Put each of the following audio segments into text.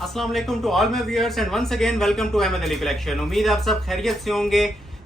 अस्सलाम वालेकुम to all my viewers and once again welcome to Ahmad Ali collection. उम्मीद है आप सब खैरियत से होंगे।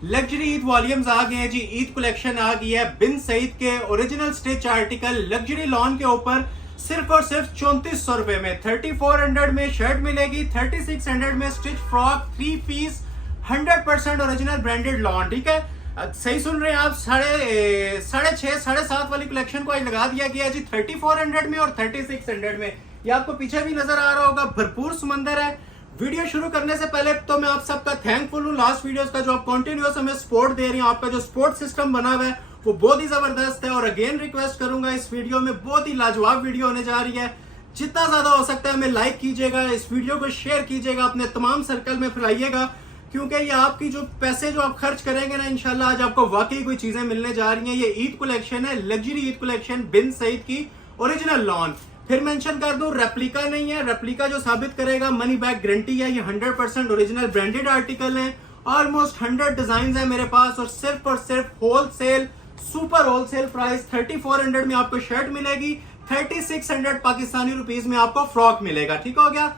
लग्जरी ईद वॉल्यूम्स आ गए हैं जी। ईद कलेक्शन आ गई है। बिन सईद के original stitch article luxury lawn के ऊपर सिर्फ और सिर्फ 3400 रुपए में। 3400 में शर्ट मिलेगी, 3600 में stitch frock 3 piece 100% original branded lawn. ठीक है, सही सुन रहे हैं आप। साढ़े छह साढ़े सात वाली कलेक्शन को आज लगा दिया गया जी 3400 में और 3600 में। ये आपको पीछे भी नजर आ रहा होगा, भरपूर समंदर है। वीडियो शुरू करने से पहले तो मैं आप सबका थैंकफुल हूँ लास्ट वीडियोस का जो आप कंटिन्यूअस हमें सपोर्ट दे रही हैं। आपका जो सपोर्ट सिस्टम बना हुआ है वो बहुत ही जबरदस्त है। और अगेन रिक्वेस्ट करूंगा, इस वीडियो में बहुत ही लाजवाब वीडियो होने जा रही है। जितना ज्यादा हो सकता है हमें लाइक कीजिएगा, इस वीडियो को शेयर कीजिएगा, अपने तमाम सर्कल में फैलाइएगा, क्योंकि ये आपकी जो पैसे जो आप खर्च करेंगे ना, इंशाल्लाह आज आपको वाकई कोई चीजें मिलने जा रही हैं। ये ईद कलेक्शन है, लग्जरी ईद कलेक्शन बिन सईद की ओरिजिनल लॉन। फिर मेंशन कर दूं, रेप्लिका नहीं है। रेप्लिका जो साबित करेगा मनी बैक गारंटी है। ये 100% ओरिजिनल ब्रांडेड आर्टिकल है। ऑलमोस्ट 100 डिजाइन है मेरे पास और सिर्फ होलसेल सुपर होलसेल प्राइस 3400 में आपको शर्ट मिलेगी, 3600 पाकिस्तानी रुपीस में आपको फ्रॉक मिलेगा। ठीक हो गया।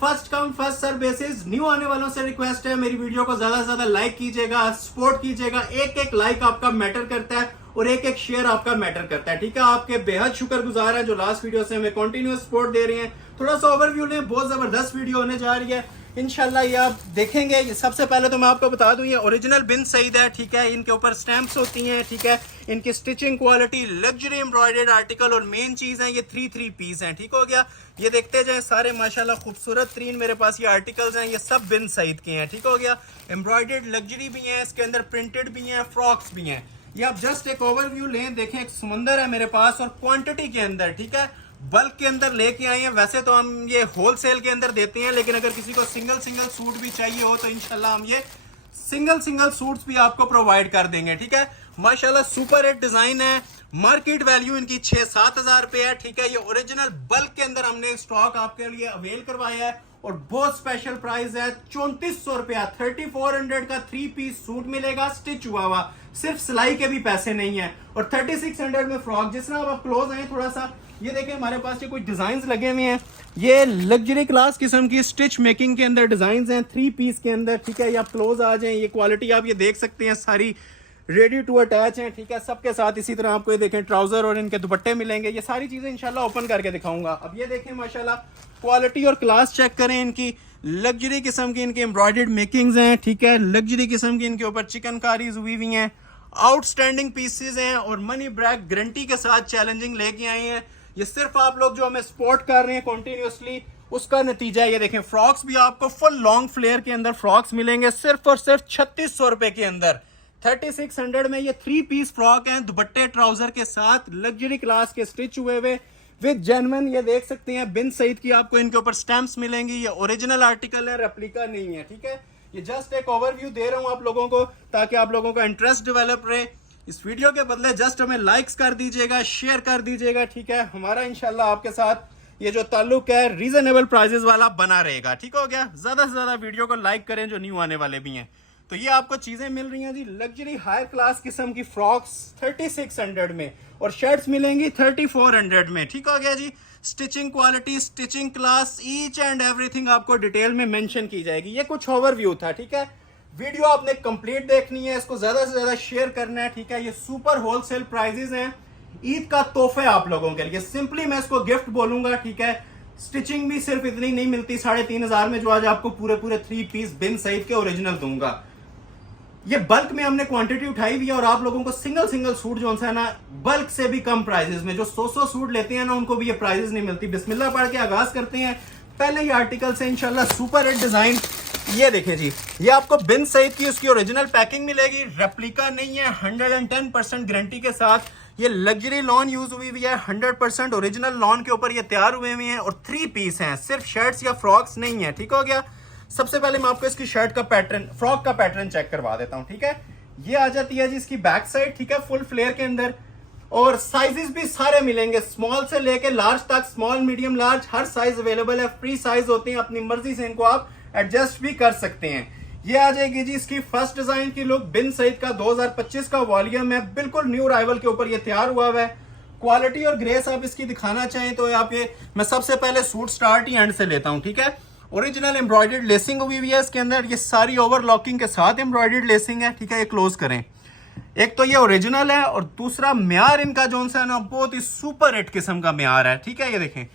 First come first serve basis. New आने वालों से रिक्वेस्ट है, मेरी वीडियो को ज्यादा से ज्यादा लाइक कीजिएगा, सपोर्ट कीजिएगा। एक एक लाइक आपका मैटर करता है और एक एक शेयर आपका मैटर करता है। ठीक है, आपके बेहद शुक्रगुजार है जो लास्ट वीडियो से हमें कंटिन्यूअस सपोर्ट दे रहे हैं। थोड़ा सा ओवरव्यू लें, बहुत जबरदस्त वीडियो होने जा रही है इंशाल्लाह, ये आप देखेंगे। सबसे पहले तो मैं आपको बता दूं, ये ओरिजिनल बिन सईद है। ठीक है, इनके ऊपर स्टैंप्स होती हैं। ठीक है, इनकी stitching quality, luxury embroidered article और मेन चीज है ये 3 पीस हैं। ठीक हो गया। ये देखते जाए सारे माशाल्लाह खूबसूरत तरीन मेरे पास ये आर्टिकल्स हैं, ये सब बिन सईद के हैं। ठीक हो गया। एम्ब्रॉयडर्ड लग्जरी भी है, इसके अंदर प्रिंटेड भी हैं, फ्रॉक्स भी हैं। ये आप जस्ट एक ओवरव्यू लें, देखें एक समुंदर है मेरे पास और क्वांटिटी के अंदर। ठीक है, बल्क के अंदर लेके आए हैं। वैसे तो हम ये होलसेल के अंदर देते हैं, लेकिन अगर किसी को सिंगल सूट भी चाहिए हो तो इंशाल्लाह हम ये सिंगल सूट्स भी आपको प्रोवाइड कर देंगे। ठीक है, माशाल्लाह सुपर हिट डिजाइन है। मार्केट वैल्यू इनकी 6-7 हजार रुपए है। ठीक है, ये ओरिजिनल बल्क के अंदर हमने स्टॉक आपके लिए अवेल करवाया है और बहुत स्पेशल प्राइस है 3400 रुपया। 3400 का 3 पीस सूट मिलेगा, स्टिच हुआ हुआ, सिर्फ सिलाई के भी पैसे नहीं है। और 3600 में फ्रॉक। जिस तरह आप क्लोज आए थोड़ा सा, ये देखें हमारे पास ये कुछ डिजाइन लगे हुए हैं। ये लग्जरी क्लास किस्म की स्टिच मेकिंग के अंदर डिजाइन हैं 3 पीस के अंदर। ठीक है, ये आप क्लोज आ जाएं, ये क्वालिटी आप ये देख सकते हैं, सारी रेडी टू अटैच हैं। ठीक है, सबके साथ इसी तरह आपको ये देखें ट्राउजर और इनके दुपट्टे मिलेंगे। ये सारी चीजें इंशाल्लाह ओपन करके दिखाऊंगा। अब ये देखें माशाल्लाह क्वालिटी और क्लास चेक करें इनकी। लग्जरी किस्म की इनकी एम्ब्रॉयडर्ड मेकिंग्स हैं। ठीक है, लग्जरी किस्म की इनके ऊपर चिकनकारीज हुई हुई हैं। आउटस्टैंडिंग पीसेज हैं और मनी बैक गारंटी के साथ चैलेंजिंग लेके आए हैं। ये सिर्फ आप लोग जो हमें सपोर्ट कर रहे हैं कंटिन्यूअसली, उसका नतीजा है। ये देखें फ्रॉक्स भी आपको फुल लॉन्ग फ्लेयर के अंदर फ्रॉक्स मिलेंगे सिर्फ और सिर्फ 3600 रुपए के अंदर। 3600 में ये 3 पीस फ्रॉक हैं, दुपट्टे ट्राउजर के साथ, लग्जरी क्लास के स्टिच हुए हुए विद जेन्युइन। ये देख सकते हैं बिन सईद की आपको इनके ऊपर स्टैंप्स मिलेंगी। ये ओरिजिनल आर्टिकल है, रेप्लिका नहीं है। ठीक है, ये जस्ट एक ओवरव्यू दे रहा हूं आप लोगों को ताकि आप लोगों का इंटरेस्ट डेवलप रहे। इस वीडियो के बदले जस्ट हमें लाइक्स कर दीजिएगा, शेयर कर दीजिएगा। ठीक है, हमारा इंशाल्लाह आपके साथ ये जो ताल्लुक है रीजनेबल प्राइजेस वाला बना रहेगा। ठीक हो गया। ज्यादा से ज्यादा वीडियो को लाइक करें जो न्यू आने वाले भी हैं। तो ये आपको चीजें मिल रही हैं जी, लग्जरी हायर क्लास किस्म की फ्रॉक्स 3600 में और शर्ट्स मिलेंगी 3400 में। ठीक हो गया जी। Stitching quality, stitching class, each and everything आपको डिटेल में मेंशन की जाएगी। ये कुछ ओवरव्यू था। ठीक है, वीडियो आपने कंप्लीट देखनी है, इसको ज्यादा से ज्यादा शेयर करना है। ठीक है, ये सुपर होलसेल प्राइजेस हैं, ईद का तोहफा है आप लोगों के लिए। सिंपली मैं इसको गिफ्ट बोलूंगा। ठीक है, स्टिचिंग भी सिर्फ इतनी नहीं मिलती 3500 में, जो आज आपको पूरे 3 पीस बिन सईद के ओरिजिनल दूंगा। ये बल्क में हमने क्वांटिटी उठाई हुई है और आप लोगों को सिंगल सूट जो है ना, बल्क से भी कम प्राइजेस में, जो 100 सूट लेते हैं ना, उनको भी ये प्राइजेस नहीं मिलती। बिस्मिल्लाह पढ़ के आगाज करते हैं। पहले ये आर्टिकल से इंशाल्लाह सुपर हिट डिजाइन। ये देखें जी, ये आपको बिन सईद की उसकी ओरिजिनल पैकिंग मिलेगी, रेप्लिका नहीं है, 110% गारंटी के साथ। ये लग्जरी लॉन यूज हुई हुई है, 100% ओरिजिनल लॉन के ऊपर ये तैयार हुए हुए हैं और 3 पीस हैं, सिर्फ शर्ट्स या फ्रॉक्स नहीं है। ठीक हो गया। सबसे पहले मैं आपको इसकी शर्ट का पैटर्न, फ्रॉक का पैटर्न चेक करवा देता हूं। ठीक है, ये आ जाती है जी इसकी बैक साइड। ठीक है, फुल फ्लेयर के अंदर और साइजेस भी सारे मिलेंगे, स्मॉल से लेके लार्ज तक, स्मॉल मीडियम लार्ज हर साइज अवेलेबल है। फ्री साइज होते हैं, अपनी मर्जी से इनको आप एडजस्ट भी कर सकते हैं। ये आ जाएगी जी इसकी फर्स्ट डिजाइन की लुक। बिन सईद का 2025 का वॉल्यूम है, बिल्कुल न्यू अराइवल के ऊपर ये तैयार हुआ है। क्वालिटी और ग्रेस आप इसकी दिखाना चाहें तो आप ये, मैं सबसे पहले सूट स्टार्ट ही एंड से लेता हूं। ठीक है, ओरिजिनल एम्ब्रॉयडर्ड लेसिंग हुई हुई है इसके अंदर, ये सारी ओवरलॉकिंग के साथ एम्ब्रॉयडर्ड लेसिंग है, ठीक है। ये क्लोज करें, एक तो ये ओरिजिनल है और दूसरा म्यार इनका जो सा है ना बहुत ही सुपर हिट किस्म का म्यार है, ठीक है। ये देखें,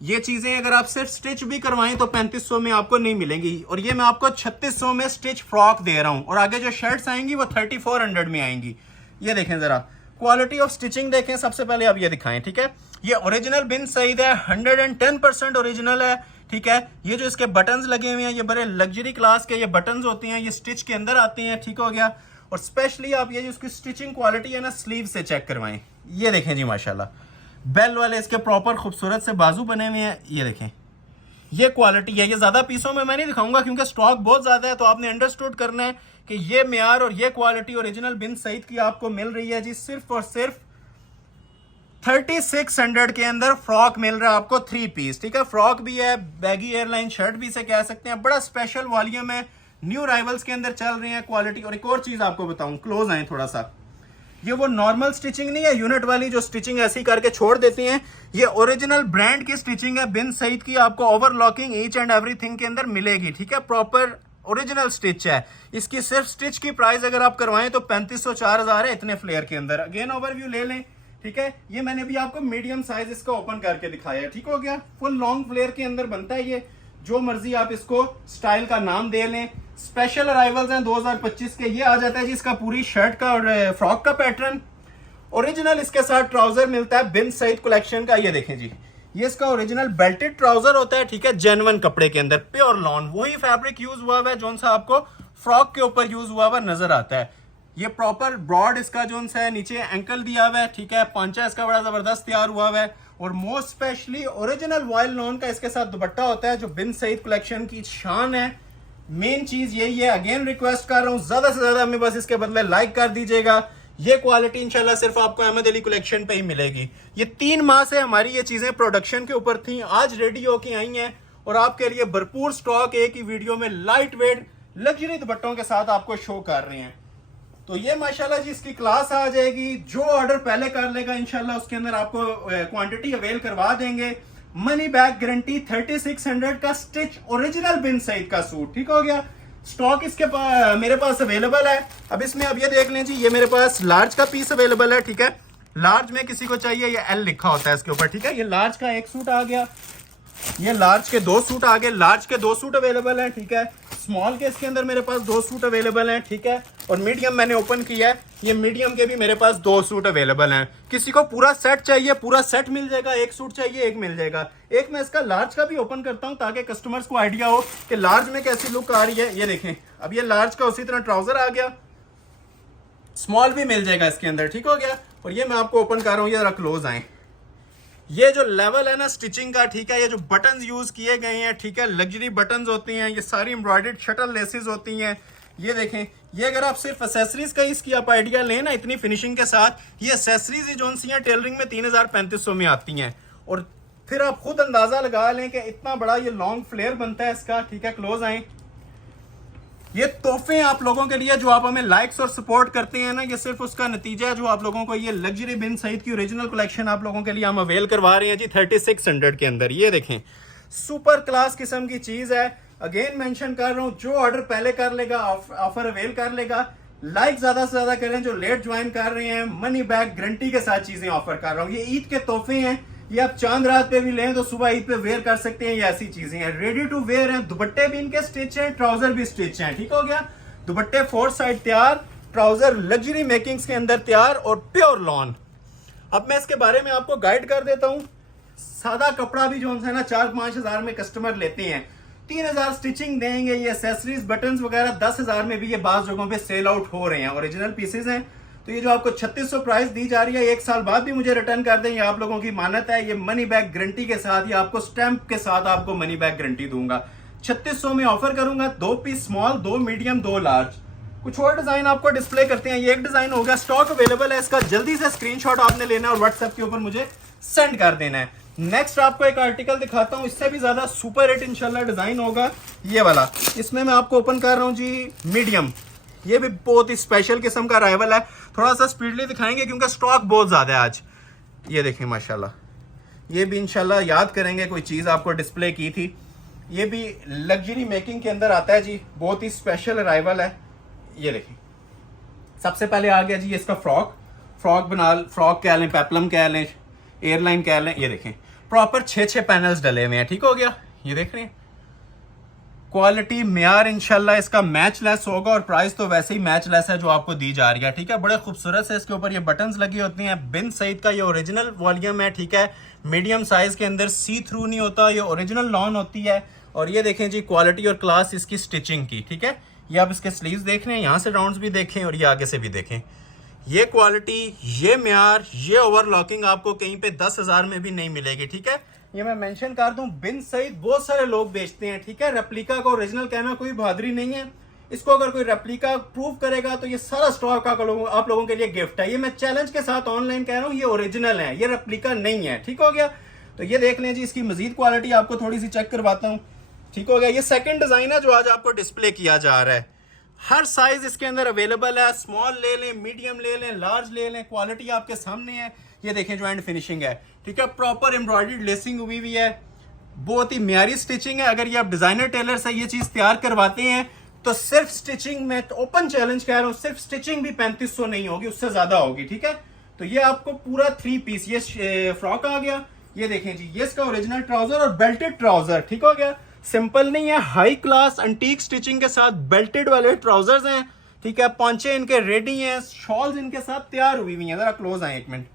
ये चीजें अगर आप सिर्फ स्टिच भी करवाएं तो 3500 में आपको नहीं मिलेंगी, और ये मैं आपको 3600 में स्टिच फ्रॉक दे रहा हूं, और आगे जो शर्ट्स आएंगी वो 3400 में आएंगी। ये देखें जरा क्वालिटी ऑफ स्टिचिंग देखें, सबसे पहले आप ये दिखाएं, ठीक है। ये ओरिजिनल बिन सईद है, 110% ओरिजिनल है, ठीक है। ये जो इसके बटन्स लगे हुए हैं ये बड़े लग्जरी क्लास के ये बटन्स होते हैं, ये स्टिच के अंदर आते हैं, ठीक हो गया। और स्पेशली आप ये जो इसकी स्टिचिंग क्वालिटी है ना स्लीव से चेक करवाएं। ये देखें जी माशाल्लाह, बेल वाले इसके प्रॉपर खूबसूरत से बाजू बने हुए हैं। ये देखें, ये क्वालिटी है। ये ज्यादा पीसों में मैं नहीं दिखाऊंगा क्योंकि स्टॉक बहुत ज्यादा है, तो आपने अंडरस्टूड करना है कि ये म्यार और ये क्वालिटी ओरिजिनल बिन सईद की आपको मिल रही है जी सिर्फ और सिर्फ 3600 के अंदर फ्रॉक मिल रहा है आपको 3 पीस, ठीक है। फ्रॉक भी है, बैगी एयरलाइन शर्ट भी से कह सकते हैं, बड़ा स्पेशल वॉल्यूम है, न्यू राइवल्स के अंदर चल रही है क्वालिटी। और एक और चीज आपको बताऊं, क्लोज आए थोड़ा सा, ये वो नॉर्मल स्टिचिंग नहीं है यूनिट वाली जो स्टिचिंग ऐसी करके छोड़ देती हैं, ये ओरिजिनल ब्रांड की स्टिचिंग है बिन सईद की, आपको ओवरलॉकिंग ईच एंड एवरीथिंग के अंदर मिलेगी, ठीक है। प्रॉपर ओरिजिनल स्टिच है। इसकी सिर्फ स्टिच की प्राइस अगर आप करवाएं तो 3500 4000 है इतने फ्लेयर के अंदर। अगेन ओवरव्यू ले लें, ठीक है। ये मैंने भी आपको मीडियम साइज इसका ओपन करके दिखाया है, ठीक हो गया। फुल लॉन्ग फ्लेयर के अंदर बनता है ये, जो मर्जी आप इसको स्टाइल का नाम दे लें। स्पेशल अराइवल्स हैं 2025 के। ये आ जाता है जी इसका पूरी शर्ट का और फ्रॉक का पैटर्न। ओरिजिनल इसके साथ ट्राउजर मिलता है बिन सईद कलेक्शन का। ये देखें जी, ये इसका ओरिजिनल बेल्टेड ट्राउजर होता है, ठीक है, जेन्युइन कपड़े के अंदर, प्योर लॉन, वही फैब्रिक यूज हुआ हुआ है जो सा आपको फ्रॉक के ऊपर यूज हुआ हुआ नजर आता है। ये प्रॉपर ब्रॉड इसका जो है नीचे एंकल दिया हुआ है, ठीक है। पांचा इसका बड़ा जबरदस्त तैयार हुआ हुआ है, और most specially original vial lawn का इसके साथ दुपट्टा होता है जो बिन सईद कलेक्शन की शान है। मेन चीज यही है। अगेन रिक्वेस्ट कर रहा हूं ज्यादा से ज्यादा हमें बस इसके बदले लाइक कर दीजिएगा। ये क्वालिटी इंशाल्लाह सिर्फ आपको अहमद अली कलेक्शन पे ही मिलेगी। ये 3 माह से हमारी ये चीजें प्रोडक्शन के ऊपर थी, आज रेडी होके आई हैं और आपके लिए भरपूर स्टॉक एक ही वीडियो में लाइट वेट लग्जरी दुपट्टों के साथ आपको शो कर रहे हैं। तो ये माशाल्लाह जी इसकी क्लास आ जाएगी। जो ऑर्डर पहले कर लेगा इंशाल्लाह उसके अंदर आपको क्वांटिटी अवेल करवा देंगे। मनी बैक गारंटी, 3600 का स्टिच ओरिजिनल बिन सईद का सूट, ठीक हो गया। स्टॉक इसके मेरे पास अवेलेबल है। अब इसमें अब ये देख लें जी, ये मेरे पास लार्ज का पीस अवेलेबल है, ठीक है। लार्ज में किसी को चाहिए, ये एल लिखा होता है इसके ऊपर, ठीक है। ये लार्ज का एक सूट आ गया, ये लार्ज के 2 सूट आ गए, लार्ज के 2 सूट अवेलेबल है, ठीक है। स्मॉल के इसके अंदर मेरे पास 2 सूट अवेलेबल हैं, ठीक है। और मीडियम मैंने ओपन किया है, ये मीडियम के भी मेरे पास 2 सूट अवेलेबल हैं। किसी को पूरा सेट चाहिए, पूरा सेट मिल जाएगा, एक सूट चाहिए एक मिल जाएगा। एक मैं इसका लार्ज का भी ओपन करता हूं ताकि कस्टमर्स को आइडिया हो कि लार्ज में कैसी लुक आ रही है। ये देखें, अब ये लार्ज का उसी तरह ट्राउजर आ गया, स्मॉल भी मिल जाएगा इसके अंदर, ठीक हो गया। और ये मैं आपको ओपन कर रहा हूँ, ये जरा क्लोज आए। ये जो लेवल है ना स्टिचिंग का, ठीक है, ये जो बटन्स यूज किए गए हैं, ठीक है, लग्जरी बटन्स होती हैं, ये सारी एम्ब्रॉयडर्ड शटल लेसेस होती हैं। ये देखें, ये अगर आप सिर्फ एसेसरीज का इसकी आप आइडिया लें ना इतनी फिनिशिंग के साथ, ये एसेसरीज जो सी हैं टेलरिंग में 3500 में आती हैं। और फिर आप खुद अंदाजा लगा लें कि इतना बड़ा ये लॉन्ग फ्लेयर बनता है इसका, ठीक है। क्लोज आए। ये तोहफे हैं आप लोगों के लिए जो आप हमें लाइक्स और सपोर्ट करते हैं ना, ये सिर्फ उसका नतीजा है जो आप लोगों को ये लग्जरी बिन सईद की ओरिजिनल कलेक्शन आप लोगों के लिए हम अवेल करवा रहे हैं जी 3600 के अंदर। ये देखें, सुपर क्लास किस्म की चीज है। अगेन मेंशन कर रहा हूं, जो ऑर्डर पहले कर लेगा ऑफर अवेल कर लेगा। लाइक ज्यादा से ज्यादा करें जो लेट ज्वाइन कर रहे हैं, मनी बैक गारंटी के साथ चीजें ऑफर कर रहा हूं। ये ईद के तोहफे हैं, ये आप चांद रात पे भी लें तो सुबह ईद पे वेयर कर सकते हैं। ये ऐसी चीजें हैं, रेडी टू वेयर हैं। दुपट्टे भी इनके स्टिच हैं, ट्राउजर भी स्टिच हैं, ठीक हो गया। दुपट्टे 4 साइड तैयार, ट्राउजर लग्जरी मेकिंग्स के अंदर तैयार और प्योर लॉन। अब मैं इसके बारे में आपको गाइड कर देता हूं। सादा कपड़ा भी जो है ना 4-5 हजार में कस्टमर लेते हैं, 3000 स्टिचिंग देंगे। ये एसेसरीज बटन्स वगैरह 10,000 में भी ये बाज जगहों पे सेल आउट हो रहे हैं। ओरिजिनल पीसेस हैं, तो ये जो आपको 3600 प्राइस दी जा रही है, 1 साल बाद भी मुझे रिटर्न कर दें, ये आप लोगों की मानत है। ये मनी बैक गारंटी के साथ, ये आपको स्टैंप के साथ आपको मनी बैक गारंटी दूंगा। 3600 में ऑफर करूंगा। 2 पीस स्मॉल, 2 मीडियम, 2 लार्ज। कुछ और डिजाइन आपको डिस्प्ले करते हैं। ये एक डिजाइन हो गया, स्टॉक अवेलेबल है इसका, जल्दी से स्क्रीनशॉट आपने लेना है और व्हाट्सएप के ऊपर मुझे सेंड कर देना है। नेक्स्ट आपको एक आर्टिकल दिखाता हूं, इससे भी ज्यादा सुपर हिट इंशाल्लाह डिजाइन होगा ये वाला। इसमें मैं आपको ओपन कर रहा हूं जी मीडियम। ये भी बहुत ही स्पेशल किस्म का अराइवल है, थोड़ा सा स्पीडली दिखाएंगे क्योंकि स्टॉक बहुत ज्यादा है आज। ये देखें माशाल्लाह, ये भी इंशाल्लाह याद करेंगे कोई चीज आपको डिस्प्ले की थी। ये भी लग्जरी मेकिंग के अंदर आता है जी, बहुत ही स्पेशल अराइवल है। ये देखिए सबसे पहले आ गया जी इसका फ्रॉक कह लें, पेपलम कह लें, एयरलाइन कह लें। ये देखें प्रॉपर 6 पैनल्स डले हुए हैं, ठीक हो गया। ये देख रहे हैं क्वालिटी म्यार इंशाल्लाह इसका मैच लेस होगा, और प्राइस तो वैसे ही मैच लेस है जो आपको दी जा रही है, ठीक है। बड़े खूबसूरत से इसके ऊपर ये बटन्स लगी होती हैं। बिन सईद का ये ओरिजिनल वॉल्यूम है, ठीक है। मीडियम साइज के अंदर सी थ्रू नहीं होता, ये ओरिजिनल लॉन होती है। और ये देखें जी क्वालिटी और क्लास इसकी स्टिचिंग की, ठीक है। ये आप इसके स्लीव्स देख रहे हैं, यहाँ से राउंड्स भी देखें और ये आगे से भी देखें। ये क्वालिटी, ये म्यार, ये ओवरलॉकिंग आपको कहीं पे 10,000 में भी नहीं मिलेगी, ठीक है। ये मैं मेंशन कर दूं, बिन सईद बहुत सारे लोग बेचते हैं, ठीक है। रेप्लिका को ओरिजिनल कहना कोई बहादुरी नहीं है। इसको अगर कोई रेप्लिका प्रूव करेगा तो ये सारा स्टॉक आप लोगों के लिए गिफ्ट है। ये मैं चैलेंज के साथ ऑनलाइन कह रहा हूँ, ये ओरिजिनल है, ये रेप्लिका नहीं है, ठीक हो गया। तो ये देख लें जी, इसकी मजीद क्वालिटी आपको थोड़ी सी चेक करवाता हूँ, ठीक हो गया। ये सेकंड डिजाइन है जो आज आपको डिस्प्ले किया जा रहा है। हर साइज इसके अंदर अवेलेबल है, स्मॉल ले लें, मीडियम ले लें, लार्ज ले लें, क्वालिटी आपके सामने है। ये देखें जो एंड फिनिशिंग है, ठीक है। प्रॉपर एम्ब्रॉयडर्ड लेसिंग हुई हुई है, बहुत ही म्यारी स्टिचिंग है। अगर ये आप डिजाइनर टेलर से ये चीज तैयार करवाते हैं तो सिर्फ स्टिचिंग में, तो ओपन चैलेंज कह रहा हूँ, सिर्फ स्टिचिंग भी 3500 नहीं होगी, उससे ज्यादा होगी, ठीक है। तो ये आपको पूरा 3 पीस ये फ्रॉक आ गया। ये देखें जी, ये इसका ओरिजिनल ट्राउजर और बेल्टेड ट्राउजर, ठीक हो गया। सिंपल नहीं है, हाई क्लास एंटीक स्टिचिंग के साथ बेल्टेड वाले ट्राउजर्स हैं, ठीक है। पौंचे इनके रेडी हैं, शॉल्स इनके साथ तैयार हुई हुई हैं। जरा क्लोज आए एक मिनट,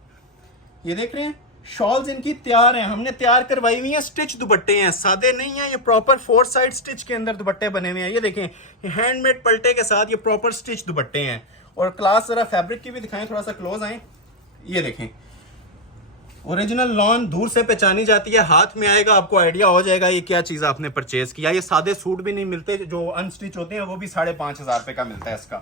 ये देख रहे हैं शॉल्स इनकी तैयार हैं, हमने तैयार करवाई हुई हैं। स्टिच दुपट्टे हैं, सादे नहीं हैं, ये प्रॉपर 4 साइड स्टिच के अंदर दुपट्टे बने हुए हैं। ये देखें, ये हैंडमेड पलटे के साथ ये प्रॉपर स्टिच दुपट्टे हैं। और क्लास जरा फैब्रिक की भी दिखाएं, थोड़ा सा क्लोज आए। ये देखें ओरिजिनल लॉन दूर से पहचानी जाती है, हाथ में आएगा आपको आइडिया हो जाएगा ये क्या चीज आपने परचेज किया। ये सादे सूट भी नहीं मिलते, जो अनस्टिच होते हैं वो भी 5,500 रुपए का मिलता है इसका।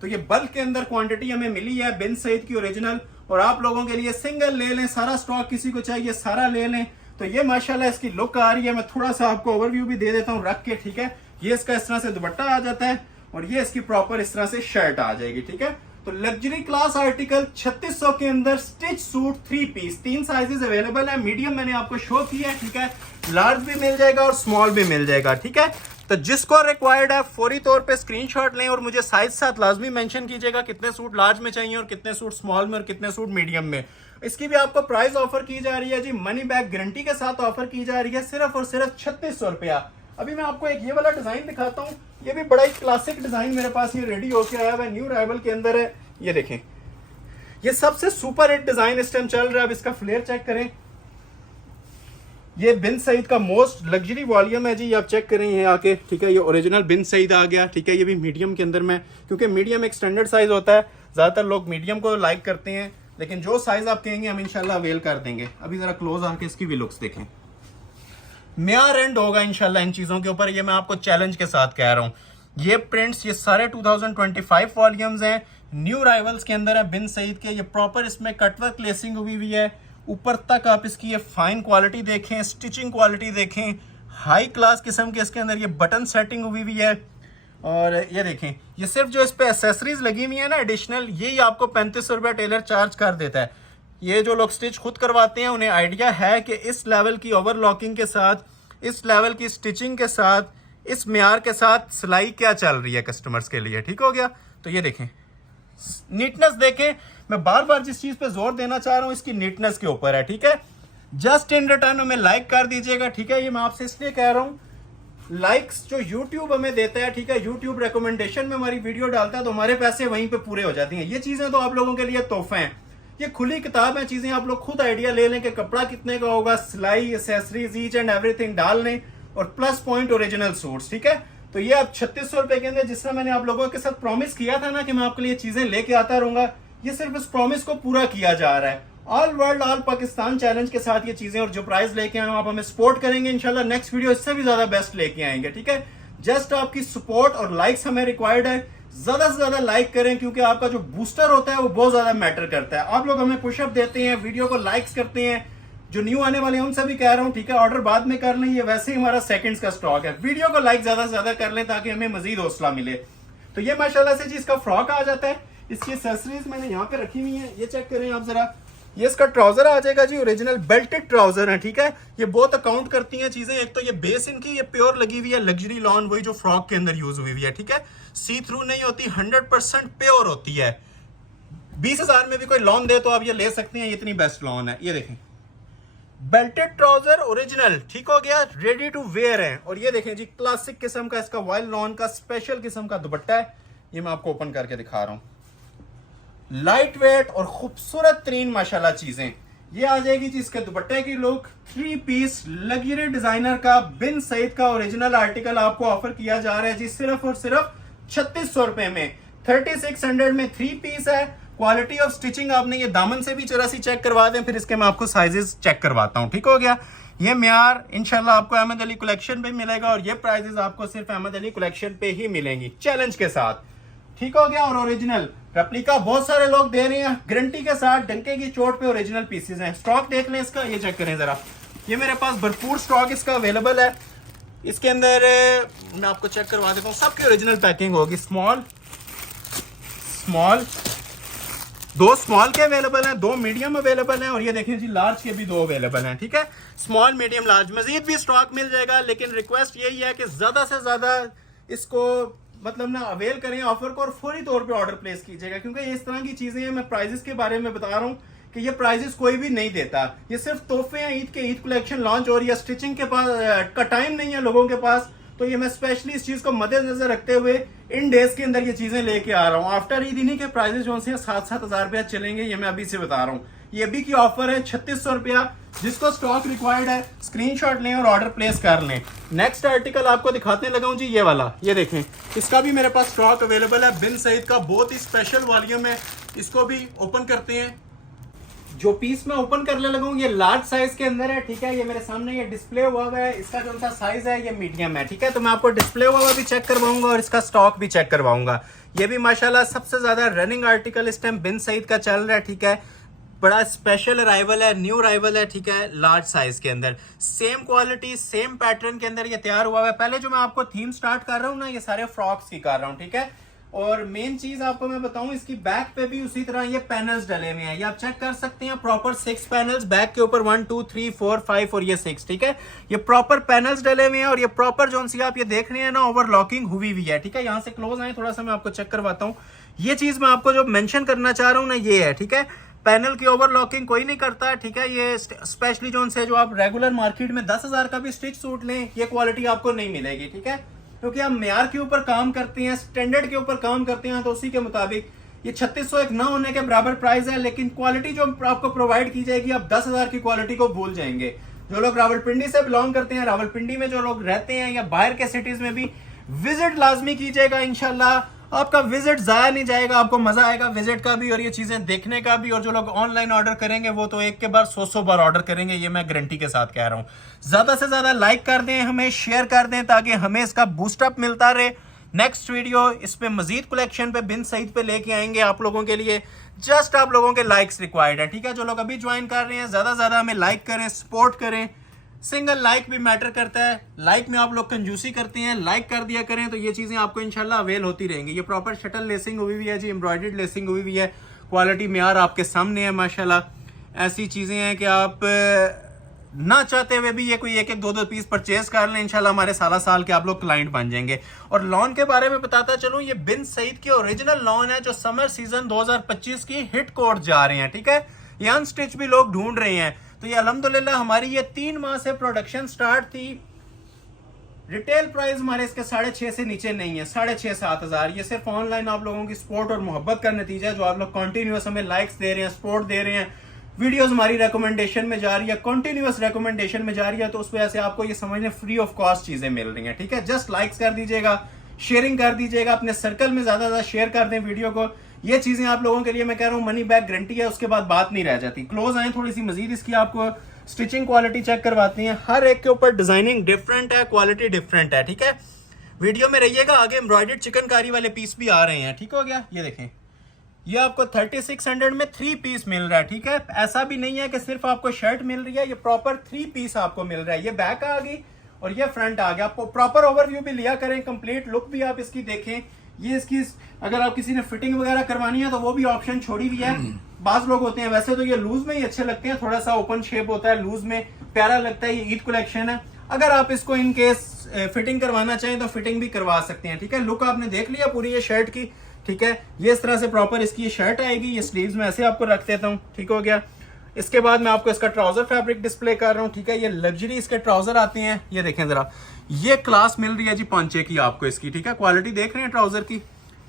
तो ये बल्क के अंदर क्वांटिटी हमें मिली है बिन सईद की ओरिजिनल, और आप लोगों के लिए सिंगल ले लें, सारा स्टॉक किसी को चाहिए सारा ले लें। तो ये माशाल्लाह इसकी लुक आ रही है। मैं थोड़ा सा आपको ओवरव्यू भी दे देता हूँ रख के, ठीक है। ये इसका इस तरह से दुपट्टा आ जाता है और ये इसकी प्रॉपर इस तरह से शर्ट आ जाएगी, ठीक है। तो लग्जरी क्लास आर्टिकल 3600 के अंदर stitch suit 3 piece, 3 sizes available है। मीडियम मैंने आपको शो किया है, ठीक है। लार्ज भी मिल जाएगा और स्मॉल भी मिल जाएगा, ठीक है। तो जिसको रिक्वायर्ड है फौरी तौर पे स्क्रीनशॉट लें और मुझे साइज साथ लाजमी मेंशन कीजिएगा कितने सूट लार्ज में चाहिए और कितने सूट स्मॉल में और कितने सूट मीडियम में। इसकी भी आपको प्राइस ऑफर की जा रही है जी, मनी बैक गारंटी के साथ ऑफर की जा रही है, सिर्फ और सिर्फ 3600 रुपया। अभी मैं आपको एक ये वाला डिजाइन दिखाता हूँ, ये भी बड़ा ही क्लासिक डिजाइन मेरे पास ये रेडी होके आया हुआ है, न्यू अराइवल के अंदर है। ये देखें, ये सबसे सुपर हिट डिजाइन इस टाइम चल रहा है। अब इसका फ्लेयर चेक करें, ये बिन सईद का मोस्ट लग्जरी वॉल्यूम है जी, आप चेक करें ये आके, ठीक है। ये ओरिजिनल बिन सईद आ गया, ठीक है। ये भी मीडियम के अंदर में, क्योंकि मीडियम एक स्टैंडर्ड साइज होता है, ज्यादातर लोग मीडियम को लाइक करते हैं, लेकिन जो साइज आप कहेंगे हम इंशाल्लाह अवेल कर देंगे। अभी जरा क्लोज आके इसकी भी लुक्स देखें, म्यार एंड होगा इंशाल्लाह इन चीजों के ऊपर, ये मैं आपको चैलेंज के साथ कह रहा हूँ। ये प्रिंट्स ये सारे 2025 वॉल्यूम्स हैं, न्यू अराइवल्स के अंदर है बिन सईद के। ये प्रॉपर इसमें कटवर्क लेसिंग हुई हुई है, ऊपर तक आप इसकी ये फाइन क्वालिटी देखें, स्टिचिंग क्वालिटी देखें, हाई क्लास किस्म के इसके अंदर ये बटन सेटिंग हुई हुई है। और ये देखें, ये सिर्फ जो इस पे एसेसरीज लगी हुई है ना एडिशनल, यही आपको 3500 रुपया टेलर चार्ज कर देता है। ये जो लोग स्टिच खुद करवाते हैं उन्हें आइडिया है कि इस लेवल की ओवरलॉकिंग के साथ, इस लेवल की स्टिचिंग के साथ, इस म्यार के साथ सिलाई क्या चल रही है कस्टमर्स के लिए, ठीक हो गया। तो ये देखें नीटनेस देखें, मैं बार बार जिस चीज पे जोर देना चाह रहा हूं इसकी नीटनेस के ऊपर है, ठीक है। जस्ट इन रिटर्न हमें लाइक कर दीजिएगा, ठीक है। ये मैं आपसे इसलिए कह रहा हूं, लाइक्स जो YouTube हमें देता है, ठीक है, YouTube रिकमेंडेशन में हमारी वीडियो डालता है तो हमारे पैसे वहीं पे पूरे हो जाती हैं। ये चीजें तो आप लोगों के लिए तोहफे हैं, ये खुली किताब है, चीजें आप लोग खुद आइडिया ले लें कि कपड़ा कितने का होगा, सिलाई, एसेसरीज, ईच एंड एवरीथिंग डाल लें, और प्लस पॉइंट ओरिजिनल सूट्स, ठीक है। तो ये आप 3600 रुपए के अंदर, जिसमें मैंने आप लोगों के साथ प्रॉमिस किया था ना कि मैं आपके लिए चीजें लेके आता रहूंगा, ये सिर्फ इस प्रॉमिस को पूरा किया जा रहा है। All world all Pakistan challenge के साथ ये चीजें, और जो प्राइस लेके आए आप हमें सपोर्ट करेंगे, इंशाल्लाह नेक्स्ट वीडियो इससे भी ज्यादा बेस्ट लेके आएंगे, ठीक है। जस्ट आपकी सपोर्ट और लाइक्स हमें रिक्वायर्ड है, ज्यादा से ज्यादा लाइक करें, क्योंकि आपका जो बूस्टर होता है वो बहुत ज्यादा मैटर करता है। आप लोग हमें पुशअप देते हैं, वीडियो को लाइक्स करते हैं, जो न्यू आने वाले हैं उनसे भी कह रहा हूं, ठीक है, ऑर्डर बाद में कर लें, ये वैसे ही हमारा सेकंड्स का स्टॉक है। वीडियो को लाइक ज्यादा से ज्यादा कर लें ताकि हमें मजीद हौसला मिले। तो ये माशाल्लाह से जी इसका फ्रॉक आ जाता है। इसकी एक्सेसरीज मैंने यहाँ पे रखी हुई है, ये चेक करें आप जरा, ये इसका ट्राउजर आ जाएगा जी, ओरिजिनल बेल्टेड ट्राउजर है, ठीक है। ये बहुत अकाउंट करती हैं चीजें। एक तो ये बेस इनकी ये प्योर लगी हुई है, लग्जरी लॉन, वही जो फ्रॉक के अंदर यूज हुई है, ठीक है। सी थ्रू नहीं होती, 100% प्योर होती है। 20,000 में भी कोई लॉन दे तो आप ये ले सकते हैं, ये इतनी बेस्ट लॉन है। ये देखें, बेल्टेड ट्राउजर ओरिजिनल, ठीक हो गया, रेडी टू वेयर है। और ये देखें जी, क्लासिक किस्म का इसका वाइल्ड लॉन का स्पेशल किस्म का दुपट्टा है। ये मैं आपको ओपन करके दिखा रहा हूं। लाइट वेट और खूबसूरत तरीन माशाल्लाह चीजें। ये आ जाएगी जी इसके दुपट्टे की लुक। 3 पीस लग्जरी डिजाइनर का बिन सईद का ओरिजिनल आर्टिकल आपको ऑफर किया जा रहा है जी, सिर्फ और सिर्फ 3600 रुपए में। 3600 में 3 पीस है। क्वालिटी ऑफ स्टिचिंग आपने ये दामन से भी जरा सी चेक करवा दें, फिर इसके मैं आपको साइजेस चेक करवाता हूं, ठीक हो गया। ये म्यार इंशाल्लाह आपको अहमद अली कलेक्शन पे मिलेगा और ये प्राइजेस आपको सिर्फ अहमद अली कलेक्शन पे ही मिलेंगी, चैलेंज के साथ, ठीक हो गया। और ओरिजिनल रेप्लिका बहुत सारे लोग दे रहे हैं गारंटी के साथ, डंके की चोट पे ओरिजिनल पीसेस हैं। स्टॉक देख लें इसका, ये चेक करें जरा। ये मेरे पास भरपूर स्टॉक इसका अवेलेबल है। इसके अंदर मैं आपको चेक करवा देता हूँ, सबकी ओरिजिनल पैकिंग होगी। स्मॉल, 2 स्मॉल के अवेलेबल हैं, 2 मीडियम अवेलेबल हैं और ये देखिए जी लार्ज के भी 2 अवेलेबल हैं, ठीक है। स्मॉल, मीडियम, लार्ज मजीद भी स्टॉक मिल जाएगा, लेकिन रिक्वेस्ट यही है कि ज्यादा से ज्यादा इसको मतलब ना अवेल करें ऑफर को और फौरी तौर पे ऑर्डर प्लेस कीजिएगा, क्योंकि ये इस तरह की चीजें हैं। मैं प्राइजेस के बारे में बता रहा हूँ कि ये प्राइजेस कोई भी नहीं देता, ये सिर्फ तोहफे हैं ईद के। ईद कलेक्शन लॉन्च हो रही है, स्टिचिंग के पास का टाइम नहीं है लोगों के पास, तो ये मैं स्पेशली इस चीज को मद्देनजर रखते हुए इन डेज के अंदर ये चीजें लेके आ रहा हूँ। आफ्टर ईद इन्हीं के प्राइजेस जो से 7-7 हजार रुपया चलेंगे, ये मैं अभी से बता रहा हूँ। ये अभी की ऑफर है 3600 रुपया। जिसको स्टॉक रिक्वायर्ड है स्क्रीनशॉट लें और ऑर्डर प्लेस कर लें। नेक्स्ट आर्टिकल आपको दिखाने लगा हूं जी, ये वाला, ये देखें, इसका भी मेरे पास स्टॉक अवेलेबल है। बिन सईद का बहुत ही स्पेशल वॉल्यूम है। इसको भी ओपन करते हैं। जो पीस मैं ओपन करने लगा हूं ये लार्ज साइज के अंदर है, ठीक है। ये मेरे सामने ये डिस्प्ले हुआ है, इसका जो सा साइज है ये मीडियम है, ठीक है। तो मैं आपको डिस्प्ले हुआ भी चेक करवाऊंगा और इसका स्टॉक भी चेक करवाऊंगा। ये भी माशाल्लाह सबसे ज्यादा रनिंग आर्टिकल इस टाइम बिन सईद का चल रहा है, ठीक है। बड़ा स्पेशल अराइवल है, न्यू अराइवल है, ठीक है। लार्ज साइज के अंदर सेम क्वालिटी सेम पैटर्न के अंदर ये तैयार हुआ है। पहले जो मैं आपको थीम स्टार्ट कर रहा हूँ ना, ये सारे फ्रॉक्स की कर रहा हूँ, ठीक है। और मेन चीज आपको मैं बताऊं, इसकी बैक पे भी उसी तरह ये पैनल्स डले हुए हैं, ये आप चेक कर सकते हैं। प्रॉपर 6 पैनल्स बैक के ऊपर, 1 2 3 4 5 और ये 6, ठीक है। ये प्रॉपर पैनल्स डले हुए हैं और ये प्रॉपर जो सी आप ये देख रहे हैं ना, ओवरलॉकिंग हुई हुई है, ठीक है। यहाँ से क्लोज आए थोड़ा सा, मैं आपको चेक करवाता हूँ। ये चीज मैं आपको जो मेंशन करना चाह रहा हूँ ना, ये है, ठीक है। पैनल की ओवरलॉकिंग कोई नहीं करता, ठीक है। ये स्पेशली जो आप रेगुलर मार्केट में 10,000 का भी स्टिच सूट लें, ये क्वालिटी आपको नहीं मिलेगी, ठीक है। क्योंकि आप म्यार के ऊपर काम करते हैं, स्टैंडर्ड के ऊपर काम करते हैं, तो उसी के मुताबिक ये 3600 एक ना होने के बराबर प्राइस है। लेकिन क्वालिटी जो आपको प्रोवाइड की जाएगी, आप 10,000 की क्वालिटी को भूल जाएंगे। जो लोग रावलपिंडी से बिलोंग करते हैं, रावलपिंडी में जो लोग रहते हैं या बाहर के सिटीज में भी विजिट लाजमी कीजिएगा। इंशाल्लाह आपका विजिट जाया नहीं जाएगा, आपको मजा आएगा विजिट का भी और ये चीजें देखने का भी। और जो लोग ऑनलाइन ऑर्डर करेंगे वो तो एक के बार 100 बार ऑर्डर करेंगे, ये मैं गारंटी के साथ कह रहा हूं। ज्यादा से ज्यादा लाइक कर दें, हमें शेयर कर दें, ताकि हमें इसका बूस्टअप मिलता रहे। नेक्स्ट वीडियो इस पे मजीद कलेक्शन पे बिन सईद पे लेके आएंगे आप लोगों के लिए। जस्ट आप लोगों के लाइक्स रिक्वायर्ड है, ठीक है। जो लोग अभी ज्वाइन कर रहे हैं, ज्यादा से ज्यादा हमें लाइक करें, सपोर्ट करें। सिंगल लाइक भी मैटर करता है, लाइक में आप लोग कंजूसी करते हैं, लाइक कर दिया करें तो ये चीजें आपको इंशाल्लाह अवेल होती रहेंगी। ये प्रॉपर शटल लेसिंग हुई हुई है जी, एम्ब्रॉयडर्ड लेसिंग हुई हुई है, क्वालिटी म्यार आपके सामने है माशाल्लाह। ऐसी चीजें हैं कि आप ना चाहते हुए भी ये कोई 1-1 2-2 पीस परचेज कर लें, इंशाल्लाह हमारे साल के आप लोग क्लाइंट बन जाएंगे। और लॉन के बारे में बताता चलूं, ये बिन सईद की ओरिजिनल लॉन है जो समर सीजन 2025 की हिट कोड जा रहे हैं, ठीक है। ये अनस्टिच भी लोग ढूंढ रहे हैं, तो ये अल्हम्दुलिल्लाह हमारी ये 3 माह से प्रोडक्शन स्टार्ट थी। रिटेल प्राइस हमारे इसके 6.5 से नीचे नहीं है, 6,500-7 हजार। ये सिर्फ ऑनलाइन आप लोगों की सपोर्ट और मोहब्बत का नतीजा है, जो आप लोग कंटिन्यूअस हमें लाइक्स दे रहे हैं, सपोर्ट दे रहे हैं। वीडियोस हमारी रिकमेंडेशन में जा रही है, कंटिन्यूअस रिकमेंडेशन में जा रही है, तो उस वजह से आपको ये समझने फ्री ऑफ कॉस्ट चीजें मिल रही हैं, ठीक है। जस्ट लाइक्स कर दीजिएगा, शेयरिंग कर दीजिएगा, अपने सर्कल में ज्यादा शेयर कर दें वीडियो को। ये चीजें आप लोगों के लिए मैं कह रहा हूँ मनी बैक गारंटी है, उसके बाद बात नहीं रह जाती। क्लोज आए थोड़ी सी मजीद इसकी आपको स्टिचिंग क्वालिटी चेक करवाते हैं। हर एक के ऊपर डिजाइनिंग डिफरेंट है, क्वालिटी डिफरेंट है, ठीक है। वीडियो में रहिएगा, आगे एम्ब्रॉयडर्ड चिकनकारी वाले पीस भी आ रहे हैं, ठीक हो गया। ये देखें, ये आपको 3600 में 3 पीस मिल रहा है, ठीक है। ऐसा भी नहीं है कि सिर्फ आपको शर्ट मिल रही है, ये प्रॉपर 3 पीस आपको मिल रहा है। ये बैक आ गई और ये फ्रंट आ गया। आपको प्रॉपर ओवरव्यू भी लिया करें, कंप्लीट लुक भी आप इसकी देखें। ये इसकी अगर आप किसी ने फिटिंग वगैरह करवानी है तो वो भी ऑप्शन छोड़ी हुई है। बाज लोग होते हैं, वैसे तो ये लूज में ही अच्छे लगते हैं, थोड़ा सा ओपन शेप होता है, लूज में प्यारा लगता है। ये ईद कलेक्शन है, अगर आप इसको इन केस फिटिंग करवाना चाहें तो फिटिंग भी करवा सकते हैं, ठीक है। लुक आपने देख लिया पूरी ये शर्ट की, ठीक है। ये इस तरह से प्रॉपर इसकी ये शर्ट आएगी, ये स्लीव्स में ऐसे आपको रख देता हूँ, ठीक हो गया। इसके बाद मैं आपको इसका ट्राउजर फैब्रिक डिस्प्ले कर रहा हूँ, ठीक है। ये लग्जरी इसके ट्राउजर आते हैं, ये देखें जरा, ये क्लास मिल रही है जी पांचे की आपको इसकी, ठीक है। क्वालिटी देख रहे हैं ट्राउजर की,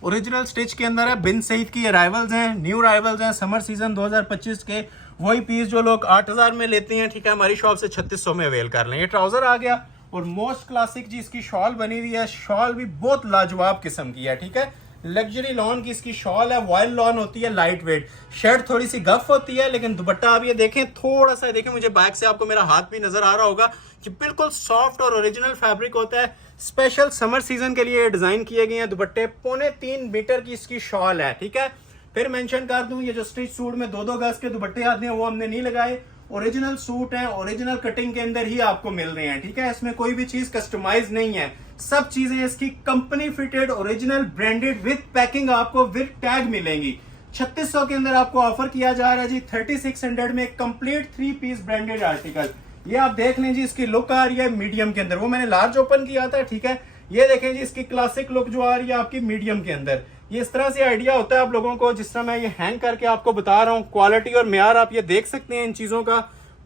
ओरिजिनल स्टिच के अंदर है। बिन सईद की अराइवल्स हैं, न्यू अराइवल्स हैं, समर सीजन 2025 के। वही पीस जो लोग 8000 में लेते हैं, ठीक है, हमारी शॉप से 3600 में अवेल कर लें। ये ट्राउजर आ गया, और मोस्ट क्लासिक जी इसकी शॉल बनी हुई है। शॉल भी बहुत लाजवाब किस्म की है, ठीक है। लग्जरी लॉन की इसकी शॉल है, वॉयल लॉन होती है, लाइट वेट। शर्ट थोड़ी सी गफ होती है, लेकिन दुपट्टा आप ये देखें, थोड़ा सा देखें, मुझे बैक से आपको मेरा हाथ भी नजर आ रहा होगा कि बिल्कुल सॉफ्ट और ओरिजिनल फैब्रिक होता है। स्पेशल समर सीजन के लिए डिजाइन किए गए हैं दुपट्टे। 3.25 मीटर की इसकी शॉल है, ठीक है। फिर मेंशन कर दूं, ये जो स्टिच सूट में 2-2 गज के दुपट्टे आते हैं वो हमने नहीं लगाए, ओरिजिनल सूट है, ओरिजिनल कटिंग के अंदर ही आपको मिल रहे हैं, ठीक है। इसमें कोई भी चीज कस्टमाइज नहीं है, सब चीजें इसकी company fitted, original, branded, with packing आपको विद टैग मिलेंगी। 3600 के अंदर आपको ऑफर किया जा रहा है जी 3600 में कंप्लीट 3 पीस ब्रांडेड आर्टिकल। ये आप देख लें जी, इसकी लुक आ रही है मीडियम के अंदर, वो मैंने लार्ज ओपन किया था, ठीक है। ये देखें जी इसकी क्लासिक लुक जो आ रही है आपकी मीडियम के अंदर। ये इस तरह से आइडिया होता है आप लोगों को, जिस तरह मैं ये हैंग करके आपको बता रहा हूँ। क्वालिटी और म्यार आप ये देख सकते हैं इन चीजों का,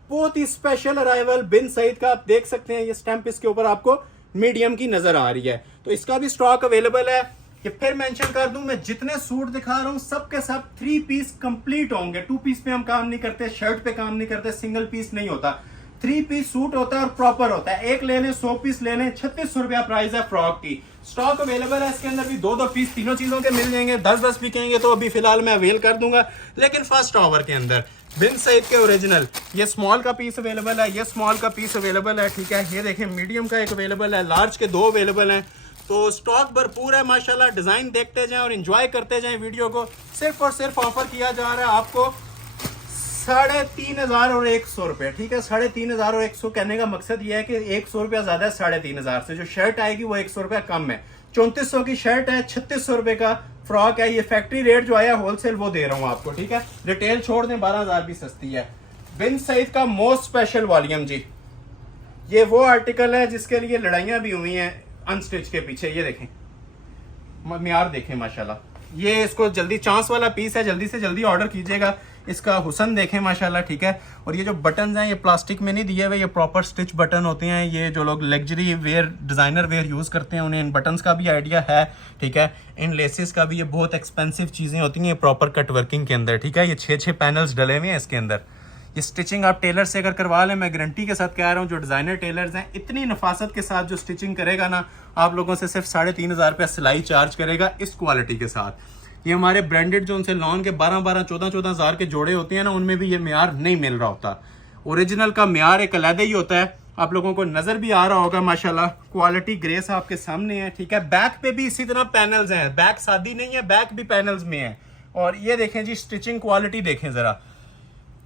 बहुत ही स्पेशल अराइवल बिन सईद का। आप देख सकते हैं ये स्टैंप इसके ऊपर आपको मीडियम की नजर आ रही है, तो इसका भी स्टॉक अवेलेबल है। ये फिर मेंशन कर दूं, मैं जितने सूट दिखा रहा हूं सब के सब 3 पीस कंप्लीट होंगे। 2 पीस पे हम काम नहीं करते, शर्ट पे काम नहीं करते, सिंगल पीस नहीं होता। 3 पीस सूट होता है और प्रॉपर होता है। एक ले लें, 100 पीस ले लें, 3600 रुपया प्राइस है फ्रॉक की। स्टॉक अवेलेबल है, इसके अंदर भी 2-2 पीस तीनों चीजों के मिल जाएंगे। 10-10 बिकेंगे तो अभी फिलहाल मैं अवेल कर दूंगा, लेकिन फर्स्ट आवर के अंदर बिन सईद के ओरिजिनल ये स्मॉल का पीस अवेलेबल है, ये स्मॉल का पीस अवेलेबल है, ठीक है। ये देखें मीडियम का एक अवेलेबल है, लार्ज के 2 अवेलेबल हैं। तो स्टॉक भरपूर है माशाल्लाह। डिजाइन देखते जाएं और एंजॉय करते जाएं वीडियो को। सिर्फ और सिर्फ ऑफर किया जा रहा है आपको 3500 रुपए, ठीक है। 3500 कहने का मकसद ये है कि 100 रुपया ज्यादा है 3500 से। जो शर्ट आएगी वो 100 रुपया कम है। 3400 की शर्ट है, 3600 रुपए का फ्रॉक है। ये फैक्ट्री रेट जो आया होलसेल वो दे रहा हूँ आपको, ठीक है। रिटेल छोड़ दें, 12000 भी सस्ती है। बिन सईद का मोस्ट स्पेशल वॉल्यूम जी, ये वो आर्टिकल है जिसके लिए लड़ाइयां भी हुई हैं अनस्टिच के पीछे। ये देखें, म्यार देखें माशाल्लाह। ये इसको जल्दी, चांस वाला पीस है, जल्दी से जल्दी ऑर्डर कीजिएगा। इसका हुसन देखें माशाल्लाह, ठीक है। और ये जो बटन्स हैं ये प्लास्टिक में नहीं दिए हुए, ये प्रॉपर स्टिच बटन होते हैं। ये जो लोग luxury wear, designer wear use करते हैं उन्हें इन बटन्स का भी आइडिया है, ठीक है। इन लेसेस का भी, ये बहुत एक्सपेंसिव चीजें होती हैं प्रॉपर कट वर्किंग के अंदर, ठीक है। ये 6-6 पैनल्स डले हुए हैं इसके अंदर। ये स्टिचिंग आप टेलर से अगर करवा लें, मैं गारंटी के साथ कह रहा हूँ, जो डिजाइनर टेलर्स हैं इतनी नफासत के साथ जो स्टिचिंग करेगा ना, आप लोगों से सिर्फ 3500 रुपया सिलाई चार्ज करेगा इस क्वालिटी के साथ। ये हमारे ब्रांडेड जो उनसे लॉन के 12-12, 14-14 हज़ार के जोड़े होते हैं ना, उनमें भी ये म्यार नहीं मिल रहा होता। ओरिजिनल का म्यार एक अलग ही होता है। आप लोगों को नजर भी आ रहा होगा माशाल्लाह, क्वालिटी ग्रेस आपके सामने है, ठीक है। बैक पे भी इसी तरह पैनल्स हैं, बैक सादी नहीं है, बैक भी पैनल्स में है। और ये देखें जी स्टिचिंग क्वालिटी देखें जरा।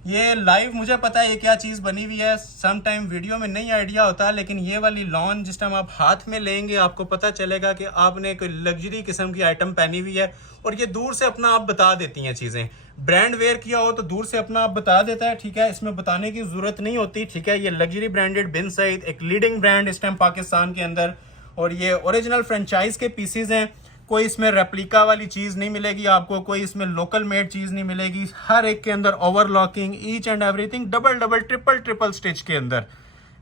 ये लाइव मुझे पता है ये क्या चीज़ बनी हुई है, सम टाइम वीडियो में नहीं आइडिया होता, लेकिन ये वाली लॉन जिस टाइम आप हाथ में लेंगे आपको पता चलेगा कि आपने कोई लग्जरी किस्म की आइटम पहनी हुई है। और ये दूर से अपना आप बता देती हैं चीज़ें। ब्रांड वेयर किया हो तो दूर से अपना आप बता देता है, ठीक है। इसमें बताने की जरूरत नहीं होती, ठीक है। ये लग्जरी ब्रांडेड बिन सईद एक लीडिंग ब्रांड इस टाइम पाकिस्तान के अंदर, और ये ओरिजिनल फ्रेंचाइज के पीसेज हैं। कोई इसमें रेप्लिका वाली चीज नहीं मिलेगी आपको, कोई इसमें लोकल मेड चीज नहीं मिलेगी। हर एक के अंदर overlocking, each and everything, double triple stitch के अंदर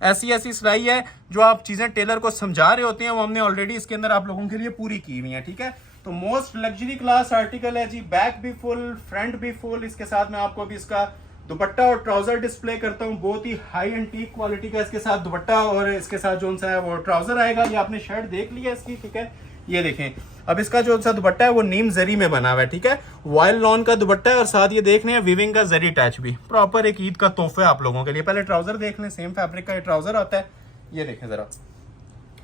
ऐसी ऐसी सिलाई है जो आप चीजें टेलर को समझा रहे होते हैं वो हमने ऑलरेडी इसके अंदर आप लोगों के लिए पूरी की हुई है, ठीक है। तो मोस्ट लग्जरी क्लास आर्टिकल है जी। बैक भी फुल, फ्रंट भी फुल। इसके साथ में आपको भी इसका दुपट्टा और ट्राउजर डिस्प्ले करता हूँ। बहुत ही हाई एंड टीक क्वालिटी का इसके साथ दुपट्टा और इसके साथ जो सा है वो ट्राउजर आएगा। ये आपने शर्ट देख लिया इसकी, ठीक है। ये देखें, अब इसका जो सा दुपट्टा है वो नीम जरी में बना हुआ है, ठीक है। वॉयल लॉन का दुपट्टा है और साथ ये देख रहे हैं विविंग का जरी टच भी, प्रॉपर एक ईद का तोहफा है आप लोगों के लिए। पहले ट्राउजर देख लें, सेम फैब्रिक का ये ट्राउजर आता है। ये देखें जरा,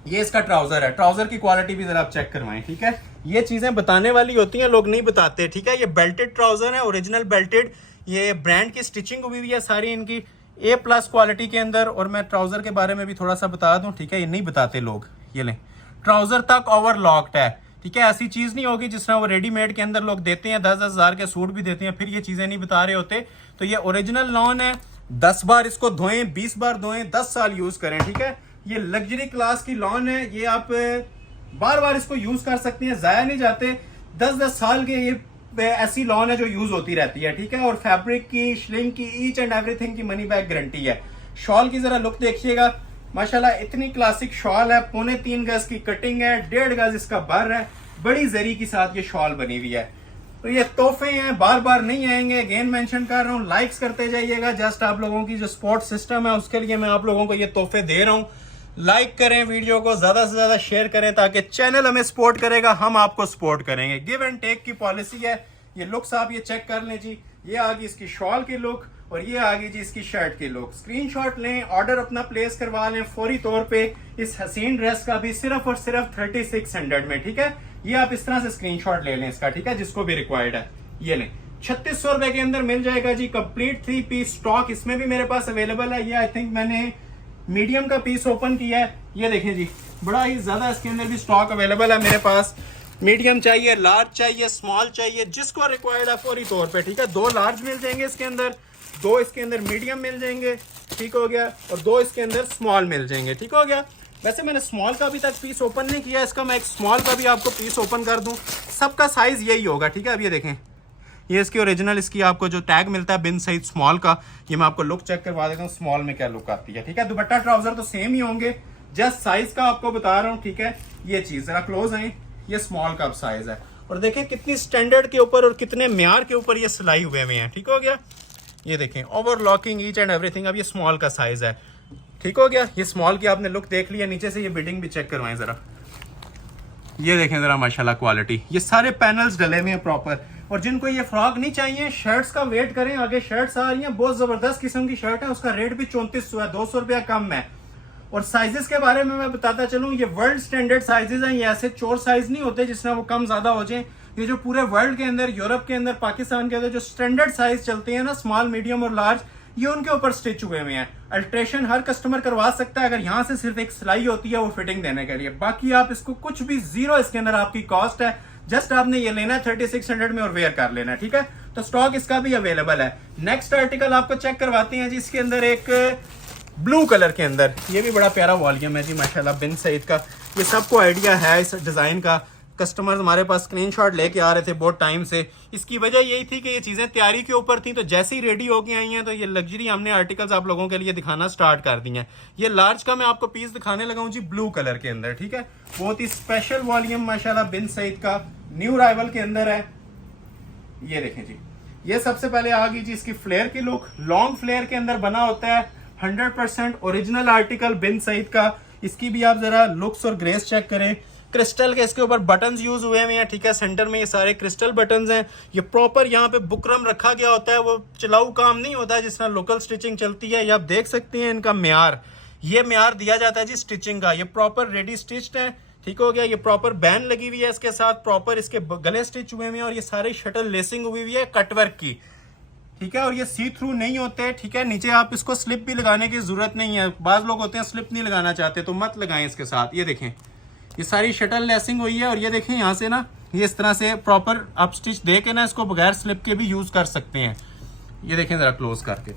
ये इसका ट्राउजर है। ट्राउजर की क्वालिटी भी जरा आप चेक करवाएं, ठीक है। ये चीजें बताने वाली होती हैं, लोग नहीं बताते, ठीक है। ये बेल्टेड ट्राउजर है, ओरिजिनल बेल्टेड। ये ब्रांड की स्टिचिंग हुई है सारी इनकी A+ क्वालिटी के अंदर। और मैं ट्राउजर के बारे में भी थोड़ा सा बता दूं, ठीक है। ये नहीं बताते लोग। ये लें, ट्राउजर तक ओवरलॉक्ड है, ठीक है, ऐसी चीज नहीं होगी जिस तरह वो रेडीमेड के अंदर लोग देते हैं, 10-10 हज़ार के सूट भी देते हैं, फिर ये चीजें नहीं बता रहे होते। तो ये ओरिजिनल लॉन है, 10 बार इसको धोएं, 20 बार धोएं, 10 साल यूज करें। ठीक है, ये लग्जरी क्लास की लॉन है, ये आप बार बार इसको यूज कर सकती हैं, जाया नहीं जाते। 10-10 साल के ये ऐसी लॉन है जो यूज होती रहती है। ठीक है, और फैब्रिक की, श्रिंक की, ईच एंड एवरीथिंग की मनी बैक गारंटी है। शॉल की जरा लुक देखिएगा, माशाल्लाह इतनी क्लासिक शॉल है, 3.25 गज की कटिंग है, 1.5 गज इसका बर है, बड़ी जरी के साथ ये शॉल बनी हुई है। तो ये तोहफे हैं, बार बार नहीं आएंगे, अगेन मेंशन कर रहा हूँ, लाइक्स करते जाइएगा। जस्ट आप लोगों की जो सपोर्ट सिस्टम है उसके लिए मैं आप लोगों को ये तोहफे दे रहा हूँ। लाइक करें, वीडियो को ज्यादा से ज्यादा शेयर करें, ताकि चैनल हमें सपोर्ट करेगा, हम आपको सपोर्ट करेंगे। गिव एंड टेक की पॉलिसी है। ये लुक्स आप ये चेक कर लें जी, ये आ गई इसकी शॉल की लुक और ये आ गई जी इसकी शर्ट की लुक। स्क्रीनशॉट लें, ऑर्डर अपना प्लेस करवा लें फौरी तौर पे इस हसीन ड्रेस का भी, सिर्फ और सिर्फ 3600 में। ठीक है, ये आप इस तरह से स्क्रीनशॉट ले लें इसका। ठीक है, जिसको भी रिक्वायर्ड है ये लें। 3600 रुपए के अंदर मिल जाएगा जी कंप्लीट 3 पीस स्टॉक। इसमें भी मेरे पास अवेलेबल है। ये आई थिंक मैंने मीडियम का पीस ओपन किया है। ये देखें जी, बड़ा ही ज्यादा इसके अंदर भी स्टॉक अवेलेबल है मेरे पास। मीडियम चाहिए, लार्ज चाहिए, स्मॉल चाहिए, जिसको रिक्वायर्ड है फौरी तौर पे। ठीक है, 2 लार्ज मिल जाएंगे इसके अंदर, 2 इसके अंदर मीडियम मिल जाएंगे, ठीक हो गया, और 2 इसके अंदर स्मॉल मिल जाएंगे। ठीक हो गया। वैसे मैंने स्मॉल का अभी तक पीस ओपन नहीं किया, इसका मैं एक स्मॉल का भी आपको पीस ओपन कर दूं। सबका साइज यही होगा। ठीक है, अब ये देखें, ये इसकी ओरिजिनल, इसकी आपको जो टैग मिलता है बिन साइज स्मॉल का, ये मैं आपको लुक चेक करवा देता हूँ स्मॉल में क्या लुक आती है। ठीक है, दुपट्टा ट्राउजर तो सेम ही होंगे, जस्ट साइज का आपको बता रहा हूँ। ठीक है, ये चीज जरा क्लोज आए, ये स्मॉल का साइज है, और देखें कितनी स्टैंडर्ड के ऊपर और कितने म्यार के ऊपर ये सिलाई हुए हुए हैं। ठीक हो गया, ये देखें ओवरलॉकिंग ईच एंड एवरीथिंग। अब ये स्मॉल का साइज है। ठीक हो गया, ये स्मॉल की आपने लुक देख लिया। नीचे से ये बिडिंग भी चेक करवाएं जरा, ये देखें जरा माशाल्लाह क्वालिटी। ये सारे पैनल्स डले हुए हैं प्रॉपर। और जिनको ये फ्रॉक नहीं चाहिए, शर्ट्स का वेट करें, आगे शर्ट्स आ रही हैं, बहुत जबरदस्त किस्म की शर्ट है, उसका रेट भी 3400 है, 200 रुपया कम है। और साइजेस के बारे में मैं बताता चलूं, ये वर्ल्ड स्टैंडर्ड साइजेस हैं, ये ऐसे चोर साइज नहीं होते जिसमें वो कम ज्यादा हो जाए। ये जो पूरे वर्ल्ड के अंदर, यूरोप के अंदर, पाकिस्तान के अंदर जो स्टैंडर्ड साइज चलते हैं ना, स्मॉल, मीडियम और लार्ज, ये उनके ऊपर स्टिच हुए हुए हैं। अल्ट्रेशन हर कस्टमर करवा सकता है, अगर यहाँ से सिर्फ एक सिलाई होती है वो फिटिंग देने के लिए। बाकी आप इसको कुछ भी जीरो इसके अंदर आपकी कॉस्ट है, जस्ट आपने ये लेना है 3600 में और वेयर कर लेना है। ठीक है, तो स्टॉक इसका भी अवेलेबल है। नेक्स्ट आर्टिकल आपको चेक करवाते हैं जी, इसके अंदर एक ब्लू कलर के अंदर, ये भी बड़ा प्यारा वॉल्यूम है जी माशाल्लाह बिन सईद का। ये सबको आइडिया है इस डिजाइन का, कस्टमर्स हमारे पास स्क्रीनशॉट लेके आ रहे थे बहुत टाइम से। इसकी वजह यही थी कि ये चीजें तैयारी के ऊपर थी, तो जैसे ही रेडी होके आई हैं तो ये लग्जरी हमने आर्टिकल्स आप लोगों के लिए दिखाना स्टार्ट कर दी हैं। ये लार्ज का मैं आपको पीस दिखाने लगा हूं जी ब्लू कलर के अंदर। ठीक है, बहुत ही स्पेशल वॉल्यूम माशाल्लाह बिन सईद का, न्यू राइवल के अंदर है। ये देखें जी, ये सबसे पहले आ गई जी इसकी फ्लेयर की लुक। लॉन्ग फ्लेयर के अंदर बना होता है, 100% ओरिजिनल आर्टिकल बिन सईद का। इसकी भी आप जरा लुक्स और ग्रेस चेक करें। क्रिस्टल के इसके ऊपर बटन्स यूज हुए हुए हैं। ठीक है, सेंटर में ये सारे क्रिस्टल बटन्स हैं। ये प्रॉपर यहाँ पे बुकरम रखा गया होता है, वो चलाऊ काम नहीं होता है जिस तरह लोकल स्टिचिंग चलती है। ये आप देख सकते हैं इनका म्यार, ये म्यार दिया जाता है जी स्टिचिंग का। ये प्रॉपर रेडी स्टिच्ड है। ठीक हो गया, ये प्रॉपर बैन लगी हुई है इसके साथ, प्रॉपर इसके गले स्टिच हुए हुए हैं, और ये सारी शटल लेसिंग हुई हुई है कटवर्क की। ठीक है, और ये सी थ्रू नहीं होते। ठीक है, नीचे आप इसको स्लिप भी लगाने की जरूरत नहीं है। बाज लोग होते हैं स्लिप नहीं लगाना चाहते, तो मत लगाएं इसके साथ। ये देखें, ये सारी शटल लेसिंग हुई है, और ये देखें यहाँ से ना, ये इस तरह से प्रॉपर आप स्टिच दे के ना इसको बगैर स्लिप के भी यूज कर सकते हैं। ये देखें जरा क्लोज करके,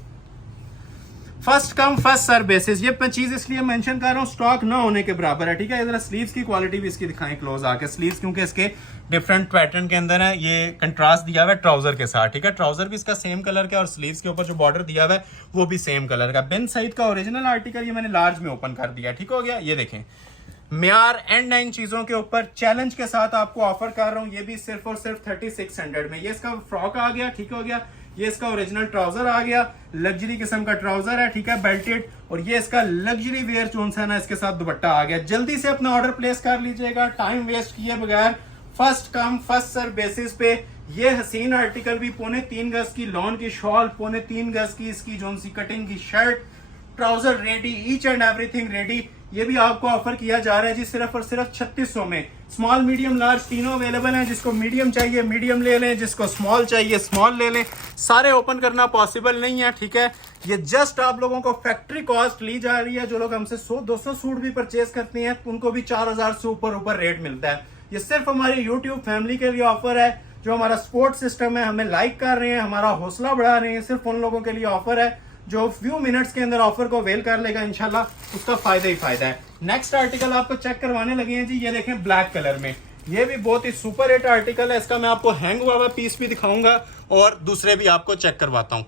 first come first serve basis. ये चीज इसलिए मेंशन कर रहा हूँ, स्टॉक ना होने के बराबर है। ठीक है, जरा स्लीव्स की क्वालिटी भी इसकी दिखाएं क्लोज आके। स्लीव्स क्योंकि इसके डिफरेंट पैटर्न के अंदर है, ये कंट्रास्ट दिया हुआ है ट्राउजर के साथ। ठीक है, ट्राउजर भी इसका सेम कलर का, और स्लीव्स के ऊपर जो बॉर्डर दिया हुआ है वो भी सेम कलर का। बिन सईद का ओरिजिनल आर्टिकल ये मैंने लार्ज में ओपन कर दिया। ठीक हो गया, ये देखें म्यार एंड 9 चीजों के ऊपर चैलेंज के साथ आपको ऑफर कर रहा हूँ, ये भी सिर्फ और सिर्फ 3600 में। ये इसका फ्रॉक आ गया। ठीक हो गया, ये इसका ओरिजिनल ट्राउजर आ गया, लग्जरी किस्म का ट्राउजर है। ठीक है, बेल्टेड, और ये इसका लग्जरी वेयर चोन्स है ना, इसके साथ दुपट्टा आ गया। जल्दी से अपना ऑर्डर प्लेस कर लीजिएगा, टाइम वेस्ट किए बगैर, first come first serve basis पे। ये हसीन आर्टिकल भी 3.25 गज की लॉन की शॉल, 3.25 गज की इसकी जोन सी कटिंग की shirt, trouser ready, each and everything ready. ये भी आपको ऑफर किया जा रहा है जी सिर्फ और सिर्फ 3600 में। स्मॉल, मीडियम, लार्ज तीनों अवेलेबल हैं। जिसको मीडियम चाहिए मीडियम ले लें, जिसको स्मॉल चाहिए स्मॉल ले लें। सारे ओपन करना पॉसिबल नहीं है। ठीक है, ये जस्ट आप लोगों को फैक्ट्री कॉस्ट ली जा रही है। जो लोग हमसे 100-200 सूट भी परचेज करते हैं उनको भी 4000 से ऊपर रेट मिलता है। ये सिर्फ हमारी यूट्यूब फैमिली के लिए ऑफर है, जो हमारा सपोर्ट सिस्टम है, हमें लाइक कर रहे हैं, हमारा हौसला बढ़ा रहे हैं, सिर्फ उन लोगों के लिए ऑफर है जो फ्यू मिनट्स के अंदर ऑफर को अवेल कर लेगा, इंशाल्लाह उसका फायदा ही फायदा है। नेक्स्ट आर्टिकल आपको चेक करवाने लगे हैं जी, ये देखें ब्लैक कलर में, ये भी बहुत ही सुपर हिट आर्टिकल है। इसका मैं आपको हैंग हुआ हुआ पीस भी दिखाऊंगा और दूसरे भी आपको चेक करवाता हूँ।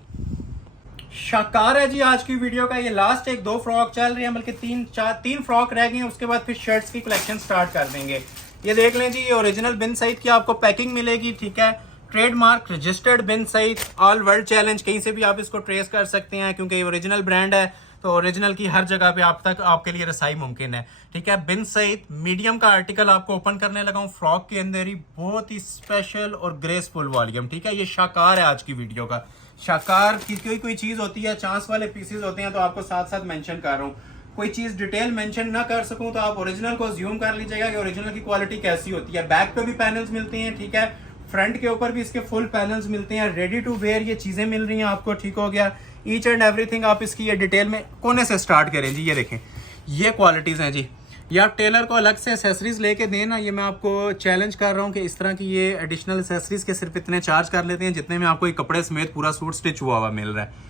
शाकार है जी आज की वीडियो का, ये लास्ट एक दो फ्रॉक चल रही है, बल्कि तीन फ्रॉक रह गए हैं, उसके बाद फिर शर्ट्स की कलेक्शन स्टार्ट कर देंगे। ये देख लें जी, ये ओरिजिनल बिन सईद की आपको पैकिंग मिलेगी, ठीक है, ट्रेडमार्क रजिस्टर्ड बिन सईद, ऑल वर्ल्ड चैलेंज, कहीं से भी आप इसको ट्रेस कर सकते हैं क्योंकि ये ओरिजिनल ब्रांड है, तो ओरिजिनल की हर जगह पे आप तक आपके लिए रसाई मुमकिन है, ठीक है। बिन सईद मीडियम का आर्टिकल आपको ओपन करने लगा हूँ, फ्रॉक के अंदर ही बहुत ही स्पेशल और ग्रेसफुल वॉल्यूम, ठीक है। ये शाकार है आज की वीडियो का। शाकार की कोई चीज होती है, चांस वाले पीसेज होते हैं, तो आपको साथ साथ मेंशन कर रहा हूँ। कोई चीज डिटेल मेंशन ना कर सकूं तो आप ओरिजिनल को ज्यूम कर लीजिएगा कि ओरिजिनल की क्वालिटी कैसी होती है। बैक पे भी पैनल्स मिलते हैं, ठीक है, फ्रंट के ऊपर भी इसके फुल पैनल्स मिलते हैं, रेडी टू वेयर ये चीजें मिल रही हैं आपको, ठीक हो गया। ईच एंड एवरीथिंग आप इसकी ये डिटेल में कोने से स्टार्ट करें जी, ये देखें, ये क्वालिटीज हैं जी। ये आप टेलर को अलग से एसेसरीज लेके दें ना, ये मैं आपको चैलेंज कर रहा हूँ कि इस तरह की ये एडिशनल एसेसरीज के सिर्फ इतने चार्ज कर लेते हैं जितने में आपको ये कपड़े समेत पूरा सूट स्टिच हुआ हुआ मिल रहा है।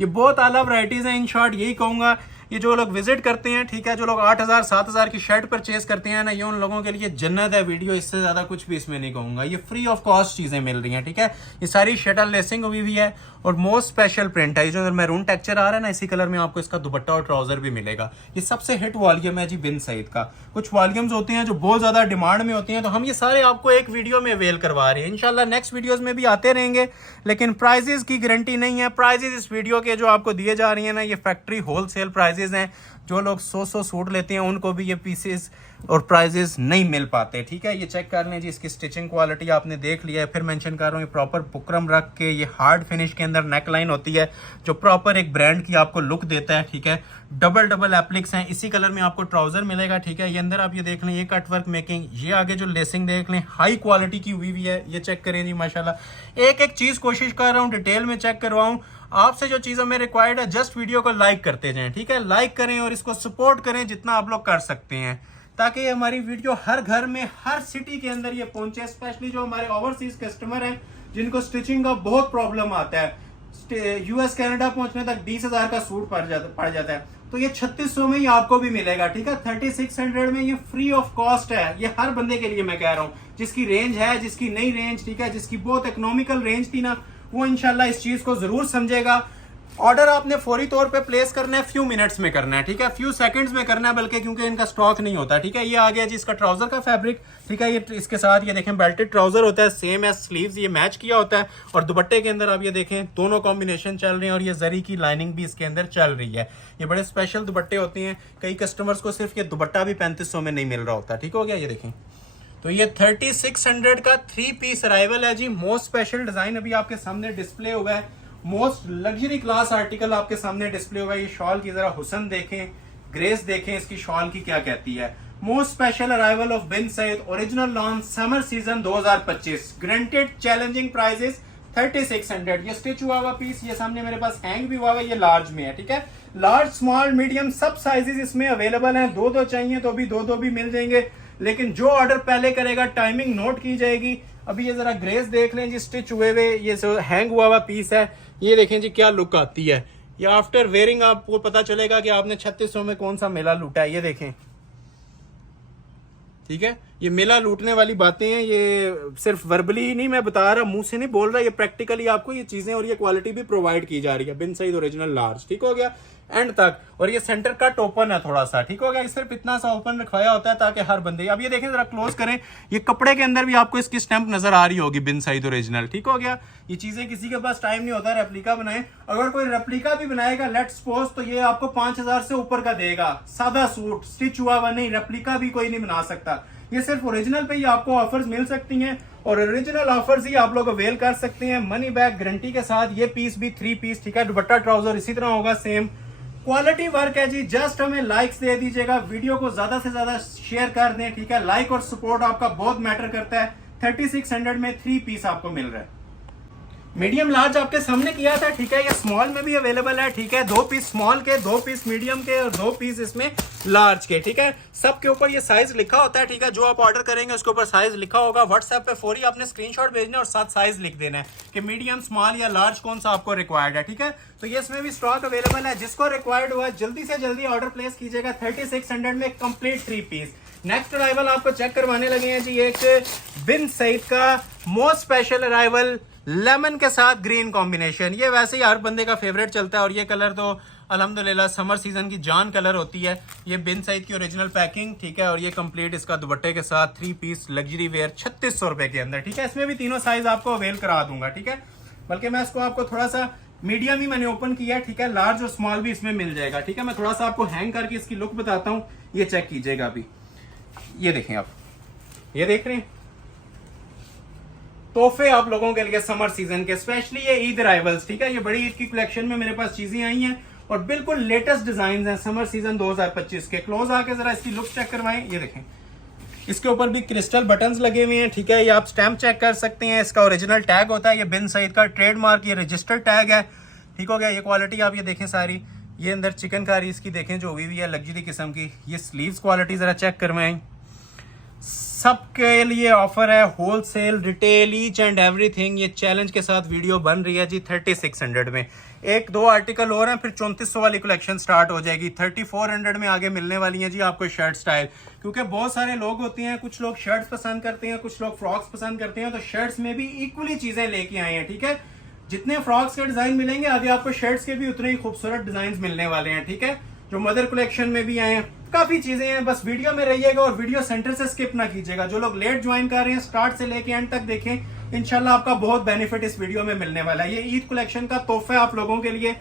ये बहुत आला वैरायटीज हैं। इन शॉर्ट यही कहूंगा, ये जो लोग विजिट करते हैं, ठीक है, जो लोग 8,000 7,000 की शर्ट परचेज करते हैं ना, ये उन लोगों के लिए जन्नत है वीडियो, इससे ज्यादा कुछ भी इसमें नहीं कहूंगा। ये फ्री ऑफ कॉस्ट चीजें मिल रही हैं, ठीक है। ये सारी शटल लेसिंग हुई हुई है और मोस्ट स्पेशल प्रिंट है, जो मैरून टेक्सचर आ रहा है ना, इसी कलर में आपको इसका दुपट्टा और ट्राउजर भी मिलेगा। ये सबसे हिट वॉल्यूम है जी बिन सईद का। कुछ वॉल्यूम्स होते हैं जो बहुत ज्यादा डिमांड में होते हैं, तो हम ये सारे आपको एक वीडियो में अवेल करवा रहे हैं। इंशाल्लाह नेक्स्ट वीडियोस में भी आते रहेंगे, लेकिन प्राइजेस की गारंटी नहीं है। प्राइजेस इस वीडियो के जो आपको दिए जा रही है ना, ये फैक्ट्री होलसेल प्राइजेस हैं। जो लोग 100 सूट लेते हैं उनको भी ये पीसेस और प्राइजेस नहीं मिल पाते, ठीक है। ये चेक कर लें जी, इसकी स्टिचिंग क्वालिटी आपने देख लिया है, फिर मेंशन कर रहा हूँ, ये प्रॉपर बुकरम रख के, ये हार्ड फिनिश के अंदर नेक लाइन होती है जो प्रॉपर एक ब्रांड की आपको लुक देता है, ठीक है। डबल एप्लिक्स हैं, इसी कलर में आपको ट्राउजर मिलेगा, ठीक है। ये अंदर आप ये देख लें, ये कट वर्क मेकिंग, ये आगे जो लेसिंग देख लें, हाई क्वालिटी की हुई हुई है। ये चेक करें जी, माशाल्लाह एक एक चीज कोशिश कर रहा हूँ डिटेल में चेक करवाऊं। आपसे जो चीज़ हमें रिक्वायर्ड है, जस्ट वीडियो को लाइक करते जाएं, ठीक है। लाइक करें और इसको सपोर्ट करें जितना आप लोग कर सकते हैं, ताकि हमारी वीडियो हर घर में, हर सिटी के अंदर ये पहुंचे। स्पेशली जो हमारे ओवरसीज कस्टमर हैं जिनको स्टिचिंग का बहुत प्रॉब्लम आता है, यूएस कनाडा पहुंचने तक 20,000 का सूट पड़ जाता है, तो ये 3600 में ही आपको भी मिलेगा, ठीक है। 3600 में ये फ्री ऑफ कॉस्ट है। ये हर बंदे के लिए मैं कह रहा हूँ, जिसकी रेंज है, जिसकी नई रेंज, ठीक है, जिसकी बहुत इकोनॉमिकल रेंज थी ना, वो इंशाल्लाह इस चीज को जरूर समझेगा। ऑर्डर आपने फौरी तौर पे प्लेस करना है, फ्यू मिनट्स में करना है, ठीक है, फ्यू सेकंड्स में करना है बल्कि, क्योंकि इनका स्टॉक नहीं होता, ठीक है। ये आ गया जी इसका ट्राउजर का फैब्रिक, ठीक है। ये इसके साथ ये देखें बेल्टेड ट्राउजर होता है, सेम एज स्लीव्स, ये मैच किया होता है, और दुपट्टे के अंदर आप ये देखें दोनों कॉम्बिनेशन चल रहे हैं, और ये जरी की लाइनिंग भी इसके अंदर चल रही है। ये बड़े स्पेशल दुपट्टे होते हैं, कई कस्टमर्स को सिर्फ ये दुपट्टा भी 3500 में नहीं मिल रहा होता, ठीक हो गया। ये देखें, तो ये 3600 का 3 पीस अराइवल है जी। मोस्ट स्पेशल डिजाइन अभी आपके सामने डिस्प्ले हुआ है, मोस्ट लग्जरी क्लास आर्टिकल आपके सामने डिस्प्ले हुआ है। ये शॉल की जरा हुसन देखें, ग्रेस देखें, इसकी शॉल की क्या कहती है। Most special arrival of Bin Saeed, original launch summer season 2025, granted challenging prices 3600। ये स्टिच हुआ हुआ पीस, ये सामने मेरे पास हैंग भी हुआ हुआ, ये लार्ज में है, ठीक है। लार्ज, स्मॉल, मीडियम सब साइजेस इसमें अवेलेबल हैं। दो चाहिए तो भी दो भी मिल जाएंगे, लेकिन जो ऑर्डर पहले करेगा टाइमिंग नोट की जाएगी। अभी ये जरा ग्रेस देख लें जी, स्टिच हुए हुए, ये हैंग हुआ हुआ पीस है। ये देखें जी क्या लुक आती है। ये आफ्टर वेयरिंग आपको पता चलेगा कि आपने 3600 में कौन सा मेला लूटा है। ये देखें, ठीक है, ये मेला लूटने वाली बातें हैं, ये सिर्फ वर्बली नहीं मैं बता रहा, मुंह से नहीं बोल रहा, ये प्रैक्टिकली आपको ये चीजें और ये क्वालिटी भी प्रोवाइड की जा रही है। बिन सईद ओरिजिनल लार्ज, ठीक हो गया, एंड तक। और ये सेंटर कट ओपन है थोड़ा सा, ठीक हो गया, सिर्फ इतना सा ओपन रखवाया होता है ताकि हर बंदे, अब ये देखें जरा क्लोज करें, ये कपड़े के अंदर भी आपको इसकी स्टैंप नजर आ रही होगी, बिन सईद ओरिजिनल, ठीक हो गया। ये चीजें किसी के पास टाइम नहीं होता रेप्लिका बनाए, अगर कोई रेप्लिका भी बनाएगा लेट्स सपोज, तो ये आपको 5000 से ऊपर का देगा, सादा सूट, स्टिच हुआ हुआ नहीं, रेप्लिका भी कोई नहीं बना सकता। ये सिर्फ ओरिजिनल पे ही आपको ऑफर्स मिल सकती हैं, और ओरिजिनल ऑफर्स ही आप लोग अवेल कर सकते हैं मनी बैक गारंटी के साथ। ये पीस भी 3 पीस, ठीक है, दुपट्टा ट्राउजर इसी तरह होगा, सेम क्वालिटी वर्क है जी। जस्ट हमें लाइक्स दे दीजिएगा, वीडियो को ज्यादा से ज्यादा शेयर कर दें, ठीक है। लाइक और सपोर्ट आपका बहुत मैटर करता है। 3600 में 3 पीस आपको मिल रहा है। मीडियम लार्ज आपके सामने किया था, ठीक है। ये स्मॉल में भी अवेलेबल है, ठीक है। 2 पीस स्मॉल के, 2 पीस मीडियम के और 2 पीस इसमें लार्ज के, ठीक है। सबके ऊपर ये साइज लिखा होता है, ठीक है। जो आप ऑर्डर करेंगे उसके ऊपर साइज लिखा होगा। व्हाट्सएप पे फौरी आपने स्क्रीनशॉट भेजना और साथ साइज लिख देना है कि मीडियम, स्मॉल या लार्ज कौन सा आपको रिक्वायर्ड है, ठीक है। तो ये इसमें भी स्टॉक अवेलेबल है। जिसको रिक्वायर्ड हुआ जल्दी से जल्दी ऑर्डर प्लेस कीजिएगा। 3600 में कंप्लीट 3 पीस। नेक्स्ट अराइवल आपको चेक करवाने लगे हैं जी, एक बिन सईद का मोस्ट स्पेशल अराइवल, लेमन के साथ ग्रीन कॉम्बिनेशन। ये वैसे ही हर बंदे का फेवरेट चलता है और ये कलर तो अल्हम्दुलिल्लाह समर सीजन की जान कलर होती है। ये बिन सईद की ओरिजिनल पैकिंग, ठीक है। और ये कंप्लीट इसका दुपट्टे के साथ 3 पीस लग्जरी वेयर 3600 रुपए के अंदर, ठीक है। इसमें भी तीनों साइज आपको अवेल करा दूंगा, ठीक है। बल्कि मैं इसको आपको थोड़ा सा मीडियम ही मैंने ओपन किया है, ठीक है। लार्ज और स्मॉल भी इसमें मिल जाएगा, ठीक है। मैं थोड़ा सा आपको हैंग करके इसकी लुक बताता हूँ, ये चेक कीजिएगा अभी। ये देखें आप, ये देख रहे हैं तोहफे आप लोगों के लिए समर सीजन के, स्पेशली ये ईद अराइवल्स, ठीक है। ये बड़ी ईद की कलेक्शन में मेरे पास चीजें आई हैं और बिल्कुल लेटेस्ट डिजाइन हैं समर सीजन 2025 के। क्लोज आके जरा इसकी लुक चेक करवाएं। ये देखें, इसके ऊपर भी क्रिस्टल बटन्स लगे हुए हैं, ठीक है। ये आप स्टैम्प चेक कर सकते हैं। इसका ओरिजिनल टैग होता है, ये बिन सईद का ट्रेडमार्क, ये रजिस्टर्ड टैग है, ठीक हो गया। ये क्वालिटी आप ये देखें सारी, ये अंदर चिकनकारी इसकी देखें जो हुई है लग्जरी किस्म की। ये स्लीव्स क्वालिटी जरा चेक करवाएं। सबके लिए ऑफर है, wholesale, retail, each and everything. ये चैलेंज के साथ वीडियो बन रही है जी 3600 में। 1-2 आर्टिकल और हैं, फिर 3400 वाली कलेक्शन स्टार्ट हो जाएगी। 3400 में आगे मिलने वाली है जी आपको शर्ट स्टाइल। क्योंकि बहुत सारे लोग होते हैं, कुछ लोग शर्ट्स पसंद करते हैं, कुछ लोग फ्रॉक्स पसंद करते हैं, तो शर्ट्स में भी इक्वली चीजें लेके आए हैं, ठीक है। जितने फ्रॉक्स के डिजाइन मिलेंगे आगे आपको शर्ट्स के भी उतने ही खूबसूरत डिजाइन मिलने वाले हैं, ठीक है। जो मदर कलेक्शन में भी आए हैं, काफी चीजें हैं। बस वीडियो में रहिएगा और वीडियो सेंटर से स्किप ना कीजिएगा। जो लोग लेट ज्वाइन कर रहे हैं स्टार्ट से लेके एंड तक देखें, इंशाल्लाह आपका बहुत बेनिफिट इस वीडियो में मिलने वाला है। ये ईद कलेक्शन का तोहफा आप लोगों के लिए।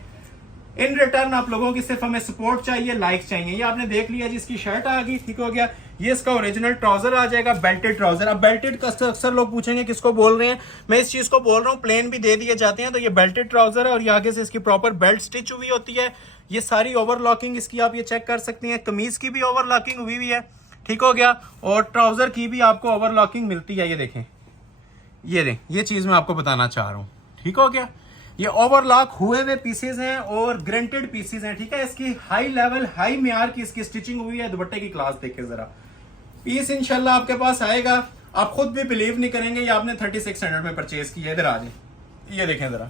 इन रिटर्न आप लोगों की सिर्फ हमें सपोर्ट चाहिए, लाइक चाहिए। ये आपने देख लिया जिसकी शर्ट आ गई, ठीक हो गया। ये इसका ओरिजिनल ट्राउजर आ जाएगा, बेल्टेड ट्राउजर। अब बेल्टेड का अक्सर लोग पूछेंगे किसको बोल रहे हैं, मैं इस चीज को बोल रहा हूँ। प्लेन भी दे दिए जाते हैं, तो ये बेल्टेड ट्राउजर है और ये आगे से इसकी प्रॉपर बेल्ट स्टिच हुई होती है। ये सारी ओवरलॉकिंग इसकी आप ये चेक कर सकते हैं। कमीज की भी ओवरलॉकिंग हुई हुई है, ठीक हो गया। और ट्राउजर की भी आपको ओवरलॉकिंग मिलती है। ये देखें, ये देख, ये चीज मैं आपको बताना चाह रहा हूँ, ठीक हो गया। ये ओवरलॉक हुए हुए पीसेज हैं और ग्रेंटेड पीसेज हैं, ठीक है। इसकी हाई लेवल, हाई म्यार की इसकी स्टिचिंग हुई है। दुपट्टे की क्लास देखें जरा। पीस इंशाल्लाह आपके पास आएगा, आप खुद भी बिलीव नहीं करेंगे ये आपने 3600 में परचेज किया। इधर आ जाए, ये देखें जरा,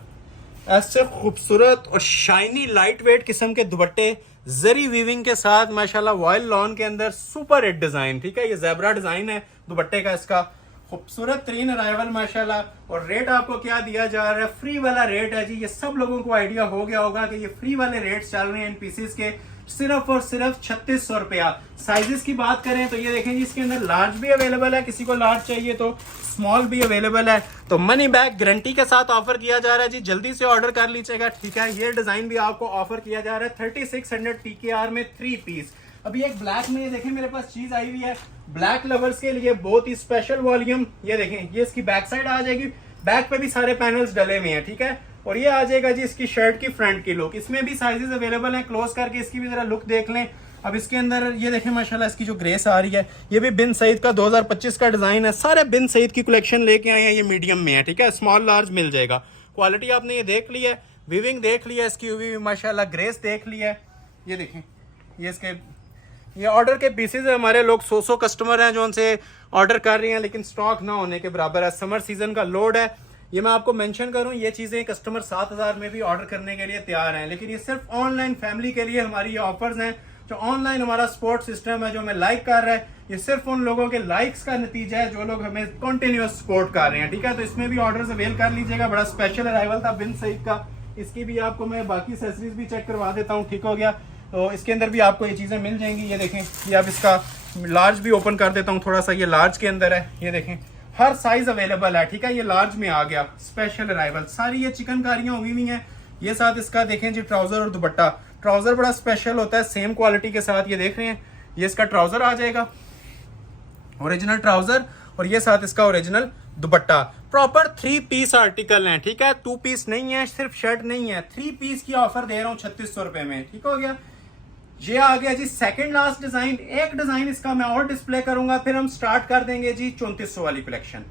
ऐसे खूबसूरत और शाइनी लाइट वेट किस्म के दुपट्टे जरी वीविंग के साथ माशाल्लाह, वॉयल लॉन के अंदर सुपर हिट डिजाइन, ठीक है। ये ज़ेब्रा डिजाइन है दुपट्टे का, इसका खूबसूरत तरीन अराइवल माशाल्लाह। और रेट आपको क्या दिया जा रहा है, फ्री वाला रेट है जी। ये सब लोगों को आइडिया हो गया होगा कि ये फ्री वाले रेट्स चल रहे हैं इन पीसेस के, सिर्फ और सिर्फ 3600 रुपया। साइजेस की बात करें तो ये देखें जी, इसके अंदर लार्ज भी अवेलेबल है, किसी को लार्ज चाहिए तो स्मॉल भी अवेलेबल है। तो मनी बैक गारंटी के साथ ऑफर किया जा रहा है जी, जल्दी से ऑर्डर कर लीजिएगा, ठीक है। ये डिजाइन भी आपको ऑफर किया जा रहा है 3600 TKR में 3 पीस। अभी एक ब्लैक में ये देखें मेरे पास चीज आई हुई है ब्लैक लवर्स के लिए, बहुत ही स्पेशल वॉल्यूम। ये देखें, ये इसकी बैक साइड आ जाएगी, बैक पे भी सारे पैनल्स डले हुए हैं, ठीक है। और ये आ जाएगा जी इसकी शर्ट की फ्रंट की लुक। इसमें भी साइजेस अवेलेबल हैं, क्लोज करके इसकी भी जरा लुक देख लें। अब इसके अंदर ये देखें माशाल्लाह, इसकी जो ग्रेस आ रही है, ये भी बिन सईद का 2025 का डिजाइन है। सारे बिन सईद की कलेक्शन लेके आए हैं, ये मीडियम में है, ठीक है। स्मॉल लार्ज मिल जाएगा। क्वालिटी आपने ये देख ली है, वीविंग देख लिया, इसकी हुई माशाल्लाह ग्रेस देख लिया है। ये देखें, ये इसके ये ऑर्डर के पीसेज है। हमारे लोग 100 कस्टमर हैं जो उनसे ऑर्डर कर रहे हैं, लेकिन स्टॉक ना होने के बराबर है। समर सीजन का लोड है। ये मैं आपको मेंशन करूं, ये चीजें कस्टमर 7000 में भी ऑर्डर करने के लिए तैयार हैं, लेकिन ये सिर्फ ऑनलाइन फैमिली के लिए हमारी ये ऑफर्स हैं। जो ऑनलाइन हमारा सपोर्ट सिस्टम है, जो हमें लाइक कर रहा है, ये सिर्फ उन लोगों के लाइक्स का नतीजा है जो लोग हमें कंटिन्यूअस सपोर्ट कर रहे हैं, ठीक है। तो इसमें भी ऑर्डर्स अवेल कर लीजिएगा। बड़ा स्पेशल अराइवल था बिन सईद का। इसकी भी आपको मैं बाकी एक्सेसरीज भी चेक करवा देता हूँ, ठीक हो गया। तो इसके अंदर भी आपको ये चीजें मिल जाएंगी। ये देखें, ये आप इसका लार्ज भी ओपन कर देता हूँ थोड़ा सा, ये लार्ज के अंदर है। ये देखें, हर साइज अवेलेबल है, ठीक है। ये लार्ज में आ गया, स्पेशल अराइवल। सारी ये चिकनकारियां हुई हुई हैं। ये साथ इसका देखें जी ट्राउजर और दुपट्टा। ट्राउजर बड़ा स्पेशल होता है, सेम क्वालिटी के साथ। ये देख रहे हैं, ये इसका ट्राउजर आ जाएगा, ओरिजिनल ट्राउजर, और ये साथ इसका original dupatta. Proper 3 piece article है, ठीक है। 2 पीस नहीं है, सिर्फ शर्ट नहीं है, 3 पीस की ऑफर दे रहा हूँ 3600 रुपए में, ठीक हो गया। ये आ गया जी सेकंड लास्ट डिजाइन। एक डिजाइन इसका मैं और डिस्प्ले करूंगा, फिर हम स्टार्ट कर देंगे जी 3400 वाली कलेक्शन।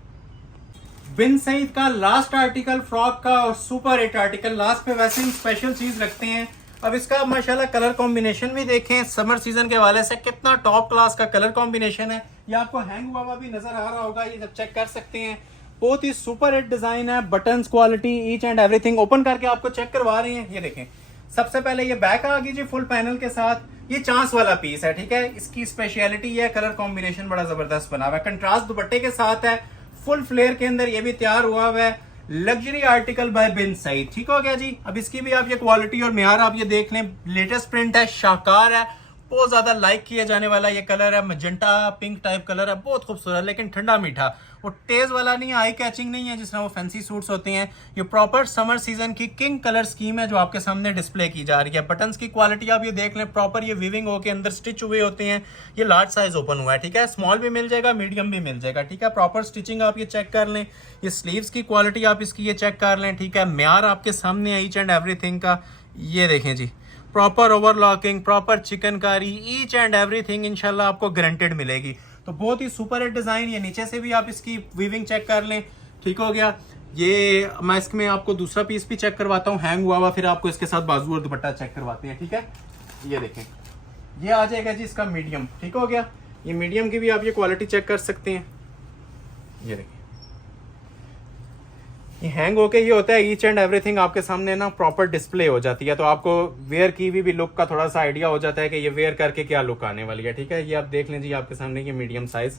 बिन सईद का लास्ट आर्टिकल फ्रॉक का और सुपर हिट आर्टिकल लास्ट पे वैसे ही स्पेशल चीज रखते हैं। अब इसका माशाल्लाह कलर कॉम्बिनेशन भी देखें, समर सीजन के हवाले से कितना टॉप क्लास का कलर कॉम्बिनेशन है। ये आपको हैंग हुआ भी नजर आ रहा होगा, ये जब चेक कर सकते हैं। बहुत ही सुपर हिट डिजाइन है, buttons quality each and everything. Open करके आपको चेक करवा रहे हैं, ये देखें। सबसे पहले ये बैक आ गई जी फुल पैनल के साथ। ये चांस वाला पीस है, ठीक है। इसकी स्पेशलिटी है कलर कॉम्बिनेशन बड़ा जबरदस्त बना हुआ है, कंट्रास्ट दुपट्टे के साथ है, फुल फ्लेयर के अंदर ये भी तैयार हुआ हुआ है। लग्जरी आर्टिकल बाय बिन सईद, ठीक हो गया जी। अब इसकी भी आप ये क्वालिटी और म्यार आप ये देख लें। लेटेस्ट प्रिंट है, शाकार है, बहुत ज्यादा लाइक किया जाने वाला ये कलर है। मजेंटा पिंक टाइप कलर है, बहुत खूबसूरत लेकिन ठंडा मीठा। वो तेज वाला नहीं है, आई कैचिंग नहीं है जिस तरह वो फैंसी सूट्स होते हैं। ये प्रॉपर समर सीजन की किंग कलर स्कीम है जो आपके सामने डिस्प्ले की जा रही है। बटन्स की क्वालिटी आप ये देख लें, प्रॉपर ये वीविंग होके अंदर स्टिच हुए होते हैं। ये लार्ज साइज ओपन हुआ है, ठीक है। स्मॉल भी मिल जाएगा, मीडियम भी मिल जाएगा, ठीक है। प्रॉपर स्टिचिंग आप ये चेक कर लें। ये स्लीव्स की क्वालिटी आप इसकी ये चेक कर लें, ठीक है। म्यार आपके सामने है ईच एंड एवरीथिंग का, ये देखें जी। Proper overlocking, proper chikankari, each and everything इंशाल्लाह आपको गारंटेड मिलेगी। तो बहुत ही सुपर हिट डिजाइन। ये नीचे से भी आप इसकी वीविंग चेक कर लें, ठीक हो गया। ये मैं इसमें आपको दूसरा पीस भी चेक करवाता हूँ हैंग हुआ हुआ, फिर आपको इसके साथ बाजू और दुपट्टा चेक करवाते हैं, ठीक है। ये देखें, ये आ जाएगा जी इसका मीडियम, ठीक हो गया। ये मीडियम की भी आप ये क्वालिटी चेक कर सकते हैं, ये देखें। ये हैंग होके ये होता है, ईच एंड एवरीथिंग आपके सामने ना प्रॉपर डिस्प्ले हो जाती है। तो आपको वेयर की भी लुक का थोड़ा सा आइडिया हो जाता है कि ये वेयर करके क्या लुक आने वाली है, ठीक है। ये आप देख लें जी, आपके सामने ये मीडियम साइज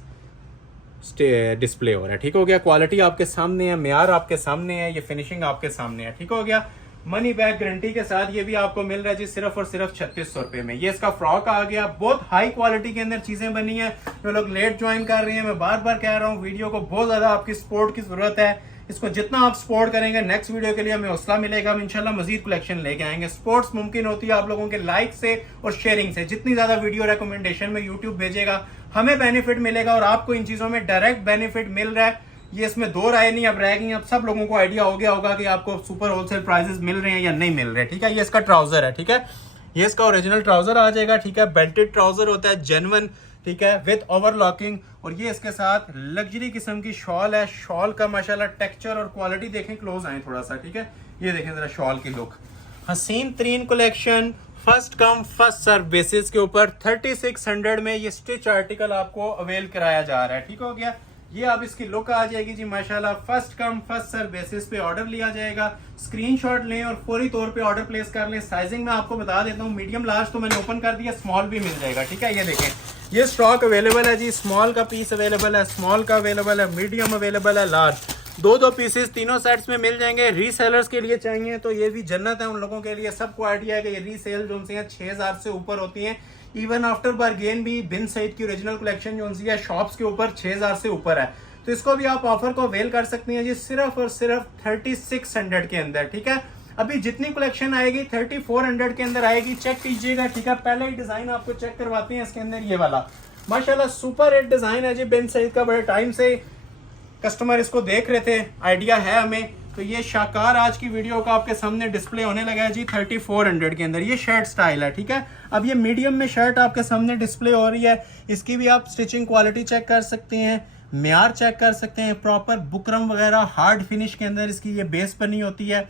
डिस्प्ले हो रहा है, ठीक हो गया। क्वालिटी आपके सामने है, म्यार आपके सामने है, ये फिनिशिंग आपके सामने है, ठीक हो गया। मनी बैक गारंटी के साथ ये भी आपको मिल रहा है जी सिर्फ और सिर्फ 3600 रुपए में। ये इसका फ्रॉक आ गया, बहुत हाई क्वालिटी के अंदर चीजें बनी है। जो लोग लेट ज्वाइन कर रहे हैं, मैं बार बार कह रहा हूँ, वीडियो को बहुत ज्यादा आपकी सपोर्ट की जरूरत है। इसको जितना आप सपोर्ट करेंगे नेक्स्ट वीडियो के लिए हमें हौसला मिलेगा। हम इंशाल्लाह मजीद कलेक्शन लेके आएंगे। सपोर्ट्स मुमकिन होती है आप लोगों के लाइक से और शेयरिंग से। जितनी ज्यादा वीडियो रिकमेंडेशन में यूट्यूब भेजेगा हमें बेनिफिट मिलेगा और आपको इन चीजों में डायरेक्ट बेनिफिट मिल रहा है। ये इसमें दो राय नहीं अब रह गई। अब सब लोगों को आइडिया हो गया होगा कि आपको सुपर होलसेल प्राइसेस मिल रहे हैं या नहीं मिल रहे, ठीक है। ये इसका ट्राउजर है, ठीक है। ये इसका ओरिजिनल ट्राउजर आ जाएगा, ठीक है। बेल्टेड ट्राउजर होता है, जेन्युइन, ठीक है, विद ओवरलॉकिंग। और ये इसके साथ लग्जरी किस्म की शॉल है। शॉल का माशाल्लाह टेक्सचर और क्वालिटी देखें, क्लोज आए थोड़ा सा, ठीक है। ये देखें जरा शॉल की लुक। हसीन तरीन collection, first come first serve basis के ऊपर 3600 में ये स्टिच आर्टिकल आपको अवेल कराया जा रहा है, ठीक हो गया। ये अब इसकी लुक आ जाएगी जी माशाल्लाह। First come first serve basis पे ऑर्डर लिया जाएगा। स्क्रीनशॉट लें और फौरी तौर पे ऑर्डर प्लेस कर लें। साइजिंग में आपको बता देता हूँ, मीडियम लार्ज तो मैंने ओपन कर दिया, स्मॉल भी मिल जाएगा, ठीक है। ये देखें, ये स्टॉक अवेलेबल है जी। स्मॉल का पीस अवेलेबल है, स्मॉल का अवेलेबल है, मीडियम अवेलेबल है, लार्ज। दो पीसेस तीनों सेट्स में मिल जाएंगे। रीसेलर्स के लिए चाहिए तो ये भी जन्नत है उन लोगों के लिए। सबको आइडिया है कि ये रीसेल जो उनसे 6000 से ऊपर होती है। इवन आफ्टर बारगेन भी बिन सईद की ओरिजिनल कलेक्शन जो उनकी है शॉप्स के ऊपर 6000 से ऊपर है। तो इसको भी आप ऑफर को अवेल कर सकती हैं जी सिर्फ और सिर्फ 3600 के अंदर, ठीक है। अभी जितनी कलेक्शन आएगी 3400 के अंदर आएगी, चेक कीजिएगा, ठीक है। पहले ही डिजाइन आपको चेक करवाते हैं इसके अंदर। ये वाला माशाल्लाह सुपर हिट डिजाइन है जी बिन सईद का। बड़े टाइम से कस्टमर इसको देख रहे थे, आइडिया है हमें। तो ये शाकार आज की वीडियो का आपके सामने डिस्प्ले होने लगा है जी 3400 के अंदर। ये शर्ट स्टाइल है, ठीक है। अब ये मीडियम में शर्ट आपके सामने डिस्प्ले हो रही है। इसकी भी आप स्टिचिंग क्वालिटी चेक कर सकते हैं, म्यार चेक कर सकते हैं। प्रॉपर बुकरम वगैरह हार्ड फिनिश के अंदर इसकी ये बेस बनी होती है।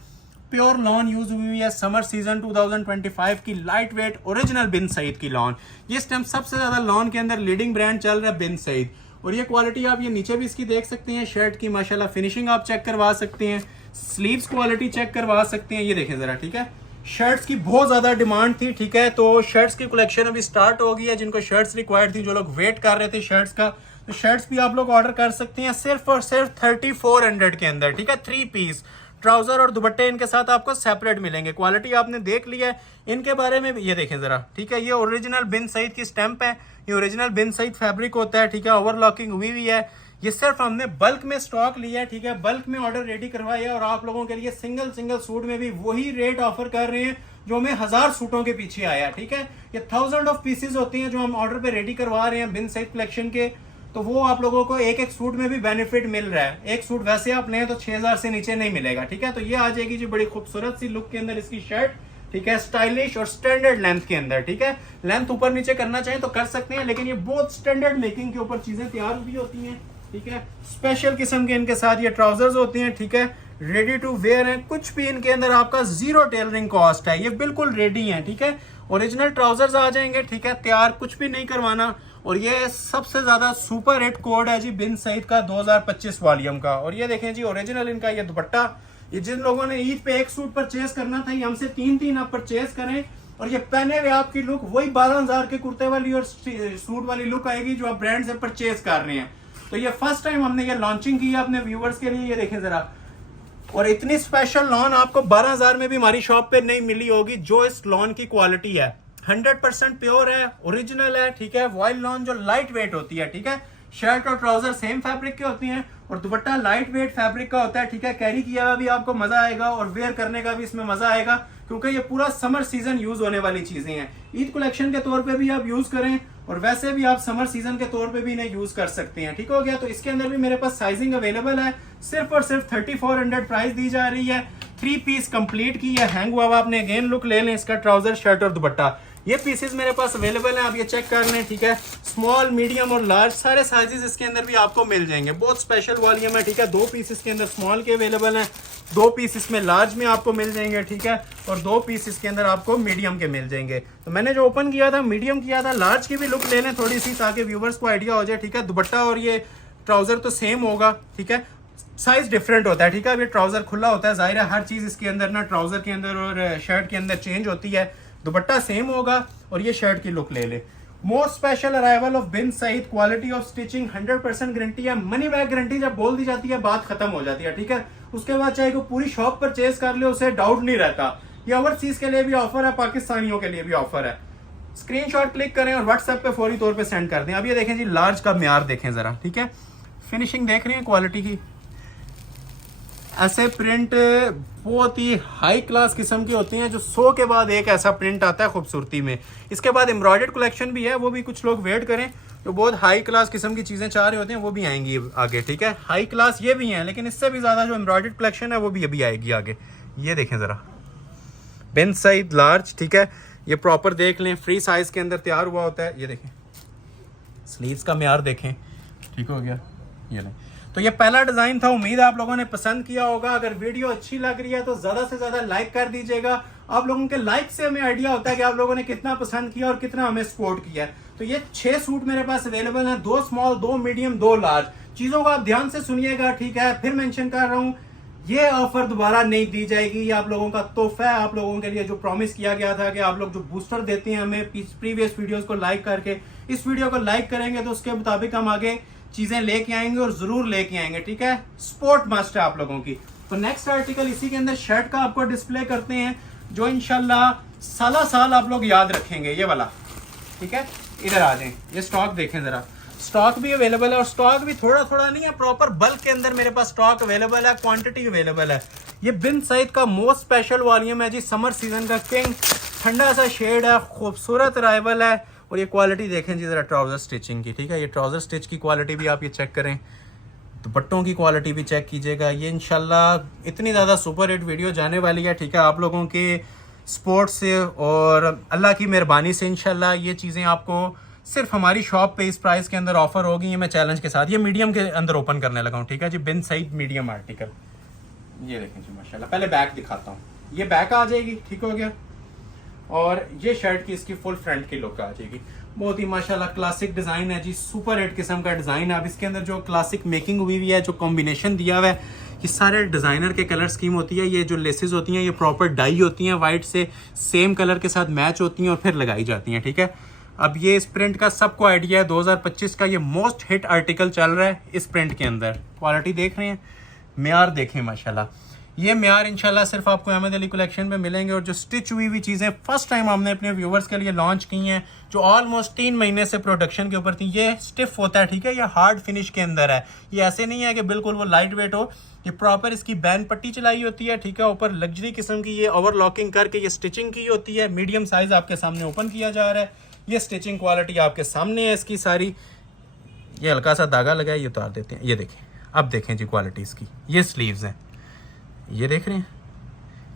प्योर लॉन यूज हुई है। समर सीजन 2025 की लाइट वेट ओरिजिनल बिन सईद की लॉन। ये इस टाइम सबसे ज्यादा लॉन के अंदर लीडिंग ब्रांड चल रहा है बिन सईद। और ये क्वालिटी आप ये नीचे भी इसकी देख सकते हैं शर्ट की, माशाल्लाह फिनिशिंग आप चेक करवा सकते हैं। स्लीव्स क्वालिटी चेक करवा सकते हैं। ये देखें जरा, ठीक है। शर्ट्स की बहुत ज्यादा डिमांड थी, ठीक है। तो शर्ट्स की कलेक्शन अभी स्टार्ट हो गई है। जिनको शर्ट्स रिक्वायर्ड थी, जो लोग वेट कर रहे थे शर्ट्स का, तो शर्ट्स भी आप लोग ऑर्डर कर सकते हैं सिर्फ और सिर्फ 3400 के अंदर, ठीक है। 3 पीस ट्राउजर और दुपट्टे इनके साथ आपको सेपरेट मिलेंगे। क्वालिटी आपने देख लिया है। इनके बारे में ये देखें जरा, ठीक है। ये ओरिजिनल बिन सईद की स्टैंप है। ये ओरिजिनल बिन सईद फैब्रिक होता है, ठीक है। ओवरलॉकिंग हुई हुई है। ये सिर्फ हमने बल्क में स्टॉक लिया है, ठीक है। बल्क में ऑर्डर रेडी करवाया और आप लोगों के लिए सिंगल सूट में भी वही रेट ऑफर कर रहे हैं जो हमें 1000 सूटों के पीछे आया, ठीक है। ये 1000 ऑफ पीसेस होती हैं जो हम ऑर्डर पे रेडी करवा रहे हैं बिन सईद कलेक्शन के। तो वो आप लोगों को एक सूट में भी बेनिफिट मिल रहा है। एक सूट वैसे आप लें तो 6000 से नीचे नहीं मिलेगा, ठीक है। तो ये आ जाएगी जी बड़ी खूबसूरत सी लुक के अंदर इसकी शर्ट, ठीक है। स्टाइलिश और स्टैंडर्ड लेंथ के अंदर, ठीक है। लेंथ ऊपर नीचे करना चाहें तो कर सकते हैं, लेकिन ये बहुत स्टैंडर्ड मेकिंग के ऊपर चीजें तैयार हुई होती हैं। ठीक है। स्पेशल किस्म के इनके साथ ये ट्राउजर्स होते हैं, ठीक है, रेडी टू वेयर है। कुछ भी इनके अंदर आपका जीरो टेलरिंग कॉस्ट है, ये बिल्कुल रेडी है, ठीक है। ओरिजिनल ट्राउजर्स आ जाएंगे, ठीक है, तैयार, कुछ भी नहीं करवाना। और ये सबसे ज्यादा सुपर हिट कोड है जी बिन सईद का 2025 वॉल्यूम का। और ये देखें जी ओरिजिनल इनका ये दुपट्टा, ये जिन लोगों ने ईद पे एक सूट परचेज करना था, ये हमसे 3 आप परचेज करें और ये पहने हुए आपकी लुक वही 12,000 के कुर्ते वाली और सूट वाली लुक आएगी जो आप ब्रांड से परचेज कर रहे हैं। तो ये फर्स्ट टाइम हमने ये लॉन्चिंग की है अपने व्यूवर्स के लिए, ये देखें जरा। और इतनी स्पेशल लॉन आपको 12,000 में भी हमारी शॉप पे नहीं मिली होगी, जो इस लॉन की क्वालिटी है। 100% प्योर है, ओरिजिनल है, ठीक है। वॉइल लॉन जो लाइट वेट होती है, ठीक है। शर्ट और ट्राउजर सेम फैब्रिक के होती हैं और दुपट्टा लाइट वेट फैब्रिक का होता है, ठीक है। कैरी किया हुआ भी आपको मजा आएगा और वेयर करने का भी इसमें मजा आएगा, क्योंकि ये पूरा समर सीजन यूज होने वाली चीजें हैं। ईद कलेक्शन के तौर पे भी आप यूज करें और वैसे भी आप समर सीजन के तौर पे भी इन्हें यूज कर सकते हैं, ठीक हो गया। तो इसके अंदर भी मेरे पास साइजिंग अवेलेबल है, सिर्फ और सिर्फ 3400 प्राइस दी जा रही है। 3 पीस कंप्लीट की है, हैंग हुआ आपने अगेन लुक ले लें, इसका ट्राउजर शर्ट और दुपट्टा। ये पीसेस मेरे पास अवेलेबल हैं, आप ये चेक कर लें, ठीक है। स्मॉल मीडियम और लार्ज सारे साइजेस इसके अंदर भी आपको मिल जाएंगे। बहुत स्पेशल वॉल्यूम है, ठीक है। 2 पीस इसके अंदर स्मॉल के अवेलेबल हैं, 2 पीस इसमें लार्ज में आपको मिल जाएंगे, ठीक है। और 2 पीस इसके अंदर आपको मीडियम के मिल जाएंगे। तो मैंने जो ओपन किया था मीडियम किया था, लार्ज की भी लुक ले लें थोड़ी सी, ताकि व्यूवर्स को आइडिया हो जाए, ठीक है। दुपट्टा और ये ट्राउजर तो सेम होगा, ठीक है, साइज डिफरेंट होता है, ठीक है। अब ये ट्राउजर खुला होता है, जाहिर है हर चीज इसके अंदर ना ट्राउजर के अंदर और शर्ट के अंदर चेंज होती है। दुपट्टा सेम होगा और ये शर्ट की लुक ले ले। Most special arrival of Bin Saeed, quality of stitching 100% guarantee है। मनी बैक गारंटी जब बोल दी जाती है बात खत्म हो जाती है, ठीक है। उसके बाद चाहे को पूरी शॉप परचेज कर ले, उसे डाउट नहीं रहता। ये ओवरसीज के लिए भी ऑफर है, पाकिस्तानियों के लिए भी ऑफर है। स्क्रीनशॉट क्लिक करें और व्हाट्सएप पे फौरी तौर पे सेंड कर दें। अब ये देखें जी लार्ज का म्यार देखें जरा, ठीक है। फिनिशिंग देख रहे हैं क्वालिटी की, ऐसे प्रिंट बहुत ही हाई क्लास किस्म की होती हैं, जो 100 के बाद एक ऐसा प्रिंट आता है खूबसूरती में। इसके बाद एम्ब्रॉयडर्ड कलेक्शन भी है, वो भी कुछ लोग वेट करें, जो बहुत हाई क्लास किस्म की चीज़ें चाह रहे होते हैं, वो भी आएंगी आगे, ठीक है। हाई क्लास ये भी हैं, लेकिन इससे भी ज़्यादा जो एम्ब्रॉयडर्ड कलेक्शन है वो भी अभी आएगी आगे। ये देखें ज़रा, बिन सईद लार्ज, ठीक है। ये प्रॉपर देख लें, फ्री साइज़ के अंदर तैयार हुआ होता है। ये देखें स्लीव्स का म्यार देखें, ठीक हो गया। ये लें, तो ये पहला डिजाइन था, उम्मीद है आप लोगों ने पसंद किया होगा। अगर वीडियो अच्छी लग रही है तो ज्यादा से ज्यादा लाइक कर दीजिएगा। आप लोगों के लाइक से हमें आइडिया होता है कि आप लोगों ने कितना पसंद किया और कितना हमें सपोर्ट किया है। तो ये 6 सूट मेरे पास अवेलेबल हैं, 2 स्मॉल, 2 मीडियम, 2 लार्ज। चीजों को आप ध्यान से सुनिएगा, ठीक है। फिर मेंशन कर रहा हूँ, ये ऑफर दोबारा नहीं दी जाएगी, ये आप लोगों का तोहफा है। आप लोगों के लिए जो प्रॉमिस किया गया था कि आप लोग जो बूस्टर देते हैं हमें प्रीवियस वीडियोस को लाइक करके, इस वीडियो को लाइक करेंगे तो उसके मुताबिक हम आगे चीजें लेके आएंगे और जरूर लेके आएंगे, ठीक है। स्पोर्ट मस्ट है आप लोगों की। तो नेक्स्ट आर्टिकल इसी के अंदर शर्ट का आपको डिस्प्ले करते हैं, जो इंशाल्लाह साल आप लोग याद रखेंगे, ये वाला, ठीक है। इधर आ जाएं, ये स्टॉक देखें जरा, स्टॉक भी अवेलेबल है और स्टॉक भी थोड़ा थोड़ा नहीं है, प्रॉपर बल्क के अंदर मेरे पास स्टॉक अवेलेबल है, क्वांटिटी अवेलेबल है। ये बिन सईद का मोस्ट स्पेशल वॉल्यूम है जी, समर सीजन का किंग, ठंडा सा शेड है, खूबसूरत अराइवल है। और ये क्वालिटी देखें जी जरा ट्राउजर स्टिचिंग की, ठीक है। ये ट्राउजर स्टिच की क्वालिटी भी आप ये चेक करें, दुपट्टों की क्वालिटी भी चेक कीजिएगा। ये इंशाल्लाह इतनी ज़्यादा सुपर हिट वीडियो जाने वाली है, ठीक है। आप लोगों के सपोर्ट से और अल्लाह की मेहरबानी से इंशाल्लाह ये चीज़ें आपको सिर्फ हमारी शॉप पे इस प्राइस के अंदर ऑफर होगी। ये मैं चैलेंज के साथ ये मीडियम के अंदर ओपन करने लगा हूँ, ठीक है जी। बिन सईद मीडियम आर्टिकल, ये देखें जी माशाल्लाह। पहले बैक दिखाता हूँ, ये बैक आ जाएगी, ठीक हो गया। और ये शर्ट की इसकी फुल फ्रंट की लुक आ जाएगी। बहुत ही माशाल्लाह क्लासिक डिजाइन है जी, सुपर हिट किस्म का डिजाइन है। अब इसके अंदर जो क्लासिक मेकिंग हुई हुई है, जो कॉम्बिनेशन दिया हुआ है, ये सारे डिजाइनर के कलर स्कीम होती है। ये जो लेसेस होती हैं ये प्रॉपर डाई होती हैं, वाइट से सेम कलर के साथ मैच होती हैं और फिर लगाई जाती हैं, ठीक है। अब ये इस प्रिंट का सबको आइडिया है, 2025 का ये मोस्ट हिट आर्टिकल चल रहा है इस प्रिंट के अंदर। क्वालिटी देख रहे हैं, म्यार देखें माशाल्लाह। ये म्यार इंशाल्लाह सिर्फ आपको अहमद अली कलेक्शन में मिलेंगे। और जो स्टिच हुई चीज़ें फर्स्ट टाइम हमने अपने व्यूवर्स के लिए लॉन्च की हैं, जो ऑलमोस्ट 3 महीने से प्रोडक्शन के ऊपर थी, ये स्टिफ होता है, ठीक है। ये हार्ड फिनिश के अंदर है, ये ऐसे नहीं है कि बिल्कुल वो लाइट वेट हो। ये प्रॉपर इसकी बैन पट्टी चलाई होती है, ठीक है। ऊपर लग्जरी किस्म की ये ओवरलॉकिंग करके ये स्टिचिंग की होती है। मीडियम साइज आपके सामने ओपन किया जा रहा है। ये स्टिचिंग क्वालिटी आपके सामने है इसकी सारी। ये हल्का सा धागा लगा है, ये उतार देते हैं। ये देखें, अब देखें जी क्वालिटी इसकी। ये स्लीव्स हैं, ये देख रहे हैं।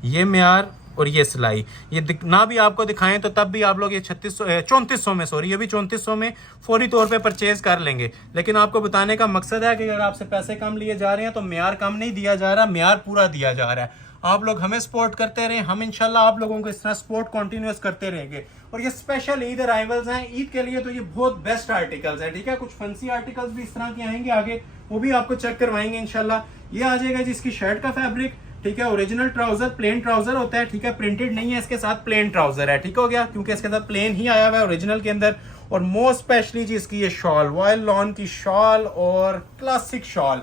ये म्यार और ये सिलाई, ये ना भी आपको दिखाएं तो तब भी आप लोग ये 3400 में, सॉरी ये भी 3400 में फौरी तौर पे परचेज कर लेंगे। लेकिन आपको बताने का मकसद है कि अगर आपसे पैसे कम लिए जा रहे हैं तो म्यार कम नहीं दिया जा रहा, म्यार पूरा दिया जा रहा है। आप लोग हमें सपोर्ट करते रहे, हम इंशाल्लाह आप लोगों को इस तरह सपोर्ट कंटिन्यूअस करते रहेंगे। और ये स्पेशल ईद अराइवल्स हैं, ईद के लिए तो ये बहुत बेस्ट आर्टिकल्स हैं, ठीक है। कुछ फंसी आर्टिकल्स भी इस तरह के आएंगे आगे, वो भी आपको चेक करवाएंगे इंशाल्लाह। ये आ जाएगा जिसकी शर्ट का फैब्रिक, ठीक है। ओरिजिनल ट्राउजर, प्लेन ट्राउजर होता है, ठीक है, प्रिंटेड नहीं है, इसके साथ प्लेन ट्राउजर है, ठीक हो गया, क्योंकि इसके साथ प्लेन ही आया हुआ है ओरिजिनल के अंदर। और मोस्ट स्पेशली जी इसकी ये शॉल, वॉयल लॉन की शॉल और क्लासिक शॉल,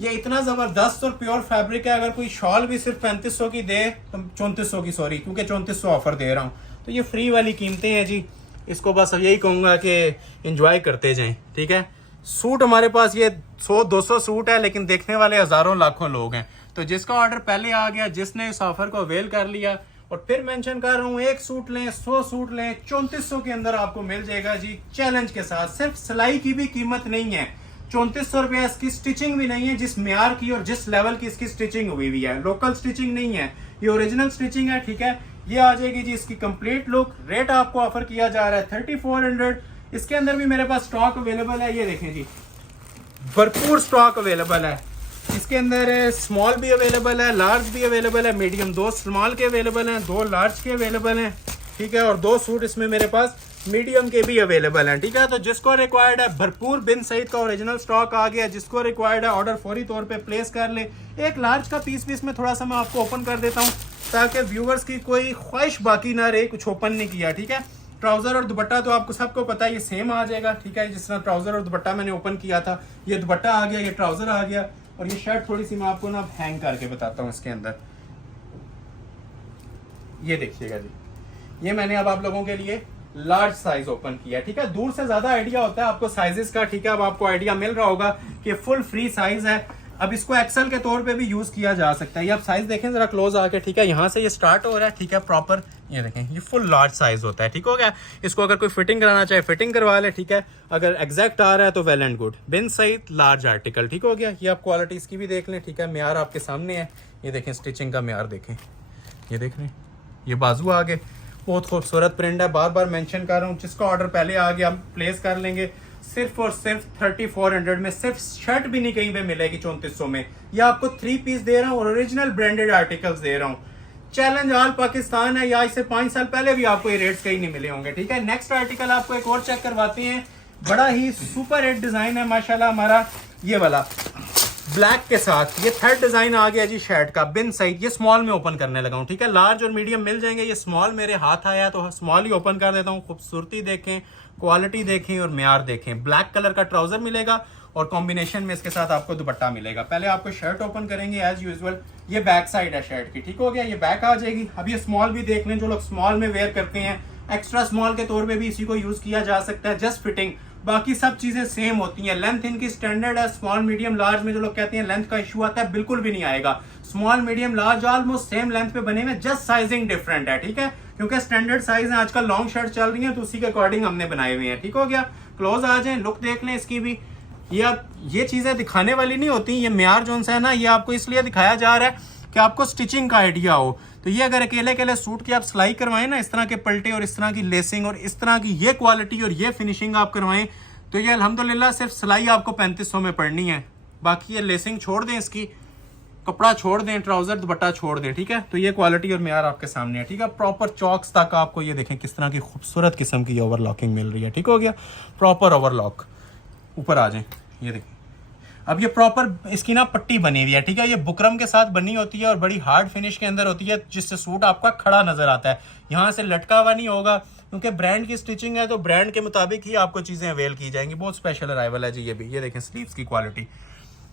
ये इतना जबरदस्त और प्योर फैब्रिक है। अगर कोई शॉल भी सिर्फ 3500 की दे, 3400 की, सॉरी, क्योंकि 3400 ऑफर दे रहा हूँ, तो ये फ्री वाली कीमतें हैं जी। इसको बस अब यही कहूंगा कि एंजॉय करते जाएं, ठीक है। सूट हमारे पास ये 100-200 सूट है, लेकिन देखने वाले हजारों लाखों लोग हैं। तो जिसका ऑर्डर पहले आ गया, जिसने इस ऑफर को अवेल कर लिया, और फिर मेंशन कर रहा हूँ, 1 सूट लें, 100 सूट लें, 3400 के अंदर आपको मिल जाएगा जी, चैलेंज के साथ। सिर्फ सिलाई की भी कीमत नहीं है, 3400 रुपया इसकी स्टिचिंग भी नहीं है, जिस म्यार की और जिस लेवल की इसकी स्टिचिंग हुई हुई है, लोकल स्टिचिंग नहीं है, ये ओरिजिनल स्टिचिंग है, ठीक है। ये आ जाएगी जी इसकी कंप्लीट लुक। रेट आपको ऑफर किया जा रहा है 3400। इसके अंदर भी मेरे पास स्टॉक अवेलेबल है, ये देखें जी, भरपूर स्टॉक अवेलेबल है। इसके अंदर स्मॉल भी अवेलेबल है, लार्ज भी अवेलेबल है, मीडियम 2 स्मॉल के अवेलेबल हैं, 2 लार्ज के अवेलेबल हैं, ठीक है। और 2 सूट इसमें मेरे पास मीडियम के भी अवेलेबल हैं, ठीक है। तो जिसको रिक्वायर्ड है, भरपूर बिन सईद का ओरिजिनल स्टॉक आ गया, जिसको रिक्वायर्ड है ऑर्डर फौरी तौर पे प्लेस कर ले। एक लार्ज का पीस भी इसमें थोड़ा सा मैं आपको ओपन कर देता हूँ, ताकि व्यूवर्स की कोई ख्वाहिश बाकी ना रहे, कुछ ओपन नहीं किया, ठीक है। ट्राउजर और दुपट्टा तो आपको सबको पता है, ये सेम आ जाएगा, ठीक है। जिस तरह ट्राउजर और दुपट्टा मैंने ओपन किया था, ये दुपट्टा आ गया, ये ट्राउजर आ गया। और ये शर्ट थोड़ी सी मैं आपको ना हैंग करके बताता हूँ इसके अंदर, ये देखिएगा जी, ये मैंने अब आप लोगों के लिए लार्ज साइज ओपन किया, ठीक है। दूर से ज्यादा आइडिया होता है आपको साइजेस का, ठीक है। अब आपको आइडिया मिल रहा होगा कि फुल फ्री साइज है। अब इसको एक्सेल के तौर पे भी यूज किया जा सकता है। ये आप साइज देखें जरा क्लोज आके, ठीक है, यहाँ से ये स्टार्ट हो रहा है, ठीक है, प्रॉपर, ये देखें, ये फुल लार्ज साइज होता है, ठीक हो गया। इसको अगर कोई फिटिंग कराना चाहे फिटिंग करवा ले, ठीक है। अगर एग्जैक्ट आ रहा है तो well and good. Bin Saeed large article, ठीक हो गया। ये आप क्वालिटी इसकी भी देख लें, ठीक है, म्यार आपके सामने है, ये देखें, स्टिचिंग का म्यार देखें, ये देख लें, ये बाजू आगे, बहुत खूबसूरत प्रिंट है। बार बार मेंशन कर रहा हूँ, जिसका ऑर्डर पहले आ गया हम प्लेस कर लेंगे। सिर्फ और सिर्फ 3400 में, सिर्फ शर्ट भी नहीं कहीं पे मिलेगी 3400 में। ये आपको 3 पीस दे रहा हूँ और ओरिजिनल ब्रांडेड आर्टिकल्स दे रहा हूँ। चैलेंज ऑल पाकिस्तान है, या इससे 5 साल पहले भी आपको ये रेट्स कहीं नहीं मिले होंगे, ठीक है। नेक्स्ट आर्टिकल आपको एक और चेक करवाते हैं, बड़ा ही सुपर हिट डिजाइन है माशाल्लाह हमारा, ये वाला ब्लैक के साथ। ये 3rd डिजाइन आ गया जी शर्ट का, बिन साइज। ये स्मॉल में ओपन करने लगा हूँ, ठीक है। लार्ज और मीडियम मिल जाएंगे, ये स्मॉल मेरे हाथ आया तो स्मॉल ही ओपन कर देता हूँ। खूबसूरती देखें, क्वालिटी देखें और म्यार देखें। ब्लैक कलर का ट्राउजर मिलेगा और कॉम्बिनेशन में इसके साथ आपको दुपट्टा मिलेगा। पहले आपको शर्ट ओपन करेंगे एज यूजुअल, ये बैक साइड है शर्ट की, ठीक हो गया, ये बैक आ जाएगी। अब ये स्मॉल भी देख लें, जो लोग स्मॉल में वेयर करते हैं, एक्स्ट्रा स्मॉल के तौर पे भी इसी को यूज किया जा सकता है, जस्ट फिटिंग। बाकी सब चीजें सेम होती हैं। लेंथ इनकी स्टैंडर्ड है। स्मॉल मीडियम लार्ज में जो लोग कहते हैं लेंथ का इशू आता है, बिल्कुल भी नहीं आएगा। Small medium large almost same length पे बने हुए, जस्ट साइजिंग डिफरेंट है, ठीक है, क्योंकि स्टैंडर्ड साइज है। आजकल लॉन्ग शर्ट चल रही है तो उसी के अकॉर्डिंग हमने बनाए हुए हैं, ठीक हो गया। क्लोज आ जाए, लुक देख लें इसकी भी। ये चीजें दिखाने वाली नहीं होती, ये म्यार जोन सा है ना, ये आपको इसलिए दिखाया जा रहा है कि आपको स्टिचिंग का आइडिया हो। तो ये अगर अकेले अकेले सूट की आप सिलाई करवाएं ना, इस तरह के पलटे और इस तरह की लेसिंग और इस तरह की ये क्वालिटी और ये फिनिशिंग आप करवाएं, तो ये अल्हम्दुलिल्लाह सिर्फ सिलाई आपको 3500 में पड़नी है। बाकी ये लेसिंग छोड़ दें, इसकी कपड़ा छोड़ दें, ट्राउजर दुपट्टा छोड़ दें, ठीक है। तो ये क्वालिटी और म्यार आपके सामने है, ठीक है। प्रॉपर चॉक्स तक आपको ये देखें किस तरह की खूबसूरत किस्म की ओवरलॉकिंग मिल रही है, ठीक हो गया। प्रॉपर ओवरलॉक, ऊपर आ जाए, ये देखें। अब ये प्रॉपर इसकी ना पट्टी बनी हुई है, ठीक है। ये बुकरम के साथ बनी होती है और बड़ी हार्ड फिनिश के अंदर होती है, जिससे सूट आपका खड़ा नजर आता है। यहाँ से लटका हुआ नहीं होगा, क्योंकि ब्रांड की स्टिचिंग है, तो ब्रांड के मुताबिक ही आपको चीजें अवेल की जाएंगी। बहुत स्पेशल अराइवल है जी ये भी। ये देखें स्लीव्स की क्वालिटी,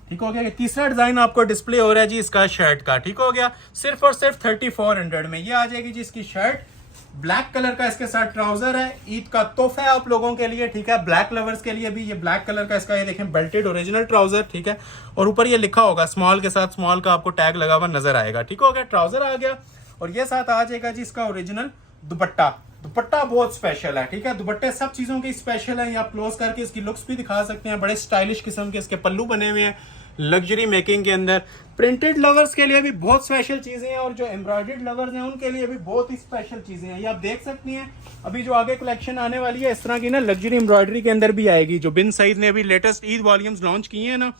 ठीक हो गया। तीसरा डिजाइन आपको डिस्प्ले हो रहा है जी इसका शर्ट का, ठीक हो गया। सिर्फ और सिर्फ 3400 में ये आ जाएगी जी इसकी शर्ट। ब्लैक कलर का इसके साथ ट्राउजर है, ईद का तोहफा है आप लोगों के लिए, ठीक है। ब्लैक लवर्स के लिए भी ये ब्लैक कलर का इसका ये देखें बेल्टेड ओरिजिनल ट्राउजर, ठीक है। और ऊपर ये लिखा होगा स्मॉल के साथ, स्मॉल का आपको टैग लगा हुआ नजर आएगा, ठीक हो गया। ट्राउजर आ गया और ये साथ आ जाएगा जी इसका ओरिजिनल दुपट्टा। दुपट्टा बहुत स्पेशल है, ठीक है। दुपट्टे सब चीजों के स्पेशल है। आप क्लोज करके इसकी लुक्स भी दिखा सकते हैं। बड़े स्टाइलिश किस्म के इसके पल्लू बने हुए हैं, लग्जरी मेकिंग के अंदर। प्रिंटेड लवर्स के लिए भी बहुत स्पेशल चीजें हैं और जो एम्ब्रॉयडर्ड लवर्स हैं उनके लिए भी बहुत ही स्पेशल चीजें हैं। ये आप देख सकती हैं अभी जो आगे कलेक्शन आने वाली है इस तरह की ना लग्जरी एम्ब्रॉयडरी के अंदर भी आएगी, जो बिन सईद ने अभी लेटेस्ट ईद वॉल्यूम्स लॉन्च किए हैं ना,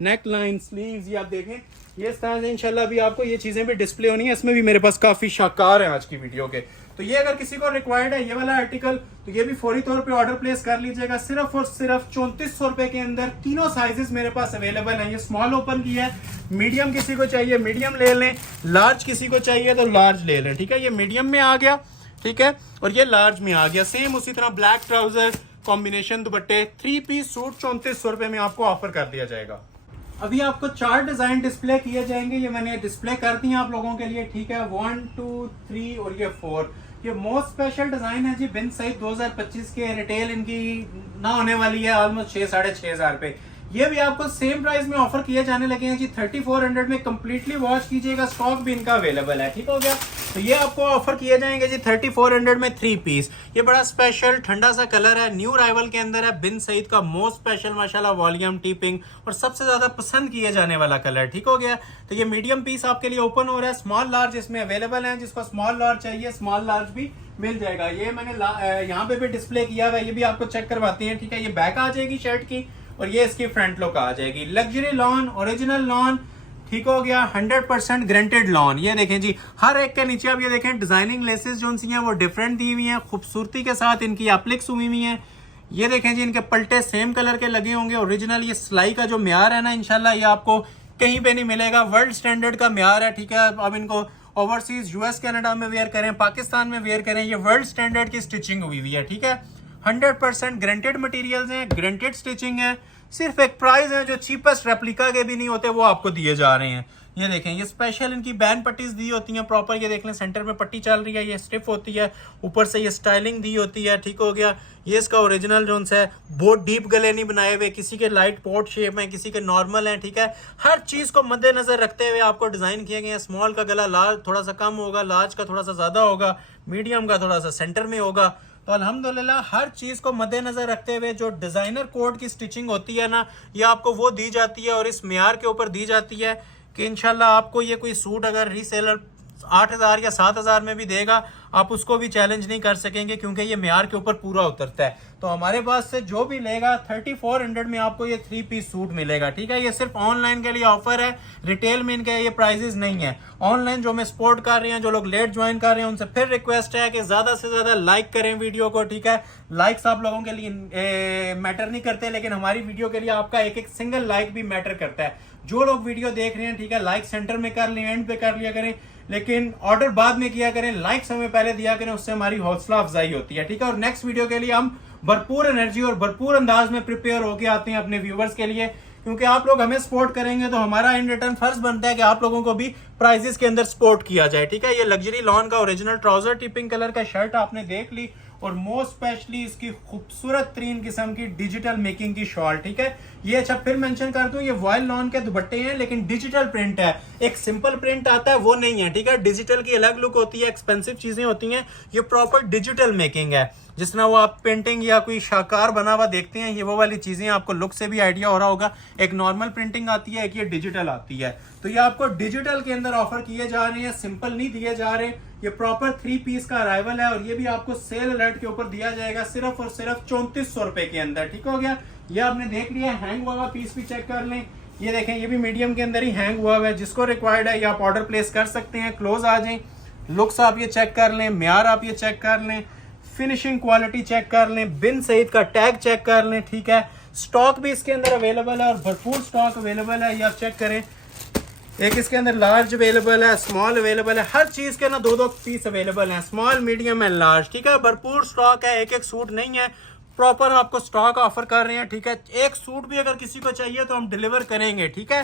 नेक लाइन स्लीव्स, ये आप देखें ये इस तरह से इंशाल्लाह अभी आपको ये चीजें भी डिस्प्ले होनी है। इसमें भी मेरे पास काफी शानदार है आज की वीडियो के। तो ये अगर किसी को रिक्वायर्ड है ये वाला आर्टिकल तो ये भी फौरी तौर पे ऑर्डर प्लेस कर लीजिएगा। सिर्फ और सिर्फ 3400 रुपए के अंदर तीनों साइजेस मेरे पास अवेलेबल है। ये स्मॉल ओपन की है, मीडियम किसी को चाहिए मीडियम ले लें, लार्ज किसी को चाहिए तो लार्ज ले लें। ठीक है, ये मीडियम में आ गया, ठीक है, और ये लार्ज में आ गया। सेम उसी तरह ब्लैक ट्राउजर कॉम्बिनेशन दुपट्टे 3 पीस सूट 3400 रुपए में आपको ऑफर कर दिया जाएगा। अभी आपको 4 डिजाइन डिस्प्ले किए जाएंगे, ये मैंने डिस्प्ले कर दी है आप लोगों के लिए। ठीक है, 1 2 3 और ये 4। ये मोस्ट स्पेशल डिजाइन है जी बिन सईद 2025 के। रिटेल इनकी ना होने वाली है ऑलमोस्ट 6-6.5 पे। ये भी आपको सेम प्राइस में ऑफर किए जाने लगे हैं जी 3400 में। कंप्लीटली वॉश कीजिएगा, स्टॉक भी इनका अवेलेबल है। ठीक हो गया, तो ये आपको ऑफर किए जाएंगे जी 3400 में 3 पीस। ये बड़ा स्पेशल ठंडा सा कलर है, न्यू राइवल के अंदर है, बिन सईद का मोस्ट स्पेशल माशाल्लाह वॉल्यूम टीपिंग और सबसे ज्यादा पसंद किए जाने वाला कलर। ठीक हो गया, तो ये मीडियम पीस आपके लिए ओपन हो रहा है। स्मॉल लार्ज इसमें अवेलेबल है, जिसको स्मॉल लार्ज चाहिए स्मॉल लार्ज भी मिल जाएगा। ये मैंने यहाँ पे भी डिस्प्ले किया हुआ है, ये भी आपको चेक करवाते हैं। ठीक है, ये बैक आ जाएगी शर्ट की और ये इसकी फ्रंट लुक आ जाएगी। लग्जरी लॉन, ओरिजिनल लॉन, ठीक हो गया, 100% ग्रेंटेड लॉन। ये देखें जी, हर एक के नीचे आप ये देखें डिजाइनिंग लेसेस जो सी हैं वो डिफरेंट दी हुई हैं, खूबसूरती के साथ इनकी एप्लिक्स हुई हुई हैं। ये देखें जी, इनके पलटे सेम कलर के लगे होंगे ओरिजिनल। ये सिलाई का जो म्यार है ना इंशाल्लाह ये आपको कहीं पे नहीं मिलेगा, वर्ल्ड स्टैंडर्ड का म्यार है। ठीक है, अब इनको ओवरसीज यूएस कनाडा में वेयर करें, पाकिस्तान में वेयर करें, ये वर्ल्ड स्टैंडर्ड की स्टिचिंग हुई हुई है। ठीक है, 100% ग्रेंटेड मटेरियल्स हैं, ग्रेंटेड स्टिचिंग है। सिर्फ एक प्राइस है जो चीपेस्ट रेप्लिका के भी नहीं होते वो आपको दिए जा रहे हैं। ये देखें, ये स्पेशल इनकी बैन पट्टीज दी होती हैं प्रॉपर। ये देख लें सेंटर में पट्टी चल रही है, ये स्टिफ होती है, ऊपर से ये स्टाइलिंग दी होती है। ठीक हो गया, ये इसका ओरिजिनल जो है बहुत डीप गले नहीं बनाए हुए, किसी के लाइट पोर्ट शेप में, किसी के नॉर्मल हैं। ठीक है, हर चीज को मद्देनजर रखते हुए आपको डिजाइन किए गए हैं। स्मॉल का गला लार्ज थोड़ा सा कम होगा, लार्ज का थोड़ा सा ज्यादा होगा, मीडियम का थोड़ा सा सेंटर में होगा। तो अल्हम्दुलिल्लाह हर चीज को मद्देनजर रखते हुए जो डिजाइनर कोड की स्टिचिंग होती है ना ये आपको वो दी जाती है और इस म्यार के ऊपर दी जाती है कि इंशाल्लाह आपको ये कोई सूट अगर रीसेलर 8000 या 7000 में भी देगा आप उसको भी चैलेंज नहीं कर सकेंगे, क्योंकि ये म्यार के ऊपर पूरा उतरता है। तो हमारे पास से जो भी लेगा 3400 में आपको ये 3 पीस सूट मिलेगा। ठीक है, ये सिर्फ ऑनलाइन के लिए ऑफर है, रिटेल में इनके ये प्राइजेस नहीं है। ऑनलाइन जो मैं सपोर्ट कर रहे हैं, जो लोग लेट ज्वाइन कर रहे हैं, उनसे फिर रिक्वेस्ट है कि ज्यादा से ज्यादा लाइक करें वीडियो को। ठीक है, लाइक्स आप लोगों के लिए मैटर नहीं करते, लेकिन हमारी वीडियो के लिए आपका एक एक सिंगल लाइक भी मैटर करता है। जो लोग वीडियो देख रहे हैं, ठीक है, लाइक सेंटर में कर लें, एंड पे कर लिया करें, लेकिन ऑर्डर बाद में किया करें, लाइक समय पहले दिया करें, उससे हमारी हौसला अफजाई होती है। ठीक है, और नेक्स्ट वीडियो के लिए हम भरपूर एनर्जी और भरपूर अंदाज में प्रिपेयर होके आते हैं अपने व्यूवर्स के लिए, क्योंकि आप लोग हमें सपोर्ट करेंगे तो हमारा इन रिटर्न फर्ज बनता है कि आप लोगों को भी प्राइजेस के अंदर सपोर्ट किया जाए। ठीक है, ये लग्जरी लॉन का ओरिजिनल ट्राउजर टिपिंग कलर का शर्ट आपने देख ली और मोस्ट स्पेशली इसकी खूबसूरत तरीन किस्म की डिजिटल मेकिंग की शॉल। ठीक है, ये अच्छा फिर मेंशन कर दूं, ये वॉयल लॉन के दुपट्टे हैं लेकिन डिजिटल प्रिंट है। एक सिंपल प्रिंट आता है वो नहीं है। ठीक है, डिजिटल की अलग लुक होती है, एक्सपेंसिव चीजें होती हैं, ये प्रॉपर डिजिटल मेकिंग है। जिस तरह वो आप पेंटिंग या कोई शाकार बना हुआ देखते हैं, ये वो वाली चीजें आपको लुक से भी आइडिया हो रहा होगा। एक नॉर्मल प्रिंटिंग आती है, एक ये डिजिटल आती है। तो ये आपको डिजिटल के अंदर ऑफर किए जा रहे हैं, सिंपल नहीं दिए जा रहे। ये प्रॉपर 3 पीस का अराइवल है और ये भी आपको सेल अलर्ट के ऊपर दिया जाएगा सिर्फ और सिर्फ 3400 रुपए के अंदर। ठीक हो गया, ये आपने देख लिया। हैंग हुआ पीस भी चेक कर लें, ये देखें ये भी मीडियम के अंदर ही हैंग हुआ है। जिसको रिक्वायर्ड है ये आप ऑर्डर प्लेस कर सकते हैं। क्लोज आ जाएं, लुक्स आप ये चेक कर लें, म्यार आप ये चेक कर लें, फिनिशिंग क्वालिटी चेक कर लें, बिन सईद का टैग चेक कर लें। ठीक है, स्टॉक भी इसके अंदर अवेलेबल है और भरपूर स्टॉक अवेलेबल है, ये आप चेक करें। एक इसके अंदर लार्ज अवेलेबल है, स्मॉल अवेलेबल है, हर चीज के ना 2-2 पीस अवेलेबल हैं, स्मॉल मीडियम एंड लार्ज। ठीक है, भरपूर स्टॉक है, एक एक सूट नहीं है, प्रॉपर आपको स्टॉक ऑफर कर रहे हैं। ठीक है, एक सूट भी अगर किसी को चाहिए तो हम डिलीवर करेंगे। ठीक है,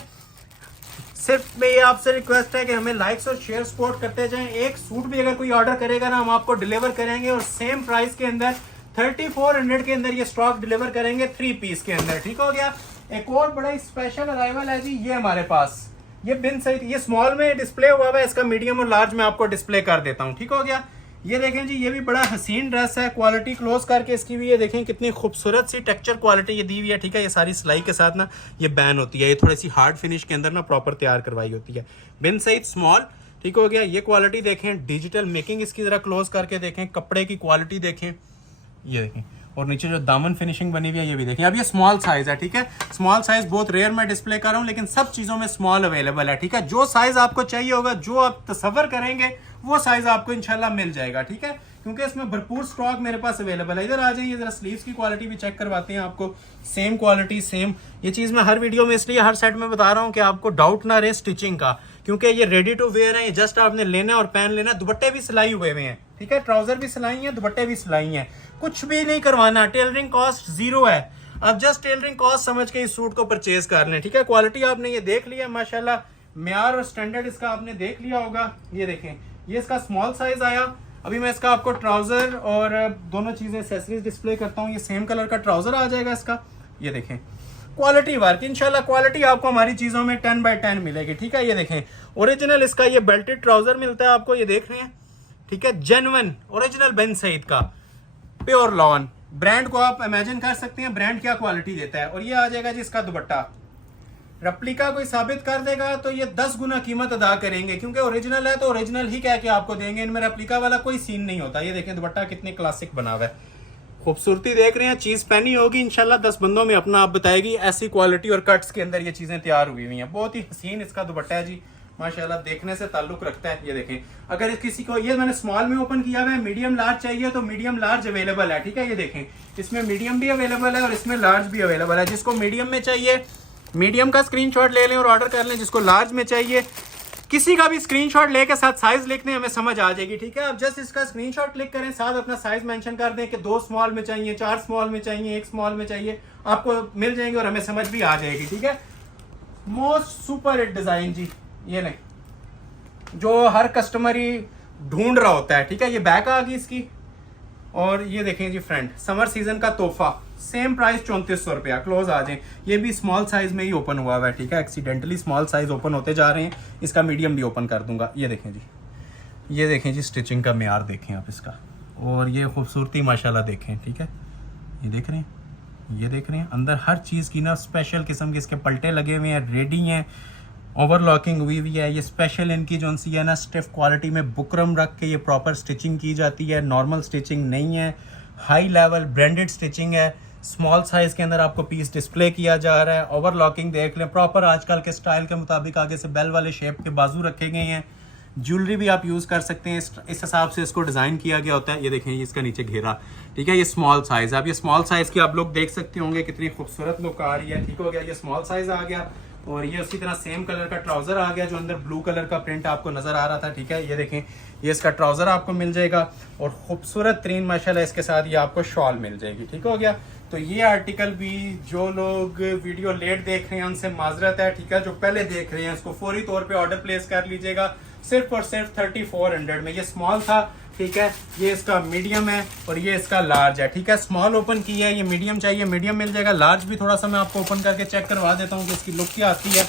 सिर्फ मैं ये आपसे रिक्वेस्ट है कि हमें लाइक्स और शेयर सपोर्ट करते जाएं। एक सूट भी अगर कोई ऑर्डर करेगा ना हम आपको डिलीवर करेंगे और सेम प्राइस के अंदर 3400 के अंदर ये स्टॉक डिलीवर करेंगे 3 पीस के अंदर। ठीक हो गया, एक और बड़ा स्पेशल अराइवल है जी, ये हमारे पास ये बिन सईद, ये स्मॉल में डिस्प्ले हुआ है, इसका मीडियम और लार्ज में आपको डिस्प्ले कर देता हूँ। ठीक हो गया, ये देखें जी, ये भी बड़ा हसीन ड्रेस है। क्वालिटी क्लोज करके इसकी भी ये देखें कितनी खूबसूरत सी टेक्सचर क्वालिटी ये दी हुई है, ठीक है। ये सारी सिलाई के साथ ना ये बैन होती है, ये थोड़ी सी हार्ड फिनिश के अंदर ना प्रॉपर तैयार करवाई होती है। बिन सईद स्मॉल, ठीक हो गया। ये क्वालिटी देखें, डिजिटल मेकिंग इसकी ज़रा क्लोज करके देखें, कपड़े की क्वालिटी देखें, ये देखें, और नीचे जो दामन फिनिशिंग बनी हुई है ये भी देखें। अब ये स्मॉल साइज है, ठीक है। स्मॉल साइज बहुत रेयर मैं डिस्प्ले कर रहा हूँ, लेकिन सब चीज़ों में स्मॉल अवेलेबल है, ठीक है। जो साइज आपको चाहिए होगा, जो आप तसव्वुर करेंगे, वो साइज आपको इंशाल्लाह मिल जाएगा, ठीक है, क्योंकि इसमें भरपूर स्टॉक मेरे पास अवेलेबल है। इधर आ जाइए, जरा स्लीव्स की क्वालिटी भी चेक करवाते हैं आपको। Same quality, same. ये चीज़ मैं हर वीडियो में इसलिए हर सेट में बता रहा हूँ कि आपको डाउट ना रहे स्टिचिंग का, क्योंकि ये रेडी टू वेयर है, ये जस्ट आपने लेना और पहन लेना। दुपट्टे भी सिलाई हुए हुए हैं, ठीक है, ट्राउजर भी सिलाई है, दुपट्टे भी सिलाई हैं, कुछ भी नहीं करवाना। टेलरिंग कॉस्ट 0 है। अब जस्ट टेलरिंग कॉस्ट समझ के इस सूट को परचेज कर लें, ठीक है। क्वालिटी आपने ये देख लिया माशाल्लाह, म्यार और स्टैंडर्ड इसका आपने देख लिया होगा। ये देखें, ये इसका स्मॉल साइज आया। अभी मैं इसका आपको ट्राउजर और दोनों चीजें एक्सेसरीज डिस्प्ले करता हूँ। ये सेम कलर का ट्राउजर आ जाएगा इसका, ये देखें। क्वालिटी वर्क, इंशाल्लाह क्वालिटी आपको हमारी चीजों में 10/10 मिलेगी, ठीक है। ये देखें, ओरिजिनल इसका ये बेल्टेड ट्राउजर मिलता है आपको, ये देख रहे हैं, ठीक है। जेन्युइन ओरिजिनल बिन सईद का प्योर लॉन। ब्रांड को आप इमेजिन कर सकते हैं ब्रांड क्या क्वालिटी देता है। और ये आ जाएगा जी इसका दुपट्टा। रेप्लिका कोई साबित कर देगा तो ये 10 गुना कीमत अदा करेंगे, क्योंकि ओरिजिनल है तो ओरिजिनल ही कह के आपको देंगे। इनमें रेप्लिका वाला कोई सीन नहीं होता। ये देखें दुपट्टा कितने क्लासिक बना हुआ है, खूबसूरती देख रहे हैं। चीज पहनी होगी इंशाल्लाह 10 बंदों में अपना आप बताएगी। ऐसी क्वालिटी और कट्स के अंदर ये चीजें तैयार हुई हुई हैं। बहुत ही हसीन इसका दुपट्टा है जी, माशाल्लाह देखने से ताल्लुक रखता है। ये देखें, अगर किसी को, ये मैंने स्मॉल में ओपन किया हुआ है, मीडियम लार्ज चाहिए तो मीडियम लार्ज अवेलेबल है, ठीक है। ये देखें, इसमें मीडियम भी अवेलेबल है और इसमें लार्ज भी अवेलेबल है। जिसको मीडियम में चाहिए मीडियम का स्क्रीनशॉट ले लें और ऑर्डर कर लें। जिसको लार्ज में चाहिए किसी का भी स्क्रीनशॉट लेके साथ साइज लिख दें, हमें समझ आ जाएगी, ठीक है। आप जस्ट इसका स्क्रीनशॉट क्लिक करें, साथ अपना साइज मेंशन कर दें कि 2 स्मॉल में चाहिए, 4 स्मॉल में चाहिए, 1 स्मॉल में चाहिए, आपको मिल जाएंगे और हमें समझ भी आ जाएगी, ठीक है। मोस्ट सुपर हिट डिजाइन जी, ये नहीं जो हर कस्टमर ही ढूंढ रहा होता है, ठीक है। ये बैक आ गई इसकी, और ये देखें जी फ्रंट, समर सीजन का तोहफा। सेम प्राइस 3400 रुपया। क्लोज आ जाए, ये भी स्मॉल साइज में ही ओपन हुआ हुआ है, ठीक है। एक्सीडेंटली स्मॉल साइज ओपन होते जा रहे हैं, इसका मीडियम भी ओपन कर दूंगा। ये देखें जी, ये देखें जी स्टिचिंग का म्यार देखें आप इसका, और ये खूबसूरती माशाल्लाह देखें, ठीक है। ये देख रहे हैं, ये देख रहे हैं, अंदर हर चीज़ की ना स्पेशल किस्म के इसके पलटे लगे हुए हैं, रेडी हैं, ओवरलॉकिंग हुई हुई है। ये स्पेशल इनकी जो सी है ना, स्टिफ क्वालिटी में बुकरम रख के ये प्रॉपर स्टिचिंग की जाती है, नॉर्मल स्टिचिंग नहीं है, हाई लेवल ब्रांडेड स्टिचिंग है। स्मॉल साइज के अंदर आपको पीस डिस्प्ले किया जा रहा है। ओवरलॉकिंग देख लें, प्रॉपर आजकल के स्टाइल के मुताबिक आगे से बेल वाले शेप के बाजू रखे गए हैं। ज्वेलरी भी आप यूज़ कर सकते हैं, इस हिसाब से इसको डिज़ाइन किया गया होता है। ये देखें, इसका नीचे घेरा, ठीक है। ये स्मॉल साइज, आप ये स्मॉल साइज की आप लोग देख सकते होंगे कितनी खूबसूरत लुक आ रही है, ठीक हो गया। ये स्मॉल साइज आ गया, और ये उसी तरह सेम कलर का ट्राउजर आ गया जो अंदर ब्लू कलर का प्रिंट आपको नजर आ रहा था, ठीक है। ये देखें, ये इसका ट्राउजर आपको मिल जाएगा, और खूबसूरत तरीन माशाल्लाह इसके साथ ये आपको शॉल मिल जाएगी, ठीक हो गया। तो ये आर्टिकल भी जो लोग वीडियो लेट देख रहे हैं उनसे माजरत है, ठीक है। जो पहले देख रहे हैं उसको फौरी तौर पे ऑर्डर प्लेस कर लीजिएगा, सिर्फ और सिर्फ 3400 में। ये स्मॉल था, ठीक है। ये इसका मीडियम है और ये इसका लार्ज है, ठीक है। स्मॉल ओपन किया है, ये मीडियम चाहिए, मीडियम मिल जाएगा। लार्ज भी थोड़ा सा मैं आपको ओपन करके चेक करवा देता हूँ कि इसकी लुक क्या आती है।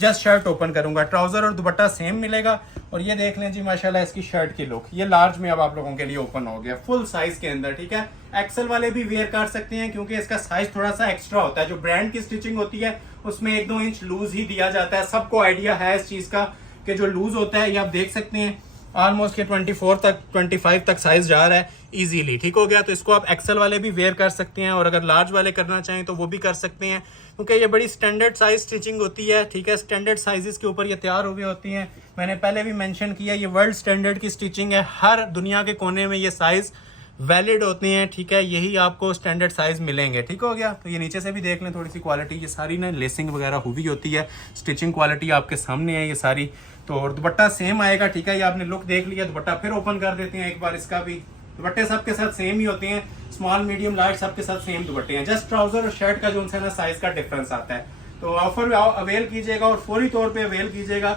जस्ट शर्ट ओपन करूंगा, ट्राउजर और दुपट्टा सेम मिलेगा। और ये देख लें जी माशाल्लाह इसकी शर्ट की लुक, ये लार्ज में अब आप लोगों के लिए ओपन हो गया, फुल साइज के अंदर, ठीक है। एक्सेल वाले भी वेयर कर सकते हैं, क्योंकि इसका साइज थोड़ा सा एक्स्ट्रा होता है। जो ब्रांड की स्टिचिंग होती है उसमें 1-2 इंच लूज ही दिया जाता है। सबको आइडिया है इस चीज का कि जो लूज होता है, ये आप देख सकते हैं ऑलमोस्ट 24 तक 25 तक साइज जा रहा है इजीली, ठीक हो गया। तो इसको आप एक्सेल वाले भी वेयर कर सकते हैं, और अगर लार्ज वाले करना चाहें तो वो भी कर सकते हैं, क्योंकि ये बड़ी स्टैंडर्ड साइज स्टिचिंग होती है, ठीक है। स्टैंडर्ड साइजेस के ऊपर ये तैयार हुई होती हैं। मैंने पहले भी मेंशन किया, ये वर्ल्ड स्टैंडर्ड की स्टिचिंग है। हर दुनिया के कोने में ये साइज वैलिड होते हैं, ठीक है। यही आपको स्टैंडर्ड साइज मिलेंगे, ठीक हो गया। तो ये नीचे से भी देख लें थोड़ी सी क्वालिटी, ये सारी ना लेसिंग वगैरह हुई होती है, स्टिचिंग क्वालिटी आपके सामने है ये सारी। तो और दुपट्टा सेम आएगा, ठीक है। ये आपने लुक देख लिया, दुपट्टा फिर ओपन कर देते हैं एक बार इसका भी। दुपट्टे सबके साथ सेम ही होते हैं, स्मॉल मीडियम लार्ज सबके साथ सेम दुपट्टे हैं। जस्ट ट्राउजर और शर्ट का जो उनसे ना साइज का डिफरेंस आता है। तो ऑफर अवेल कीजिएगा और फौरी तौर पे अवेल कीजिएगा,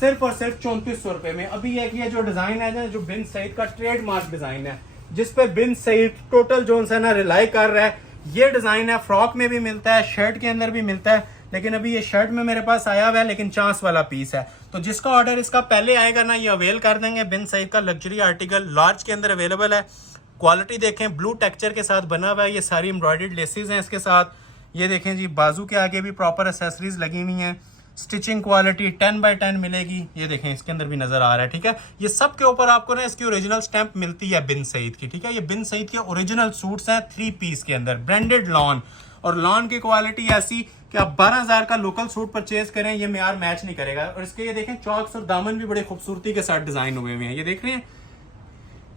सिर्फ और सिर्फ 3400 रुपए में। अभी एक ये जो डिजाइन है ना, जो बिन सईद का ट्रेडमार्क डिजाइन है, जिसपे बिन सईद टोटल जो है ना रिलाई कर रहा है, ये डिजाइन है। फ्रॉक में भी मिलता है, शर्ट के अंदर भी मिलता है, लेकिन अभी ये शर्ट में मेरे पास आया हुआ है, लेकिन चांस वाला पीस है। तो जिसका ऑर्डर इसका पहले आएगा ना, ये अवेल कर देंगे। बिन सईद का लग्जरी आर्टिकल लार्ज के अंदर अवेलेबल है। क्वालिटी देखें, ब्लू टेक्सचर के साथ बना हुआ है। ये सारी एम्ब्रॉयडर्ड लेसेस हैं इसके साथ। ये देखें जी, बाजू के आगे भी प्रॉपर एसेसरीज लगी हुई हैं। स्टिचिंग क्वालिटी 10x10 मिलेगी। ये देखें, इसके अंदर भी नजर आ रहा है, ठीक है। ये सब के ऊपर आपको ना इसकी ओरिजिनल स्टैंप मिलती है बिन सईद की, ठीक है। ये बिन सईद के ओरिजिनल सूट्स हैं 3 पीस के अंदर, ब्रांडेड लॉन। और लॉन की क्वालिटी ऐसी कि आप 12,000 का लोकल सूट परचेज करें, ये मेयार मैच नहीं करेगा। और इसके ये देखें, चॉक्स और दामन भी बड़ी खूबसूरती के साथ डिजाइन हुए हुए हैं। ये देख रहे हैं,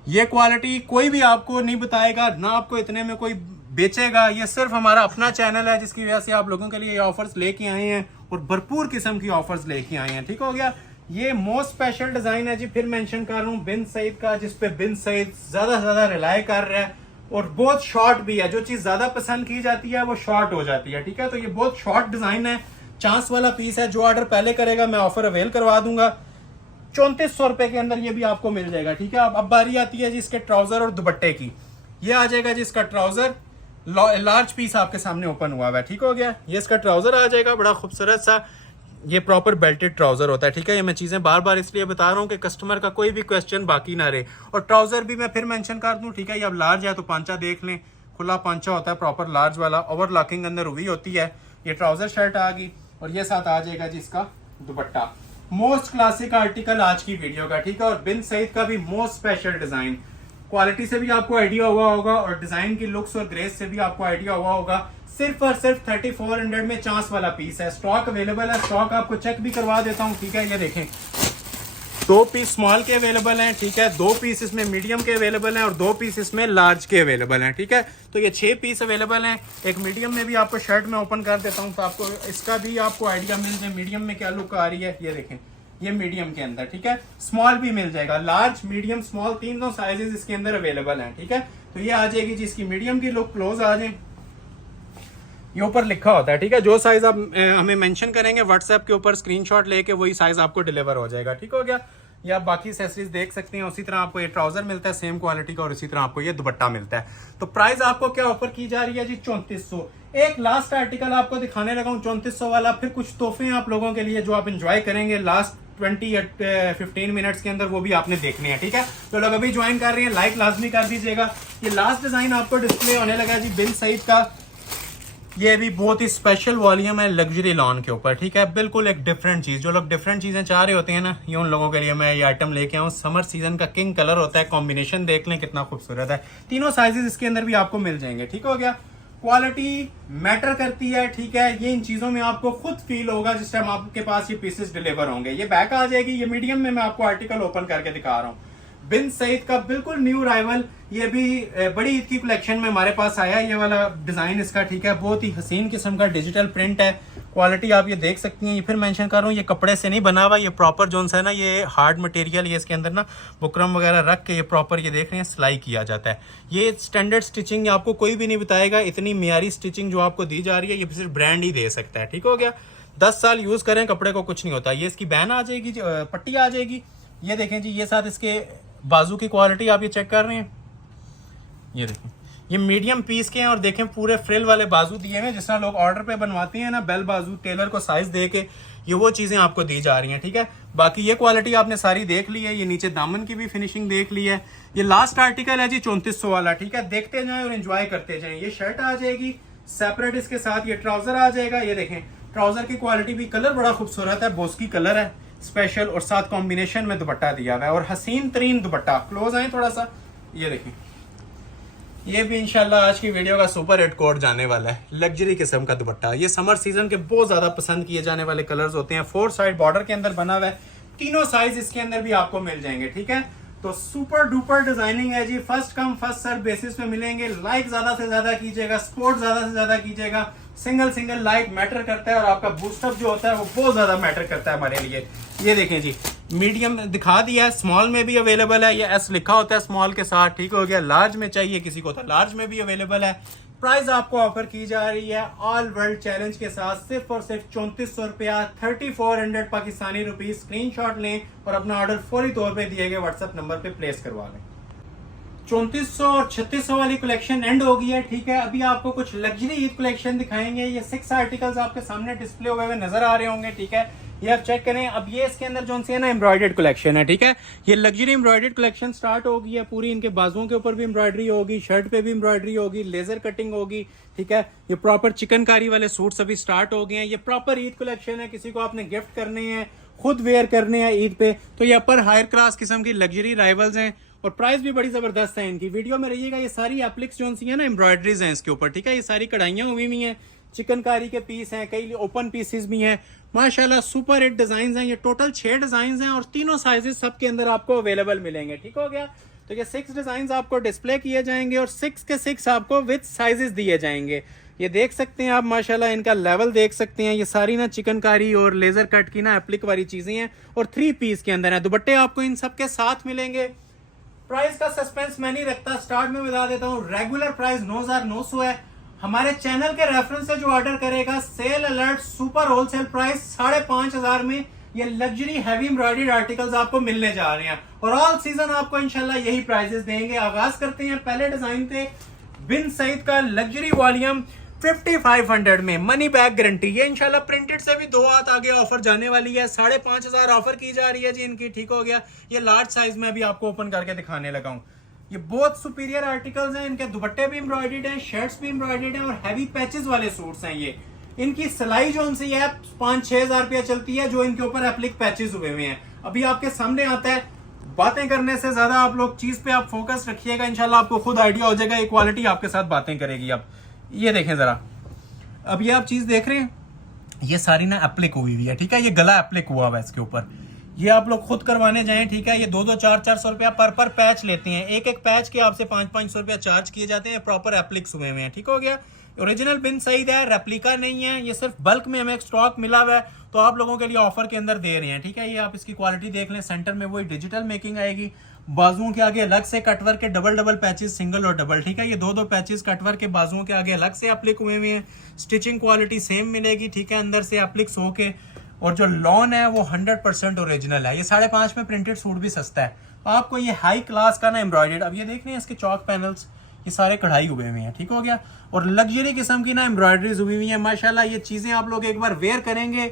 ये क्वालिटी कोई भी आपको नहीं बताएगा, ना आपको इतने में कोई बेचेगा। ये सिर्फ हमारा अपना चैनल है, जिसकी वजह से आप लोगों के लिए ये ऑफर्स लेके आए हैं, और भरपूर किस्म की ऑफर्स लेके आए हैं, ठीक हो गया। ये मोस्ट स्पेशल डिजाइन है जी, फिर मेंशन कर रहा हूं, बिन सईद का, जिसपे बिन सईद ज्यादा से ज्यादा रिलाई कर रहा है। और बहुत शॉर्ट भी है, जो चीज ज्यादा पसंद की जाती है वो शॉर्ट हो जाती है, ठीक है। तो ये बहुत शॉर्ट डिजाइन है, चांस वाला पीस है। जो ऑर्डर पहले करेगा मैं ऑफर अवेल करवा दूंगा। 3400 रुपए के अंदर ये भी आपको मिल जाएगा, ठीक है। अब बारी आती है जी इसके ट्राउजर और दुपट्टे की। ये आ जाएगा जी इसका ट्राउजर, लार्ज पीस आपके सामने ओपन हुआ है, ठीक हो गया। ये इसका ट्राउजर आ जाएगा, बड़ा खूबसूरत सा। ये प्रॉपर बेल्टेड ट्राउजर होता है, ठीक है। ये मैं चीजें बार बार इसलिए बता रहा हूँ कि कस्टमर का कोई भी क्वेश्चन बाकी ना रहे। और ट्राउजर भी मैं फिर मेंशन कर दूं, ठीक है। ये अब लार्ज है तो पांचा देख लें, खुला पांचा होता है प्रॉपर लार्ज वाला, ओवरलॉकिंग अंदर हुई होती है। ये ट्राउजर शर्ट आ गई, और ये साथ आ जाएगा जी इसका दुपट्टा। मोस्ट क्लासिक आर्टिकल आज की वीडियो का, ठीक है। और बिन सईद का भी मोस्ट स्पेशल डिजाइन, क्वालिटी से भी आपको आइडिया हुआ होगा, और डिजाइन की लुक्स और ग्रेस से भी आपको आइडिया हुआ होगा। सिर्फ और सिर्फ 3400 में चांस वाला पीस है। स्टॉक अवेलेबल है, स्टॉक आपको चेक भी करवा देता हूँ, ठीक है। ये देखें, 2 पीस स्मॉल के अवेलेबल हैं, ठीक है। 2 पीस इसमें मीडियम के अवेलेबल हैं, और 2 पीस इसमें लार्ज के अवेलेबल हैं, ठीक है। तो ये 6 पीस अवेलेबल हैं। एक मीडियम में भी आपको शर्ट में ओपन कर देता हूँ, तो आपको इसका भी आपको आइडिया मिल जाए मीडियम में क्या लुक आ रही है। ये देखें, ये मीडियम के अंदर, ठीक है। स्मॉल भी मिल जाएगा, लार्ज मीडियम स्मॉल तीनों साइजेस इसके अंदर अवेलेबल हैं, ठीक है। तो ये आ जाएगी जी इसकी मीडियम की लुक। क्लोज आ जाए, ये ऊपर लिखा होता है, ठीक है। जो साइज आप हमें मेंशन करेंगे व्हाट्सएप के ऊपर, स्क्रीनशॉट लेके वही साइज आपको डिलीवर हो जाएगा, ठीक हो गया। ये आप बाकी एक्सेसरीज देख सकते हैं। उसी तरह आपको ये ट्राउजर मिलता है सेम क्वालिटी का, और इसी तरह आपको ये दुपट्टा मिलता है। तो प्राइस आपको क्या ऑफर की जा रही है जी, 3400। एक लास्ट आर्टिकल आपको दिखाने लगा हूँ 3400 वाला, फिर कुछ तोहफे हैं आप लोगों के लिए जो आप इंजॉय करेंगे लास्ट 20 या 15 मिनट्स के अंदर, वो भी आपने देखने हैं, ठीक है। तो लोग अभी ज्वाइन कर रहे हैं, लाइक लाजमी कर दीजिएगा। ये लास्ट डिजाइन आपको डिस्प्ले होने लगा जी बिन सईद का। ये भी बहुत ही स्पेशल वॉल्यूम है लग्जरी लॉन के ऊपर, ठीक है। बिल्कुल एक डिफरेंट चीज, जो लोग डिफरेंट चीजें चाह रहे होते हैं ना, ये उन लोगों के लिए मैं ये आइटम लेके आऊँ। समर सीजन का किंग कलर होता है, कॉम्बिनेशन देख लें कितना खूबसूरत है। तीनों साइजेस इसके अंदर भी आपको मिल जाएंगे, ठीक हो गया। क्वालिटी मैटर करती है, ठीक है। ये इन चीजों में आपको खुद फील होगा जिस टाइम आपके पास ये पीसेस डिलीवर होंगे। ये बैक आ जाएगी, ये मीडियम में मैं आपको आर्टिकल ओपन करके दिखा रहा हूँ। बिन सईद का बिल्कुल न्यू राइवल, ये भी बड़ी ईद की कलेक्शन में हमारे पास आया ये वाला डिजाइन इसका, ठीक है। बहुत ही हसीन किस्म का डिजिटल प्रिंट है। क्वालिटी आप ये देख सकती हैं। ये फिर मेंशन कर रहा हूँ, ये कपड़े से नहीं बना हुआ, ये प्रॉपर जोन सा है ना, ये हार्ड मटेरियल, ये इसके अंदर ना बुकरम वगैरह रख के ये प्रॉपर ये देख रहे हैं सिलाई किया जाता है। ये स्टैंडर्ड स्टिचिंग आपको कोई भी नहीं बताएगा, इतनी मियारी स्टिचिंग जो आपको दी जा रही है, ये सिर्फ ब्रांड ही दे सकता है, ठीक हो गया। 10 साल यूज करें कपड़े को, कुछ नहीं होता। ये इसकी बैन आ जाएगी, पट्टी आ जाएगी। ये देखें जी, ये साथ इसके बाजू की क्वालिटी आप ये चेक कर रहे हैं, ये देखें, ये मीडियम पीस के हैं। और देखें पूरे फ्रिल वाले बाजू दिए हैं, जिस तरह लोग ऑर्डर पे बनवाते हैं ना, बेल बाजू टेलर को साइज दे के, ये वो चीजें आपको दी जा रही हैं, ठीक है। बाकी ये क्वालिटी आपने सारी देख ली है। ये नीचे दामन की भी फिनिशिंग देख ली है। ये लास्ट आर्टिकल है जी 3400 वाला, ठीक है। देखते जाएं और एंजॉय करते जाएं। ये शर्ट आ जाएगी सेपरेट, इसके साथ ये ट्राउजर आ जाएगा। ये देखें, ट्राउजर की क्वालिटी भी, कलर बड़ा खूबसूरत है, बोस्की कलर है स्पेशल, और साथ कॉम्बिनेशन में दुपट्टा दिया हुआ है, और हसीन तरीन दुपट्टा। क्लोज आए थोड़ा सा, ये देखें, ये भी इंशाल्लाह आज की वीडियो का सुपर हिट कोड जाने वाला है। लग्जरी किस्म का दुपट्टा, ये समर सीजन के बहुत ज्यादा पसंद किए जाने वाले कलर्स होते हैं। 4 साइड बॉर्डर के अंदर बना हुआ है, तीनों साइज इसके अंदर भी आपको मिल जाएंगे, ठीक है। तो सुपर डुपर डिजाइनिंग है जी, first come first serve basis पे मिलेंगे। लाइक ज्यादा से ज्यादा कीजिएगा, सपोर्ट ज्यादा से ज्यादा कीजिएगा। सिंगल लाइक मैटर करता है, और आपका बूस्टअप जो होता है वो बहुत ज्यादा मैटर करता है हमारे लिए। ये देखें जी, मीडियम दिखा दिया है, स्मॉल में भी अवेलेबल है, ये एस लिखा होता है स्मॉल के साथ, ठीक हो गया। लार्ज में चाहिए किसी को तो लार्ज में भी अवेलेबल है। प्राइस आपको ऑफर की जा रही है ऑल वर्ल्ड चैलेंज के साथ, सिर्फ और सिर्फ 3400 रुपया, 3400 पाकिस्तानी रुपीज। स्क्रीनशॉट लें और अपना ऑर्डर फौरी तौर पे दिए गए व्हाट्सएप नंबर पे प्लेस करवा लें। 3400 और 3600 वाली कलेक्शन एंड हो गई है, ठीक है। अभी आपको कुछ लग्जरी ईद कलेक्शन दिखाएंगे। ये 6 आर्टिकल्स आपके सामने डिस्प्ले हुए हुए नजर आ रहे होंगे, ठीक है। ये आप चेक करें। अब ये इसके अंदर जो है ना एम्ब्रॉयडर्ड कलेक्शन है, ठीक है। ये लग्जरी एम्ब्रॉयडर्ड कलेक्शन स्टार्ट हो गई है पूरी। इनके बाजुओं के ऊपर भी एम्ब्रॉयडरी होगी, शर्ट पे भी एम्ब्रॉयडरी होगी, लेजर कटिंग होगी, ठीक है। ये प्रॉपर चिकनकारी वाले सूट्स अभी स्टार्ट हो गए हैं। ये प्रॉपर ईद कलेक्शन है, किसी को आपने गिफ्ट करने हैं, खुद वेयर करने हैं ईद पे, तो ये अपर हायर क्लास किस्म की लग्जरी राइवल्स हैं और प्राइस भी बड़ी जबरदस्त है इनकी। वीडियो में रहिएगा। ये सारी एप्लिक्स जो सी है ना एम्ब्रॉयडरीज हैं इसके ऊपर, ठीक है। ये सारी कढ़ाइयां हुई हुई हैं, चिकनकारी के पीस हैं, कई ओपन पीसेस भी हैं, माशाल्लाह सुपर हिट डिजाइन हैं। ये टोटल 6 डिजाइन हैं और तीनों साइजेस सबके अंदर आपको अवेलेबल मिलेंगे, ठीक हो गया। तो ये 6 डिजाइन आपको डिस्प्ले किए जाएंगे और 6 के 6 आपको विद साइजेस दिए जाएंगे। ये देख सकते हैं आप, माशाल्लाह इनका लेवल देख सकते हैं। ये सारी ना चिकनकारी और लेजर कट की ना एप्लिक वाली चीजें हैं और 3 पीस के अंदर है। दुपट्टे आपको इन सब के साथ मिलेंगे। प्राइस का सस्पेंस मैं नहीं रखता, स्टार्ट में बता देता हूँ। रेगुलर प्राइस 9900 है। हमारे चैनल के रेफरेंस से जो ऑर्डर करेगा, sale alert super wholesale price 5500 में ये लग्जरी हैवी एम्ब्रॉयडर्ड आर्टिकल्स आपको मिलने जा रहे हैं और ऑल सीजन आपको इंशाल्लाह यही प्राइसेस देंगे। आगाज करते हैं पहले डिजाइन थे बिन सईद का लग्जरी वॉल्यूम 5500 में, मनी बैक गारंटी। ये इंशाल्लाह प्रिंटेड से भी 2 हाथ आगे ऑफर जाने वाली है। 5500 ऑफर की जा रही है जी इनकी, ठीक हो गया। ये लार्ज साइज में भी आपको ओपन करके दिखाने लगा हूं। ये बहुत सुपीरियर आर्टिकल्स हैं। इनके दुपट्टे भी एम्ब्रॉयडर्ड हैं, शर्ट्स भी एम्ब्रॉयडर्ड हैं और हैवी पैचेस वाले सूट्स हैं। ये इनकी सिलाई जो उनसे है 5-6 हजार रुपया चलती है, जो इनके ऊपर एप्लिक पैचेस हुए हुए हैं। अभी आपके सामने आता है। बातें करने से ज्यादा आप लोग चीज पे आप फोकस रखिएगा, इंशाल्लाह आपको खुद आइडिया हो जाएगा। ये क्वालिटी आपके साथ बातें करेगी। अब ये देखें जरा, अब ये आप चीज देख रहे हैं, ये सारी ना एप्लिक हुई हुई है, ठीक है। ये गला एप्लिक हुआ हुआ है इसके ऊपर। ये आप लोग खुद करवाने जाएं, ठीक है। ये 2-2, 4-400 रुपया पर पैच लेते हैं। एक पैच के आपसे 500-500 रुपया चार्ज किए जाते हैं। प्रॉपर एप्लिक्स हुए हुए हैं, ठीक हो गया। ओरिजिनल बिन सईद है, रेप्लिका नहीं है। ये सिर्फ बल्क में हमें स्टॉक मिला हुआ है, तो आप लोगों के लिए ऑफर के अंदर दे रहे हैं, ठीक है। ये आप इसकी क्वालिटी देख लें। सेंटर में वही डिजिटल मेकिंग आएगी, बाजुओं के आगे अलग से कटवर्क के डबल पैचेस, सिंगल और डबल, ठीक है। ये 2-2 पैचेस कटवर्क के बाजुओं के आगे अलग से एप्लिक हुए हुए हैं। स्टिचिंग क्वालिटी सेम मिलेगी, ठीक है। अंदर से एप्लिक्स होके, और जो लॉन है वो 100% ओरिजिनल है। ये 5.5 में प्रिंटेड सूट भी सस्ता है। आपको ये हाई क्लास का ना एम्ब्रॉयडर्ड, अब ये देख रहे हैं इसके चौक पैनल्स, ये सारे कढ़ाई हुए हुए हैं, ठीक हो गया। और लग्जरी किस्म की ना एम्ब्रॉयडरीज हुई हुई है, माशाल्लाह। ये चीजें आप लोग एक बार वेयर करेंगे,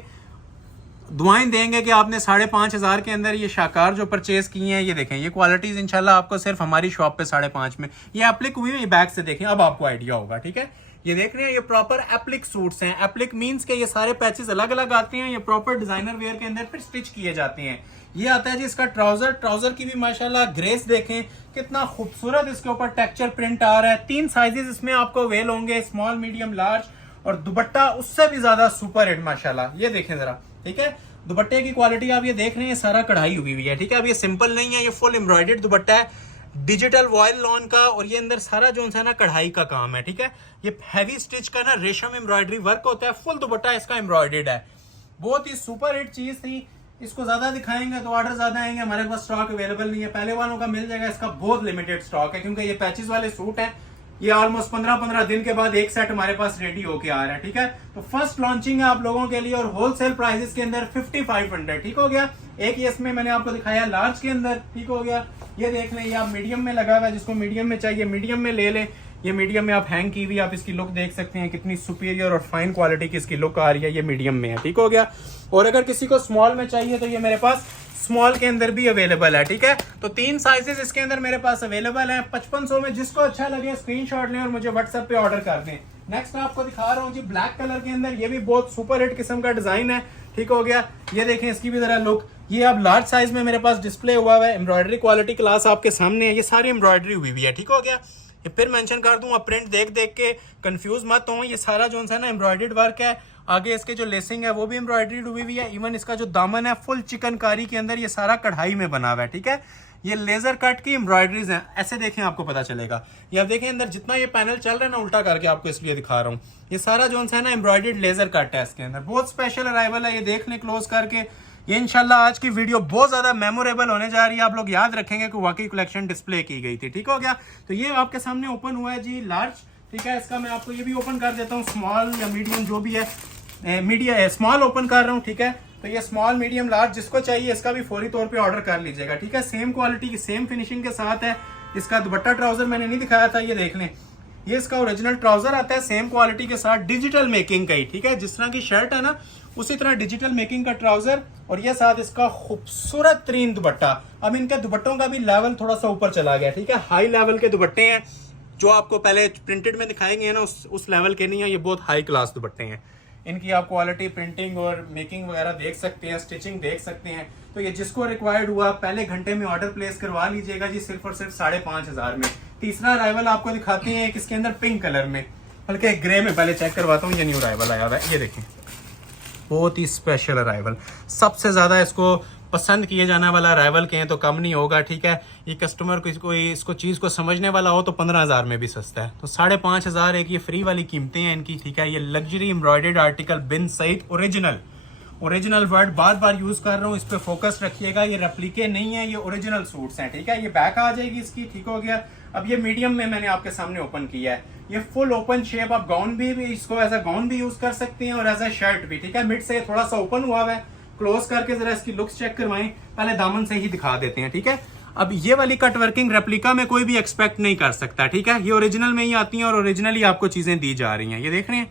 दुआएं देंगे कि आपने 5500 के अंदर ये शाकार जो परचेज किए हैं। ये देखें, ये क्वालिटीज इंशाल्लाह आपको सिर्फ हमारी शॉप पे 5.5 में ये एप्लिक हुई है। बैक से देखें, अब आपको आइडिया होगा, ठीक है। ये देख रहे हैं, ये प्रॉपर एप्लिक सूट्स हैं। एप्लिक मींस के ये सारे पैचेस अलग अलग आते हैं। ये प्रॉपर डिजाइनर वेयर के अंदर फिर स्टिच किए जाते हैं। ये आता है जी इसका ट्राउजर की भी माशाल्लाह ग्रेस देखें, कितना खूबसूरत इसके ऊपर टेक्सचर प्रिंट आ रहा है। 3 साइजेस इसमें आपको अवेल होंगे, स्मॉल, मीडियम, लार्ज। और दुपट्टा उससे भी ज्यादा सुपर हिट माशाल्लाह। ये देखें जरा, ठीक है। दुपट्टे की क्वालिटी आप ये देख रहे हैं, सारा कढ़ाई हुई हुई है, ठीक है। अब ये सिंपल नहीं है, ये फुल एम्ब्रॉयडर्ड दुपट्टा है, डिजिटल वॉयल लॉन का। और ये अंदर सारा जो है ना कढ़ाई का काम है, ठीक है। ये हैवी स्टिच का ना रेशम एम्ब्रॉयडरी वर्क होता है। फुल दुपट्टा इसका एम्ब्रॉयडर्ड है। बहुत ही सुपर हिट चीज थी। इसको ज्यादा दिखाएंगे तो ऑर्डर ज्यादा आएंगे, हमारे पास स्टॉक अवेलेबल नहीं है। पहले वालों का मिल जाएगा, इसका बहुत लिमिटेड स्टॉक है, क्योंकि ये पैचेस वाले सूट है। ये ऑलमोस्ट 15-15 दिन के बाद एक सेट हमारे पास रेडी होके आ रहा है, ठीक है। तो फर्स्ट लॉन्चिंग है आप लोगों के लिए और होलसेल प्राइसेस के अंदर 5500, ठीक हो गया। एक ये इसमें मैंने आपको दिखाया लार्ज के अंदर, ठीक हो गया। ये देख लें, ये आप मीडियम में लगा हुआ है, जिसको मीडियम में चाहिए मीडियम में ले लें। ये मीडियम में आप हैंग की हुई, आप इसकी लुक देख सकते हैं, कितनी सुपीरियर और फाइन क्वालिटी की इसकी लुक आ रही है। ये मीडियम में है, ठीक हो गया। और अगर किसी को स्मॉल में चाहिए तो ये मेरे पास स्मॉल के अंदर भी अवेलेबल है, ठीक है। तो 3 साइजेस इसके अंदर मेरे पास अवेलेबल है। 5500 में जिसको अच्छा लगे स्क्रीनशॉट लें और मुझे व्हाट्सएप पे ऑर्डर कर दें। नेक्स्ट आपको दिखा रहा हूँ जी ब्लैक कलर के अंदर, ये भी बहुत सुपर हिट किस्म का डिजाइन है, ठीक हो गया। ये देखें इसकी भी जरा लुक। ये अब लार्ज साइज में मेरे पास डिस्प्ले हुआ है। एम्ब्रॉयडरी क्वालिटी क्लास आपके सामने है। ये सारी एम्ब्रॉयडरी हुई हुई है, ठीक हो गया। ये फिर मेंशन कर दूं, आप प्रिंट देख देख के कंफ्यूज मत हो। ये सारा जो है ना एम्ब्रॉयडर्ड वर्क है। आगे इसके जो लेसिंग है वो भी एम्ब्रॉयडर्ड हुई हुई है। इवन इसका जो दामन है फुल चिकनकारी के अंदर ये सारा कढ़ाई में बना हुआ है, ठीक है। ये लेजर कट की एम्ब्रॉयडरीज हैं, ऐसे देखें आपको पता चलेगा। ये आप देखें अंदर जितना ये पैनल चल रहा है ना, उल्टा करके आपको इसलिए दिखा रहा हूँ। ये सारा जो है ना एम्ब्रॉयडर्ड लेजर कट है इसके अंदर। बहुत स्पेशल अराइवल है, ये देख लें क्लोज करके। ये इंशाल्लाह आज की वीडियो बहुत ज्यादा मेमोरेबल होने जा रही है। आप लोग याद रखेंगे कि वाकई कलेक्शन डिस्प्ले की गई थी, ठीक हो गया। तो ये आपके सामने ओपन हुआ है जी लार्ज, ठीक है। इसका मैं आपको ये भी ओपन कर देता हूँ, स्मॉल या मीडियम जो भी है। मीडियम है, स्मॉल ओपन कर रहा हूँ, ठीक है। तो ये स्मॉल, मीडियम, लार्ज जिसको चाहिए इसका भी फौरी तौर पे ऑर्डर कर लीजिएगा, ठीक है। सेम क्वालिटी की सेम फिनिशिंग के साथ है। इसका दुपट्टा ट्राउजर मैंने नहीं दिखाया था, ये देख लें, ये इसका ओरिजिनल ट्राउजर आता है सेम क्वालिटी के साथ, डिजिटल मेकिंग का ही, ठीक है, जिस तरह की शर्ट है ना उसी तरह डिजिटल मेकिंग का ट्राउजर, और ये साथ इसका खूबसूरत तरीन दुपट्टा। अब इनके दुपट्टों का भी लेवल थोड़ा सा ऊपर चला गया, ठीक है, हाई लेवल के दुपट्टे हैं, जो आपको पहले प्रिंटेड में दिखाएंगे ना उस लेवल के नहीं है, ये बहुत हाई क्लास दुपट्टे हैं। इनकी आप क्वालिटी, प्रिंटिंग और मेकिंग वगैरह देख सकते हैं, स्टिचिंग देख सकते हैं। तो ये जिसको रिक्वायर्ड हुआ पहले घंटे में ऑर्डर प्लेस करवा लीजिएगा जी, सिर्फ और सिर्फ 5,500 में। तीसरा अराइवल आपको दिखाते हैं एक इसके अंदर पिंक कलर में, बल्कि ग्रे में पहले चेक करवाता हूँ, ये न्यू अराइवल आया हुआ है, ये देखें, बहुत ही स्पेशल अराइवल, सबसे ज्यादा इसको पसंद किए जाने वाला अराइवल कहें तो कम नहीं होगा, ठीक है। ये कस्टमर को इसको चीज़ को समझने वाला हो तो 15,000 में भी सस्ता है, तो 5,500 एक ये फ्री वाली कीमतें हैं इनकी, ठीक है। ये लग्जरी एम्ब्रॉयडर्ड आर्टिकल बिन सईद ओरिजिनल वर्ड बार बार यूज कर रहा हूँ, इस पे फोकस रखिएगा, ये रेप्लिके नहीं है, ये ओरिजिनल सूट्स हैं, ठीक है। ये बैक आ जाएगी इसकी, ठीक हो गया। अब ये मीडियम में मैंने आपके सामने ओपन किया है, ये फुल ओपन शेप, आप गाउन भी इसको एज अ गाउन भी यूज कर सकते हैं और एज अ शर्ट भी, ठीक है। मिड से थोड़ा सा ओपन हुआ है, क्लोज करके जरा इसकी लुक्स चेक करवाएं, पहले दामन से ही दिखा देते हैं, ठीक है। अब ये वाली कट वर्किंग रेप्लिका में कोई भी एक्सपेक्ट नहीं कर सकता, ठीक है। ये ओरिजिनल में ही आती हैं और ओरिजिनली आपको चीजें दी जा रही हैं, ये देख रहे हैं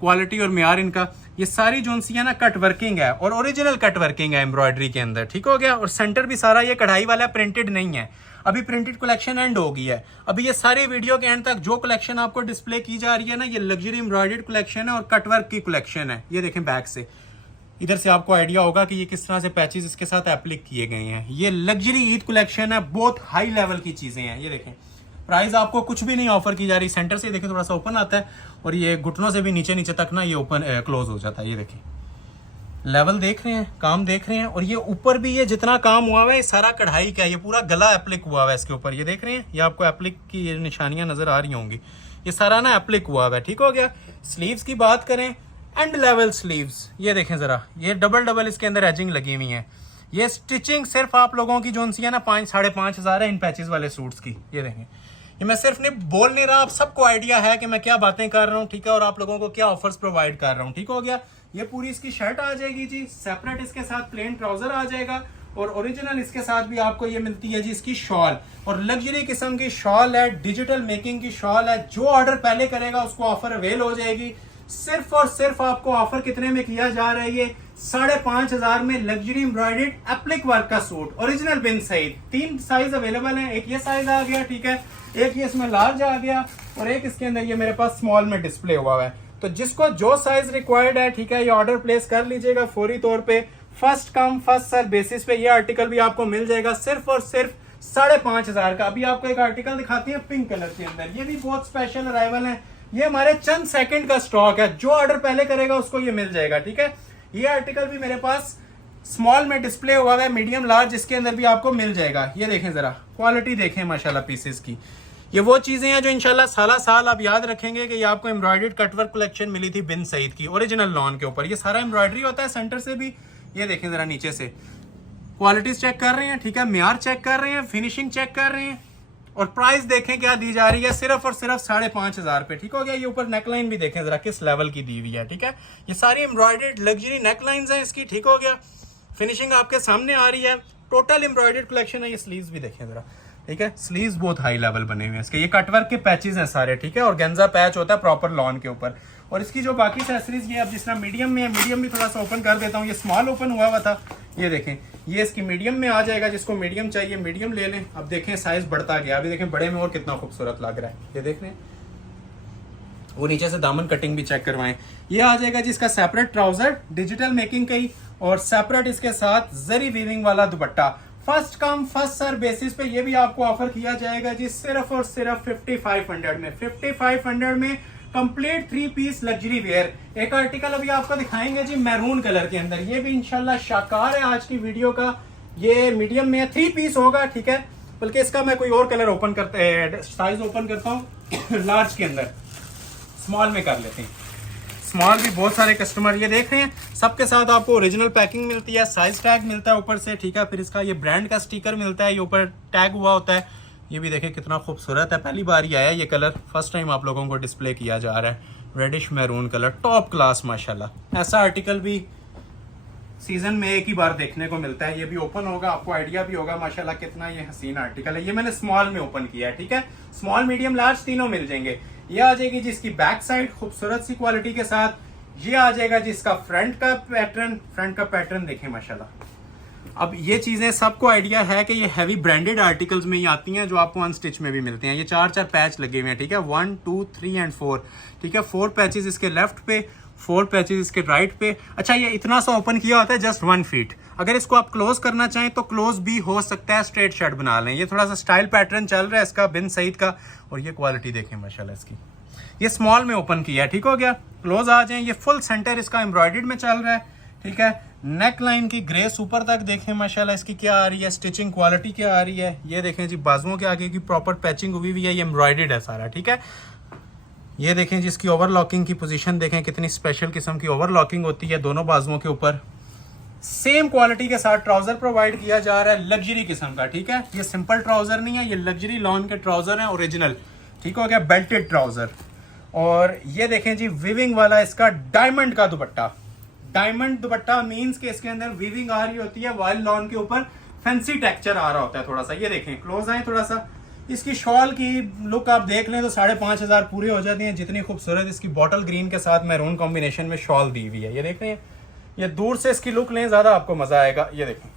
क्वालिटी और म्यार इनका। ये सारी जो सी ना कट वर्किंग है और ओरिजिनल कट वर्किंग है एम्ब्रॉयडरी के अंदर, ठीक हो गया। और सेंटर भी सारा ये कढ़ाई वाला प्रिंटेड नहीं है, अभी प्रिंटेड कलेक्शन एंड हो गई है। अभी ये सारे वीडियो के एंड तक जो कलेक्शन आपको डिस्प्ले की जा रही है ना, ये लग्जरी एम्ब्रॉयडर्ड कलेक्शन है और कटवर्क की कलेक्शन है। ये देखें बैक से, इधर से आपको आइडिया होगा कि ये किस तरह से पैचेस इसके साथ एप्लिक किए गए हैं। ये लग्जरी ईद कलेक्शन है, बहुत हाई लेवल की चीजें हैं। ये देखें, प्राइस आपको कुछ भी नहीं ऑफर की जा रही, सेंटर से देखें थोड़ा सा ओपन आता है और ये घुटनों से भी नीचे नीचे तक ना ये ओपन क्लोज हो जाता है। ये देखें, लेवल देख रहे हैं, काम देख रहे हैं। और ये ऊपर भी ये जितना काम हुआ हुआ है सारा कढ़ाई का, ये पूरा गला एप्लिक हुआ हुआ है इसके ऊपर, ये देख रहे हैं, ये आपको एप्लिक की ये निशानियां नजर आ रही होंगी, ये सारा ना एप्लिक हुआ हुआ है, ठीक हो गया। स्लीव्स की बात करें, एंड लेवल स्लीव्स, ये देखें जरा, ये डबल इसके अंदर एजिंग लगी हुई है। ये स्टिचिंग सिर्फ आप लोगों की जो सी है ना 5,000-5,500 है इन पैचेस वाले सूट्स की। ये देखें, ये मैं सिर्फ नहीं बोल नहीं रहा, आप सबको आइडिया है कि मैं क्या बातें कर रहा हूँ, ठीक है, और आप लोगों को क्या ऑफर्स प्रोवाइड कर रहा हूँ, ठीक हो गया। ये पूरी इसकी शर्ट आ जाएगी जी, सेपरेट इसके साथ प्लेन ट्राउजर आ जाएगा और ओरिजिनल इसके साथ भी आपको ये मिलती है जी इसकी शॉल, और लग्जरी किस्म की शॉल है, डिजिटल मेकिंग की शॉल है। जो ऑर्डर पहले करेगा उसको ऑफर अवेल हो जाएगी। सिर्फ और सिर्फ आपको ऑफर कितने में किया जा रहा है, ये 5,500 में लग्जरी एम्ब्रॉयडर्ड एप्लिक वर्क का सूट ओरिजिनल बिन सईद। 3 साइज अवेलेबल है, एक ये साइज आ गया, ठीक है, एक ये इसमें लार्ज आ गया और एक इसके अंदर ये मेरे पास स्मॉल में डिस्प्ले हुआ है। तो जिसको जो साइज रिक्वायर्ड है, ठीक है, ये ऑर्डर प्लेस कर लीजिएगा फौरी तौर पे। First come first serve basis पे ये आर्टिकल भी आपको मिल जाएगा सिर्फ और सिर्फ 5,500 का। अभी आपको एक आर्टिकल दिखाती है पिंक कलर के अंदर, ये भी बहुत स्पेशल अराइवल है, ये हमारे चंद सेकंड का स्टॉक है, जो ऑर्डर पहले करेगा उसको ये मिल जाएगा, ठीक है। ये आर्टिकल भी मेरे पास स्मॉल में डिस्प्ले हुआ है, मीडियम लार्ज इसके अंदर भी आपको मिल जाएगा। ये देखें जरा, क्वालिटी देखें माशाल्लाह पीसेस की। ये वो चीजें हैं जो इंशाल्लाह साल आप याद रखेंगे कि ये आपको एम्ब्रॉयडर्ड कटवर्क कलेक्शन मिली थी बिन सईद की ओरिजिनल लॉन के ऊपर। ये सारा एम्ब्रॉयडरी होता है सेंटर से भी। ये देखें जरा नीचे से, क्वालिटीज चेक कर रहे हैं, ठीक है, म्यार चेक कर रहे हैं, फिनिशिंग चेक कर रहे हैं, और प्राइस देखें क्या दी जा रही है, सिर्फ और सिर्फ 5,500 पे, ठीक हो गया। ये ऊपर नेकलाइन भी देखें जरा किस लेवल की दी हुई है, ठीक है। ये सारी एम्ब्रॉयडर्ड लग्जरी नेकलाइंस हैं इसकी, ठीक हो गया। फिनिशिंग आपके सामने आ रही है, टोटल एम्ब्रॉयडर्ड कलेक्शन है। ये स्लीव्स भी देखें जरा, ठीक है, स्लीव्स बहुत हाई लेवल बने हुए हैं इसके। ये कटवर्क के पैचेस हैं सारे, ठीक है, और गेंजा पैच होता है प्रॉपर लॉन के ऊपर। और इसकी जो बाकी एक्सेसरीज, ये अब जिस तरह मीडियम में है, मीडियम भी थोड़ा सा ओपन कर देता हूँ, ये स्मॉल ओपन हुआ था, ये देखें, ये इसकी मीडियम में आ जाएगा। जिसको मीडियम चाहिए मीडियम ले लें। अब देखें साइज बढ़ता गया, अभी देखें बड़े में और कितना खूबसूरत लग रहा है, ये देख लें। वो नीचे से दामन कटिंग भी चेक करवाएं। ये आ जाएगा जिसका सेपरेट ट्राउजर डिजिटल मेकिंग का ही, और सेपरेट इसके साथ जरी वीविंग वाला dupatta. First come first serve basis पे ये भी आपको ऑफर किया जाएगा जी सिर्फ और सिर्फ 5,500 में। 5,500 में कंप्लीट 3 पीस लग्जरी वेयर। एक आर्टिकल अभी आपको दिखाएंगे जी मैरून कलर के अंदर, ये भी इंशाल्लाह शाकार है आज की वीडियो का। ये मीडियम में 3 पीस होगा, ठीक है, बल्कि इसका मैं कोई और कलर ओपन करते साइज ओपन करता हूँ लार्ज के अंदर, स्मॉल में कर लेते हैं। स्मॉल भी बहुत सारे कस्टमर ये देख रहे हैं, सबके साथ आपको ओरिजिनल पैकिंग मिलती है, साइज टैग मिलता है ऊपर से, ठीक है, फिर इसका ये ब्रांड का स्टिकर मिलता है, ये ऊपर टैग हुआ होता है। ये भी देखें कितना खूबसूरत है, पहली बार ही आया ये कलर, फर्स्ट टाइम आप लोगों को डिस्प्ले किया जा रहा है। Reddish maroon colour, top class माशाल्लाह। ऐसा आर्टिकल भी सीजन में एक ही बार देखने को मिलता है। ये भी ओपन होगा, आपको आइडिया भी होगा माशाल्लाह कितना ये हसीन आर्टिकल है। ये मैंने स्मॉल में ओपन किया है, ठीक है। स्मॉल, मीडियम, लार्ज तीनों मिल जाएंगे। ये आ जाएगी जिसकी बैक साइड खूबसूरत सी क्वालिटी के साथ। ये आ जाएगा जिसका फ्रंट का पैटर्न देखें माशाल्लाह। अब ये चीजें सबको आइडिया है कि ये हैवी ब्रांडेड आर्टिकल्स में ही आती हैं जो आपको अनस्टिच में भी मिलते हैं। ये 4 पैच लगे हुए हैं, ठीक है, 1 2 3 एंड 4, ठीक है। 4 पैचेस इसके लेफ्ट पे, 4 पैचेस इसके राइट पे। अच्छा, ये इतना सा ओपन किया होता है जस्ट 1 फीट। अगर इसको आप क्लोज करना चाहें तो क्लोज भी हो सकता है, स्ट्रेट शर्ट बना लें। ये थोड़ा सा स्टाइल पैटर्न चल रहा है इसका बिन सईद का। और ये क्वालिटी देखें माशाल्लाह इसकी। ये स्मॉल में ओपन किया है, ठीक हो गया। क्लोज आ जाए। ये फुल सेंटर इसका एम्ब्रॉयडर्ड में चल रहा है, ठीक है। नेक लाइन की ग्रेस ऊपर तक देखें माशाल्लाह इसकी क्या आ रही है, स्टिचिंग क्वालिटी क्या आ रही है। ये देखें जी, बाजुओं के आगे की प्रॉपर पैचिंग हुई हुई है, ये एम्ब्रॉयडर्ड है सारा, ठीक है। ये देखें जिसकी ओवरलॉकिंग की पोजीशन देखें, कितनी स्पेशल किस्म की ओवरलॉकिंग होती है दोनों बाजुओं के ऊपर। सेम क्वालिटी के साथ ट्राउजर प्रोवाइड किया जा रहा है, लग्जरी किस्म का, ठीक है। ये सिंपल ट्राउजर नहीं है, ये लग्जरी लॉन के ट्राउजर है ओरिजिनल, ठीक हो गया, बेल्टेड ट्राउजर। और ये देखें जी, वीविंग वाला इसका डायमंड का दुपट्टा। डायमंड दुपट्टा मींस के इसके अंदर वीविंग आ रही होती है, वाइल्ड लॉन के ऊपर फैंसी टेक्सचर आ रहा होता है थोड़ा सा। ये देखें, क्लोज आए थोड़ा सा। इसकी शॉल की लुक आप देख लें तो 5,500 पूरे हो जाती हैं। जितनी खूबसूरत इसकी बॉटल ग्रीन के साथ मैरून कॉम्बिनेशन में शॉल दी हुई है, ये देख रहे हैं। ये दूर से इसकी लुक लें, ज्यादा आपको मजा आएगा। ये देखें,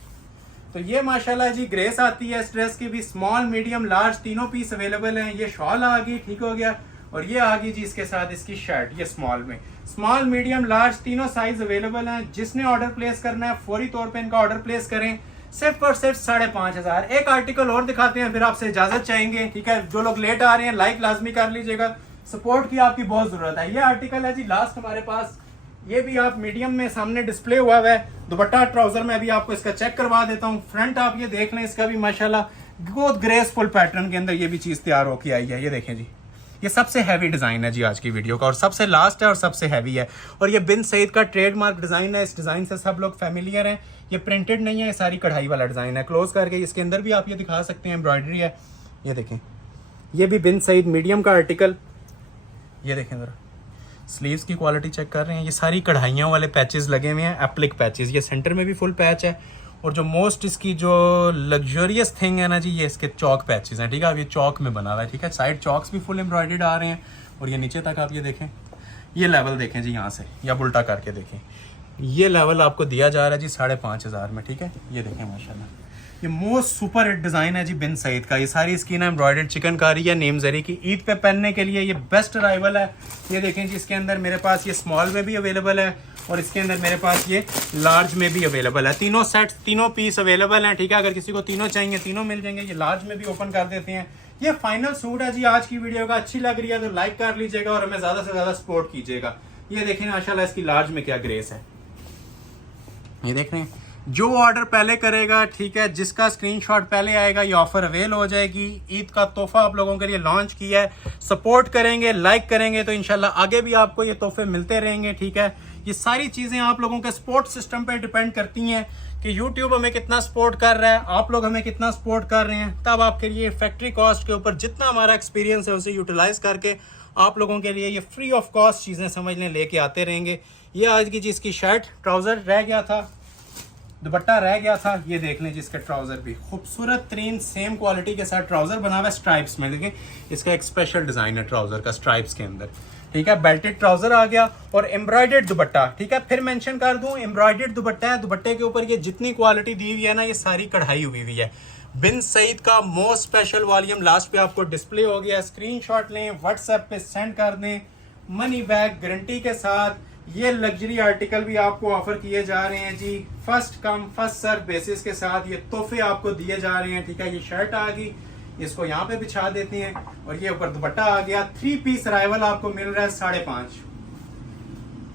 तो ये माशाल्लाह जी ग्रेस आती है। इस ड्रेस की भी स्मॉल, मीडियम, लार्ज तीनों पीस अवेलेबल हैं। ये शॉल आ गई, ठीक हो गया। और ये आ गई जी इसके साथ इसकी शर्ट, ये स्मॉल में। स्मॉल, मीडियम, लार्ज तीनों साइज अवेलेबल हैं। जिसने ऑर्डर प्लेस करना है फौरी तौर पे इनका ऑर्डर प्लेस करें, सिर्फ और सिर्फ 5,500। एक आर्टिकल और दिखाते हैं, फिर आपसे इजाजत चाहेंगे, ठीक है। जो लोग लेट आ रहे हैं लाइक लाजमी कर लीजिएगा, सपोर्ट की आपकी बहुत जरूरत है। ये आर्टिकल है जी लास्ट हमारे पास। ये भी आप मीडियम में सामने डिस्प्ले हुआ है। दुपट्टा ट्राउजर में अभी आपको इसका चेक करवा देता हूँ। फ्रंट आप ये देख लें, इसका भी माशाल्लाह बहुत ग्रेसफुल पैटर्न के अंदर ये भी चीज तैयार होकर आई है। ये देखें जी, ये सबसे हैवी डिजाइन है जी आज की वीडियो का, और सबसे लास्ट है और सबसे हैवी है। और ये बिन सईद का ट्रेडमार्क डिजाइन है। इस डिजाइन से सब लोग फेमिलियर हैं। ये प्रिंटेड नहीं है, ये सारी कढ़ाई वाला डिजाइन है। क्लोज करके इसके अंदर भी आप ये दिखा सकते हैं, एम्ब्रॉयडरी है। ये देखें, ये भी बिन सईद मीडियम का आर्टिकल। ये देखें जरा, स्लीव्स की क्वालिटी चेक कर रहे हैं। ये सारी कढ़ाइयों वाले पैचेस लगे हुए हैं, एप्लिक पैचेस। ये सेंटर में भी फुल पैच है। और जो मोस्ट इसकी जो लग्जरियस थिंग है ना जी, ये इसके चौक पैचेस हैं, ठीक है। अब ये चौक में बना हुआ है, ठीक है। साइड चौक्स भी फुल एम्ब्रॉयडर्ड आ रहे हैं। और ये नीचे तक आप ये देखें, ये लेवल देखें जी, यहाँ से या उल्टा करके देखें, ये लेवल आपको दिया जा रहा है जी 5,500 में, ठीक है। ये देखें माशाल्लाह, ये मोस्ट सुपर हिट डिजाइन है जी बिन सईद का। ये सारी इसकी ना एम्ब्रॉयडर्ड चिकनकारी है नेम जरी की। ईद पे पहनने के लिए ये बेस्ट अराइवल है। ये देखें जी, इसके अंदर मेरे पास ये स्मॉल में भी अवेलेबल है और इसके अंदर मेरे पास ये लार्ज में भी अवेलेबल है। तीनों सेट, तीनों पीस अवेलेबल हैं, ठीक है। अगर किसी को तीनों चाहिए तीनों मिल जाएंगे। ये लार्ज में भी ओपन कर देते हैं। ये फाइनल सूट है जी आज की वीडियो का। अच्छी लग रही है तो लाइक कर लीजिएगा और हमें ज्यादा से ज्यादा सपोर्ट कीजिएगा। ये देखें माशाल्लाह इसकी लार्ज में क्या ग्रेस है, ये देख रहे हैं। जो ऑर्डर पहले करेगा, ठीक है, जिसका स्क्रीनशॉट पहले आएगा, ये ऑफर अवेल हो जाएगी। ईद का तोहफा आप लोगों के लिए लॉन्च किया है। सपोर्ट करेंगे, लाइक करेंगे तो इंशाल्लाह आगे भी आपको ये तोहफे मिलते रहेंगे, ठीक है। ये सारी चीजें आप लोगों के सपोर्ट सिस्टम पे डिपेंड करती हैं कि यूट्यूब हमें कितना सपोर्ट कर रहा है, आप लोग हमें कितना सपोर्ट कर रहे हैं। तब आपके लिए फैक्ट्री कॉस्ट के ऊपर जितना हमारा एक्सपीरियंस है उसे यूटिलाइज करके आप लोगों के लिए ये फ्री ऑफ कॉस्ट चीजें समझ लें लेके आते रहेंगे। ये आज की चीज की शर्ट, ट्राउजर रह गया था, दुपट्टा रह गया था। ये देख लें जिसके ट्राउजर भी खूबसूरत तरीन सेम क्वालिटी के साथ ट्राउजर बना हुआ है स्ट्राइप्स में। देखें इसका एक स्पेशल डिजाइन है ट्राउजर का स्ट्राइप्स के अंदर, ठीक है। बेल्टेड ट्राउजर आ गया और एम्ब्रॉयडर्ड दुपट्टा, ठीक है। फिर मेंशन कर दूं, एम्ब्रॉयडर्ड दुपट्टा है। दुपट्टे के ऊपर ये जितनी क्वालिटी दी हुई है ना, ये सारी कढ़ाई हुई हुई है। बिन सईद का मोस्ट स्पेशल वॉल्यूम लास्ट पे आपको डिस्प्ले हो गया। स्क्रीनशॉट लें, व्हाट्सएप पे सेंड कर दें, मनी बैक गारंटी के साथ। ये लग्जरी आर्टिकल भी आपको ऑफर किए जा रहे हैं जी, first come first serve basis के साथ ये तोहफे आपको दिए जा रहे हैं, ठीक है। ये शर्ट आ गई, इसको यहाँ पे बिछा देते हैं और ये ऊपर दुपट्टा आ गया। 3 पीस अराइवल आपको मिल रहा है 5.5।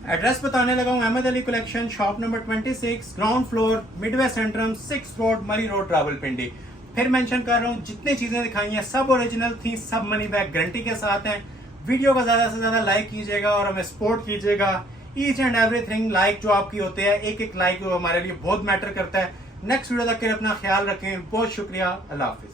एड्रेस बताने लगा हूँ, Ahmad Ali collection, shop number 26, ground floor, Midway Centrum, 6 road, Murree road, Rawalpindi. फिर मेंशन कर रहा हूँ, जितनी चीजें दिखाई हैं सब ओरिजिनल थी, सब मनी बैक गारंटी के साथ हैं। वीडियो को ज्यादा से ज्यादा लाइक कीजिएगा और हमें सपोर्ट कीजिएगा। ईच एंड एवरीथिंग लाइक जो आपकी होते हैं, एक एक लाइक हमारे लिए बहुत मैटर करता है। नेक्स्ट वीडियो तक के लिए अपना ख्याल रखें। बहुत शुक्रिया, अल्लाह हाफिज।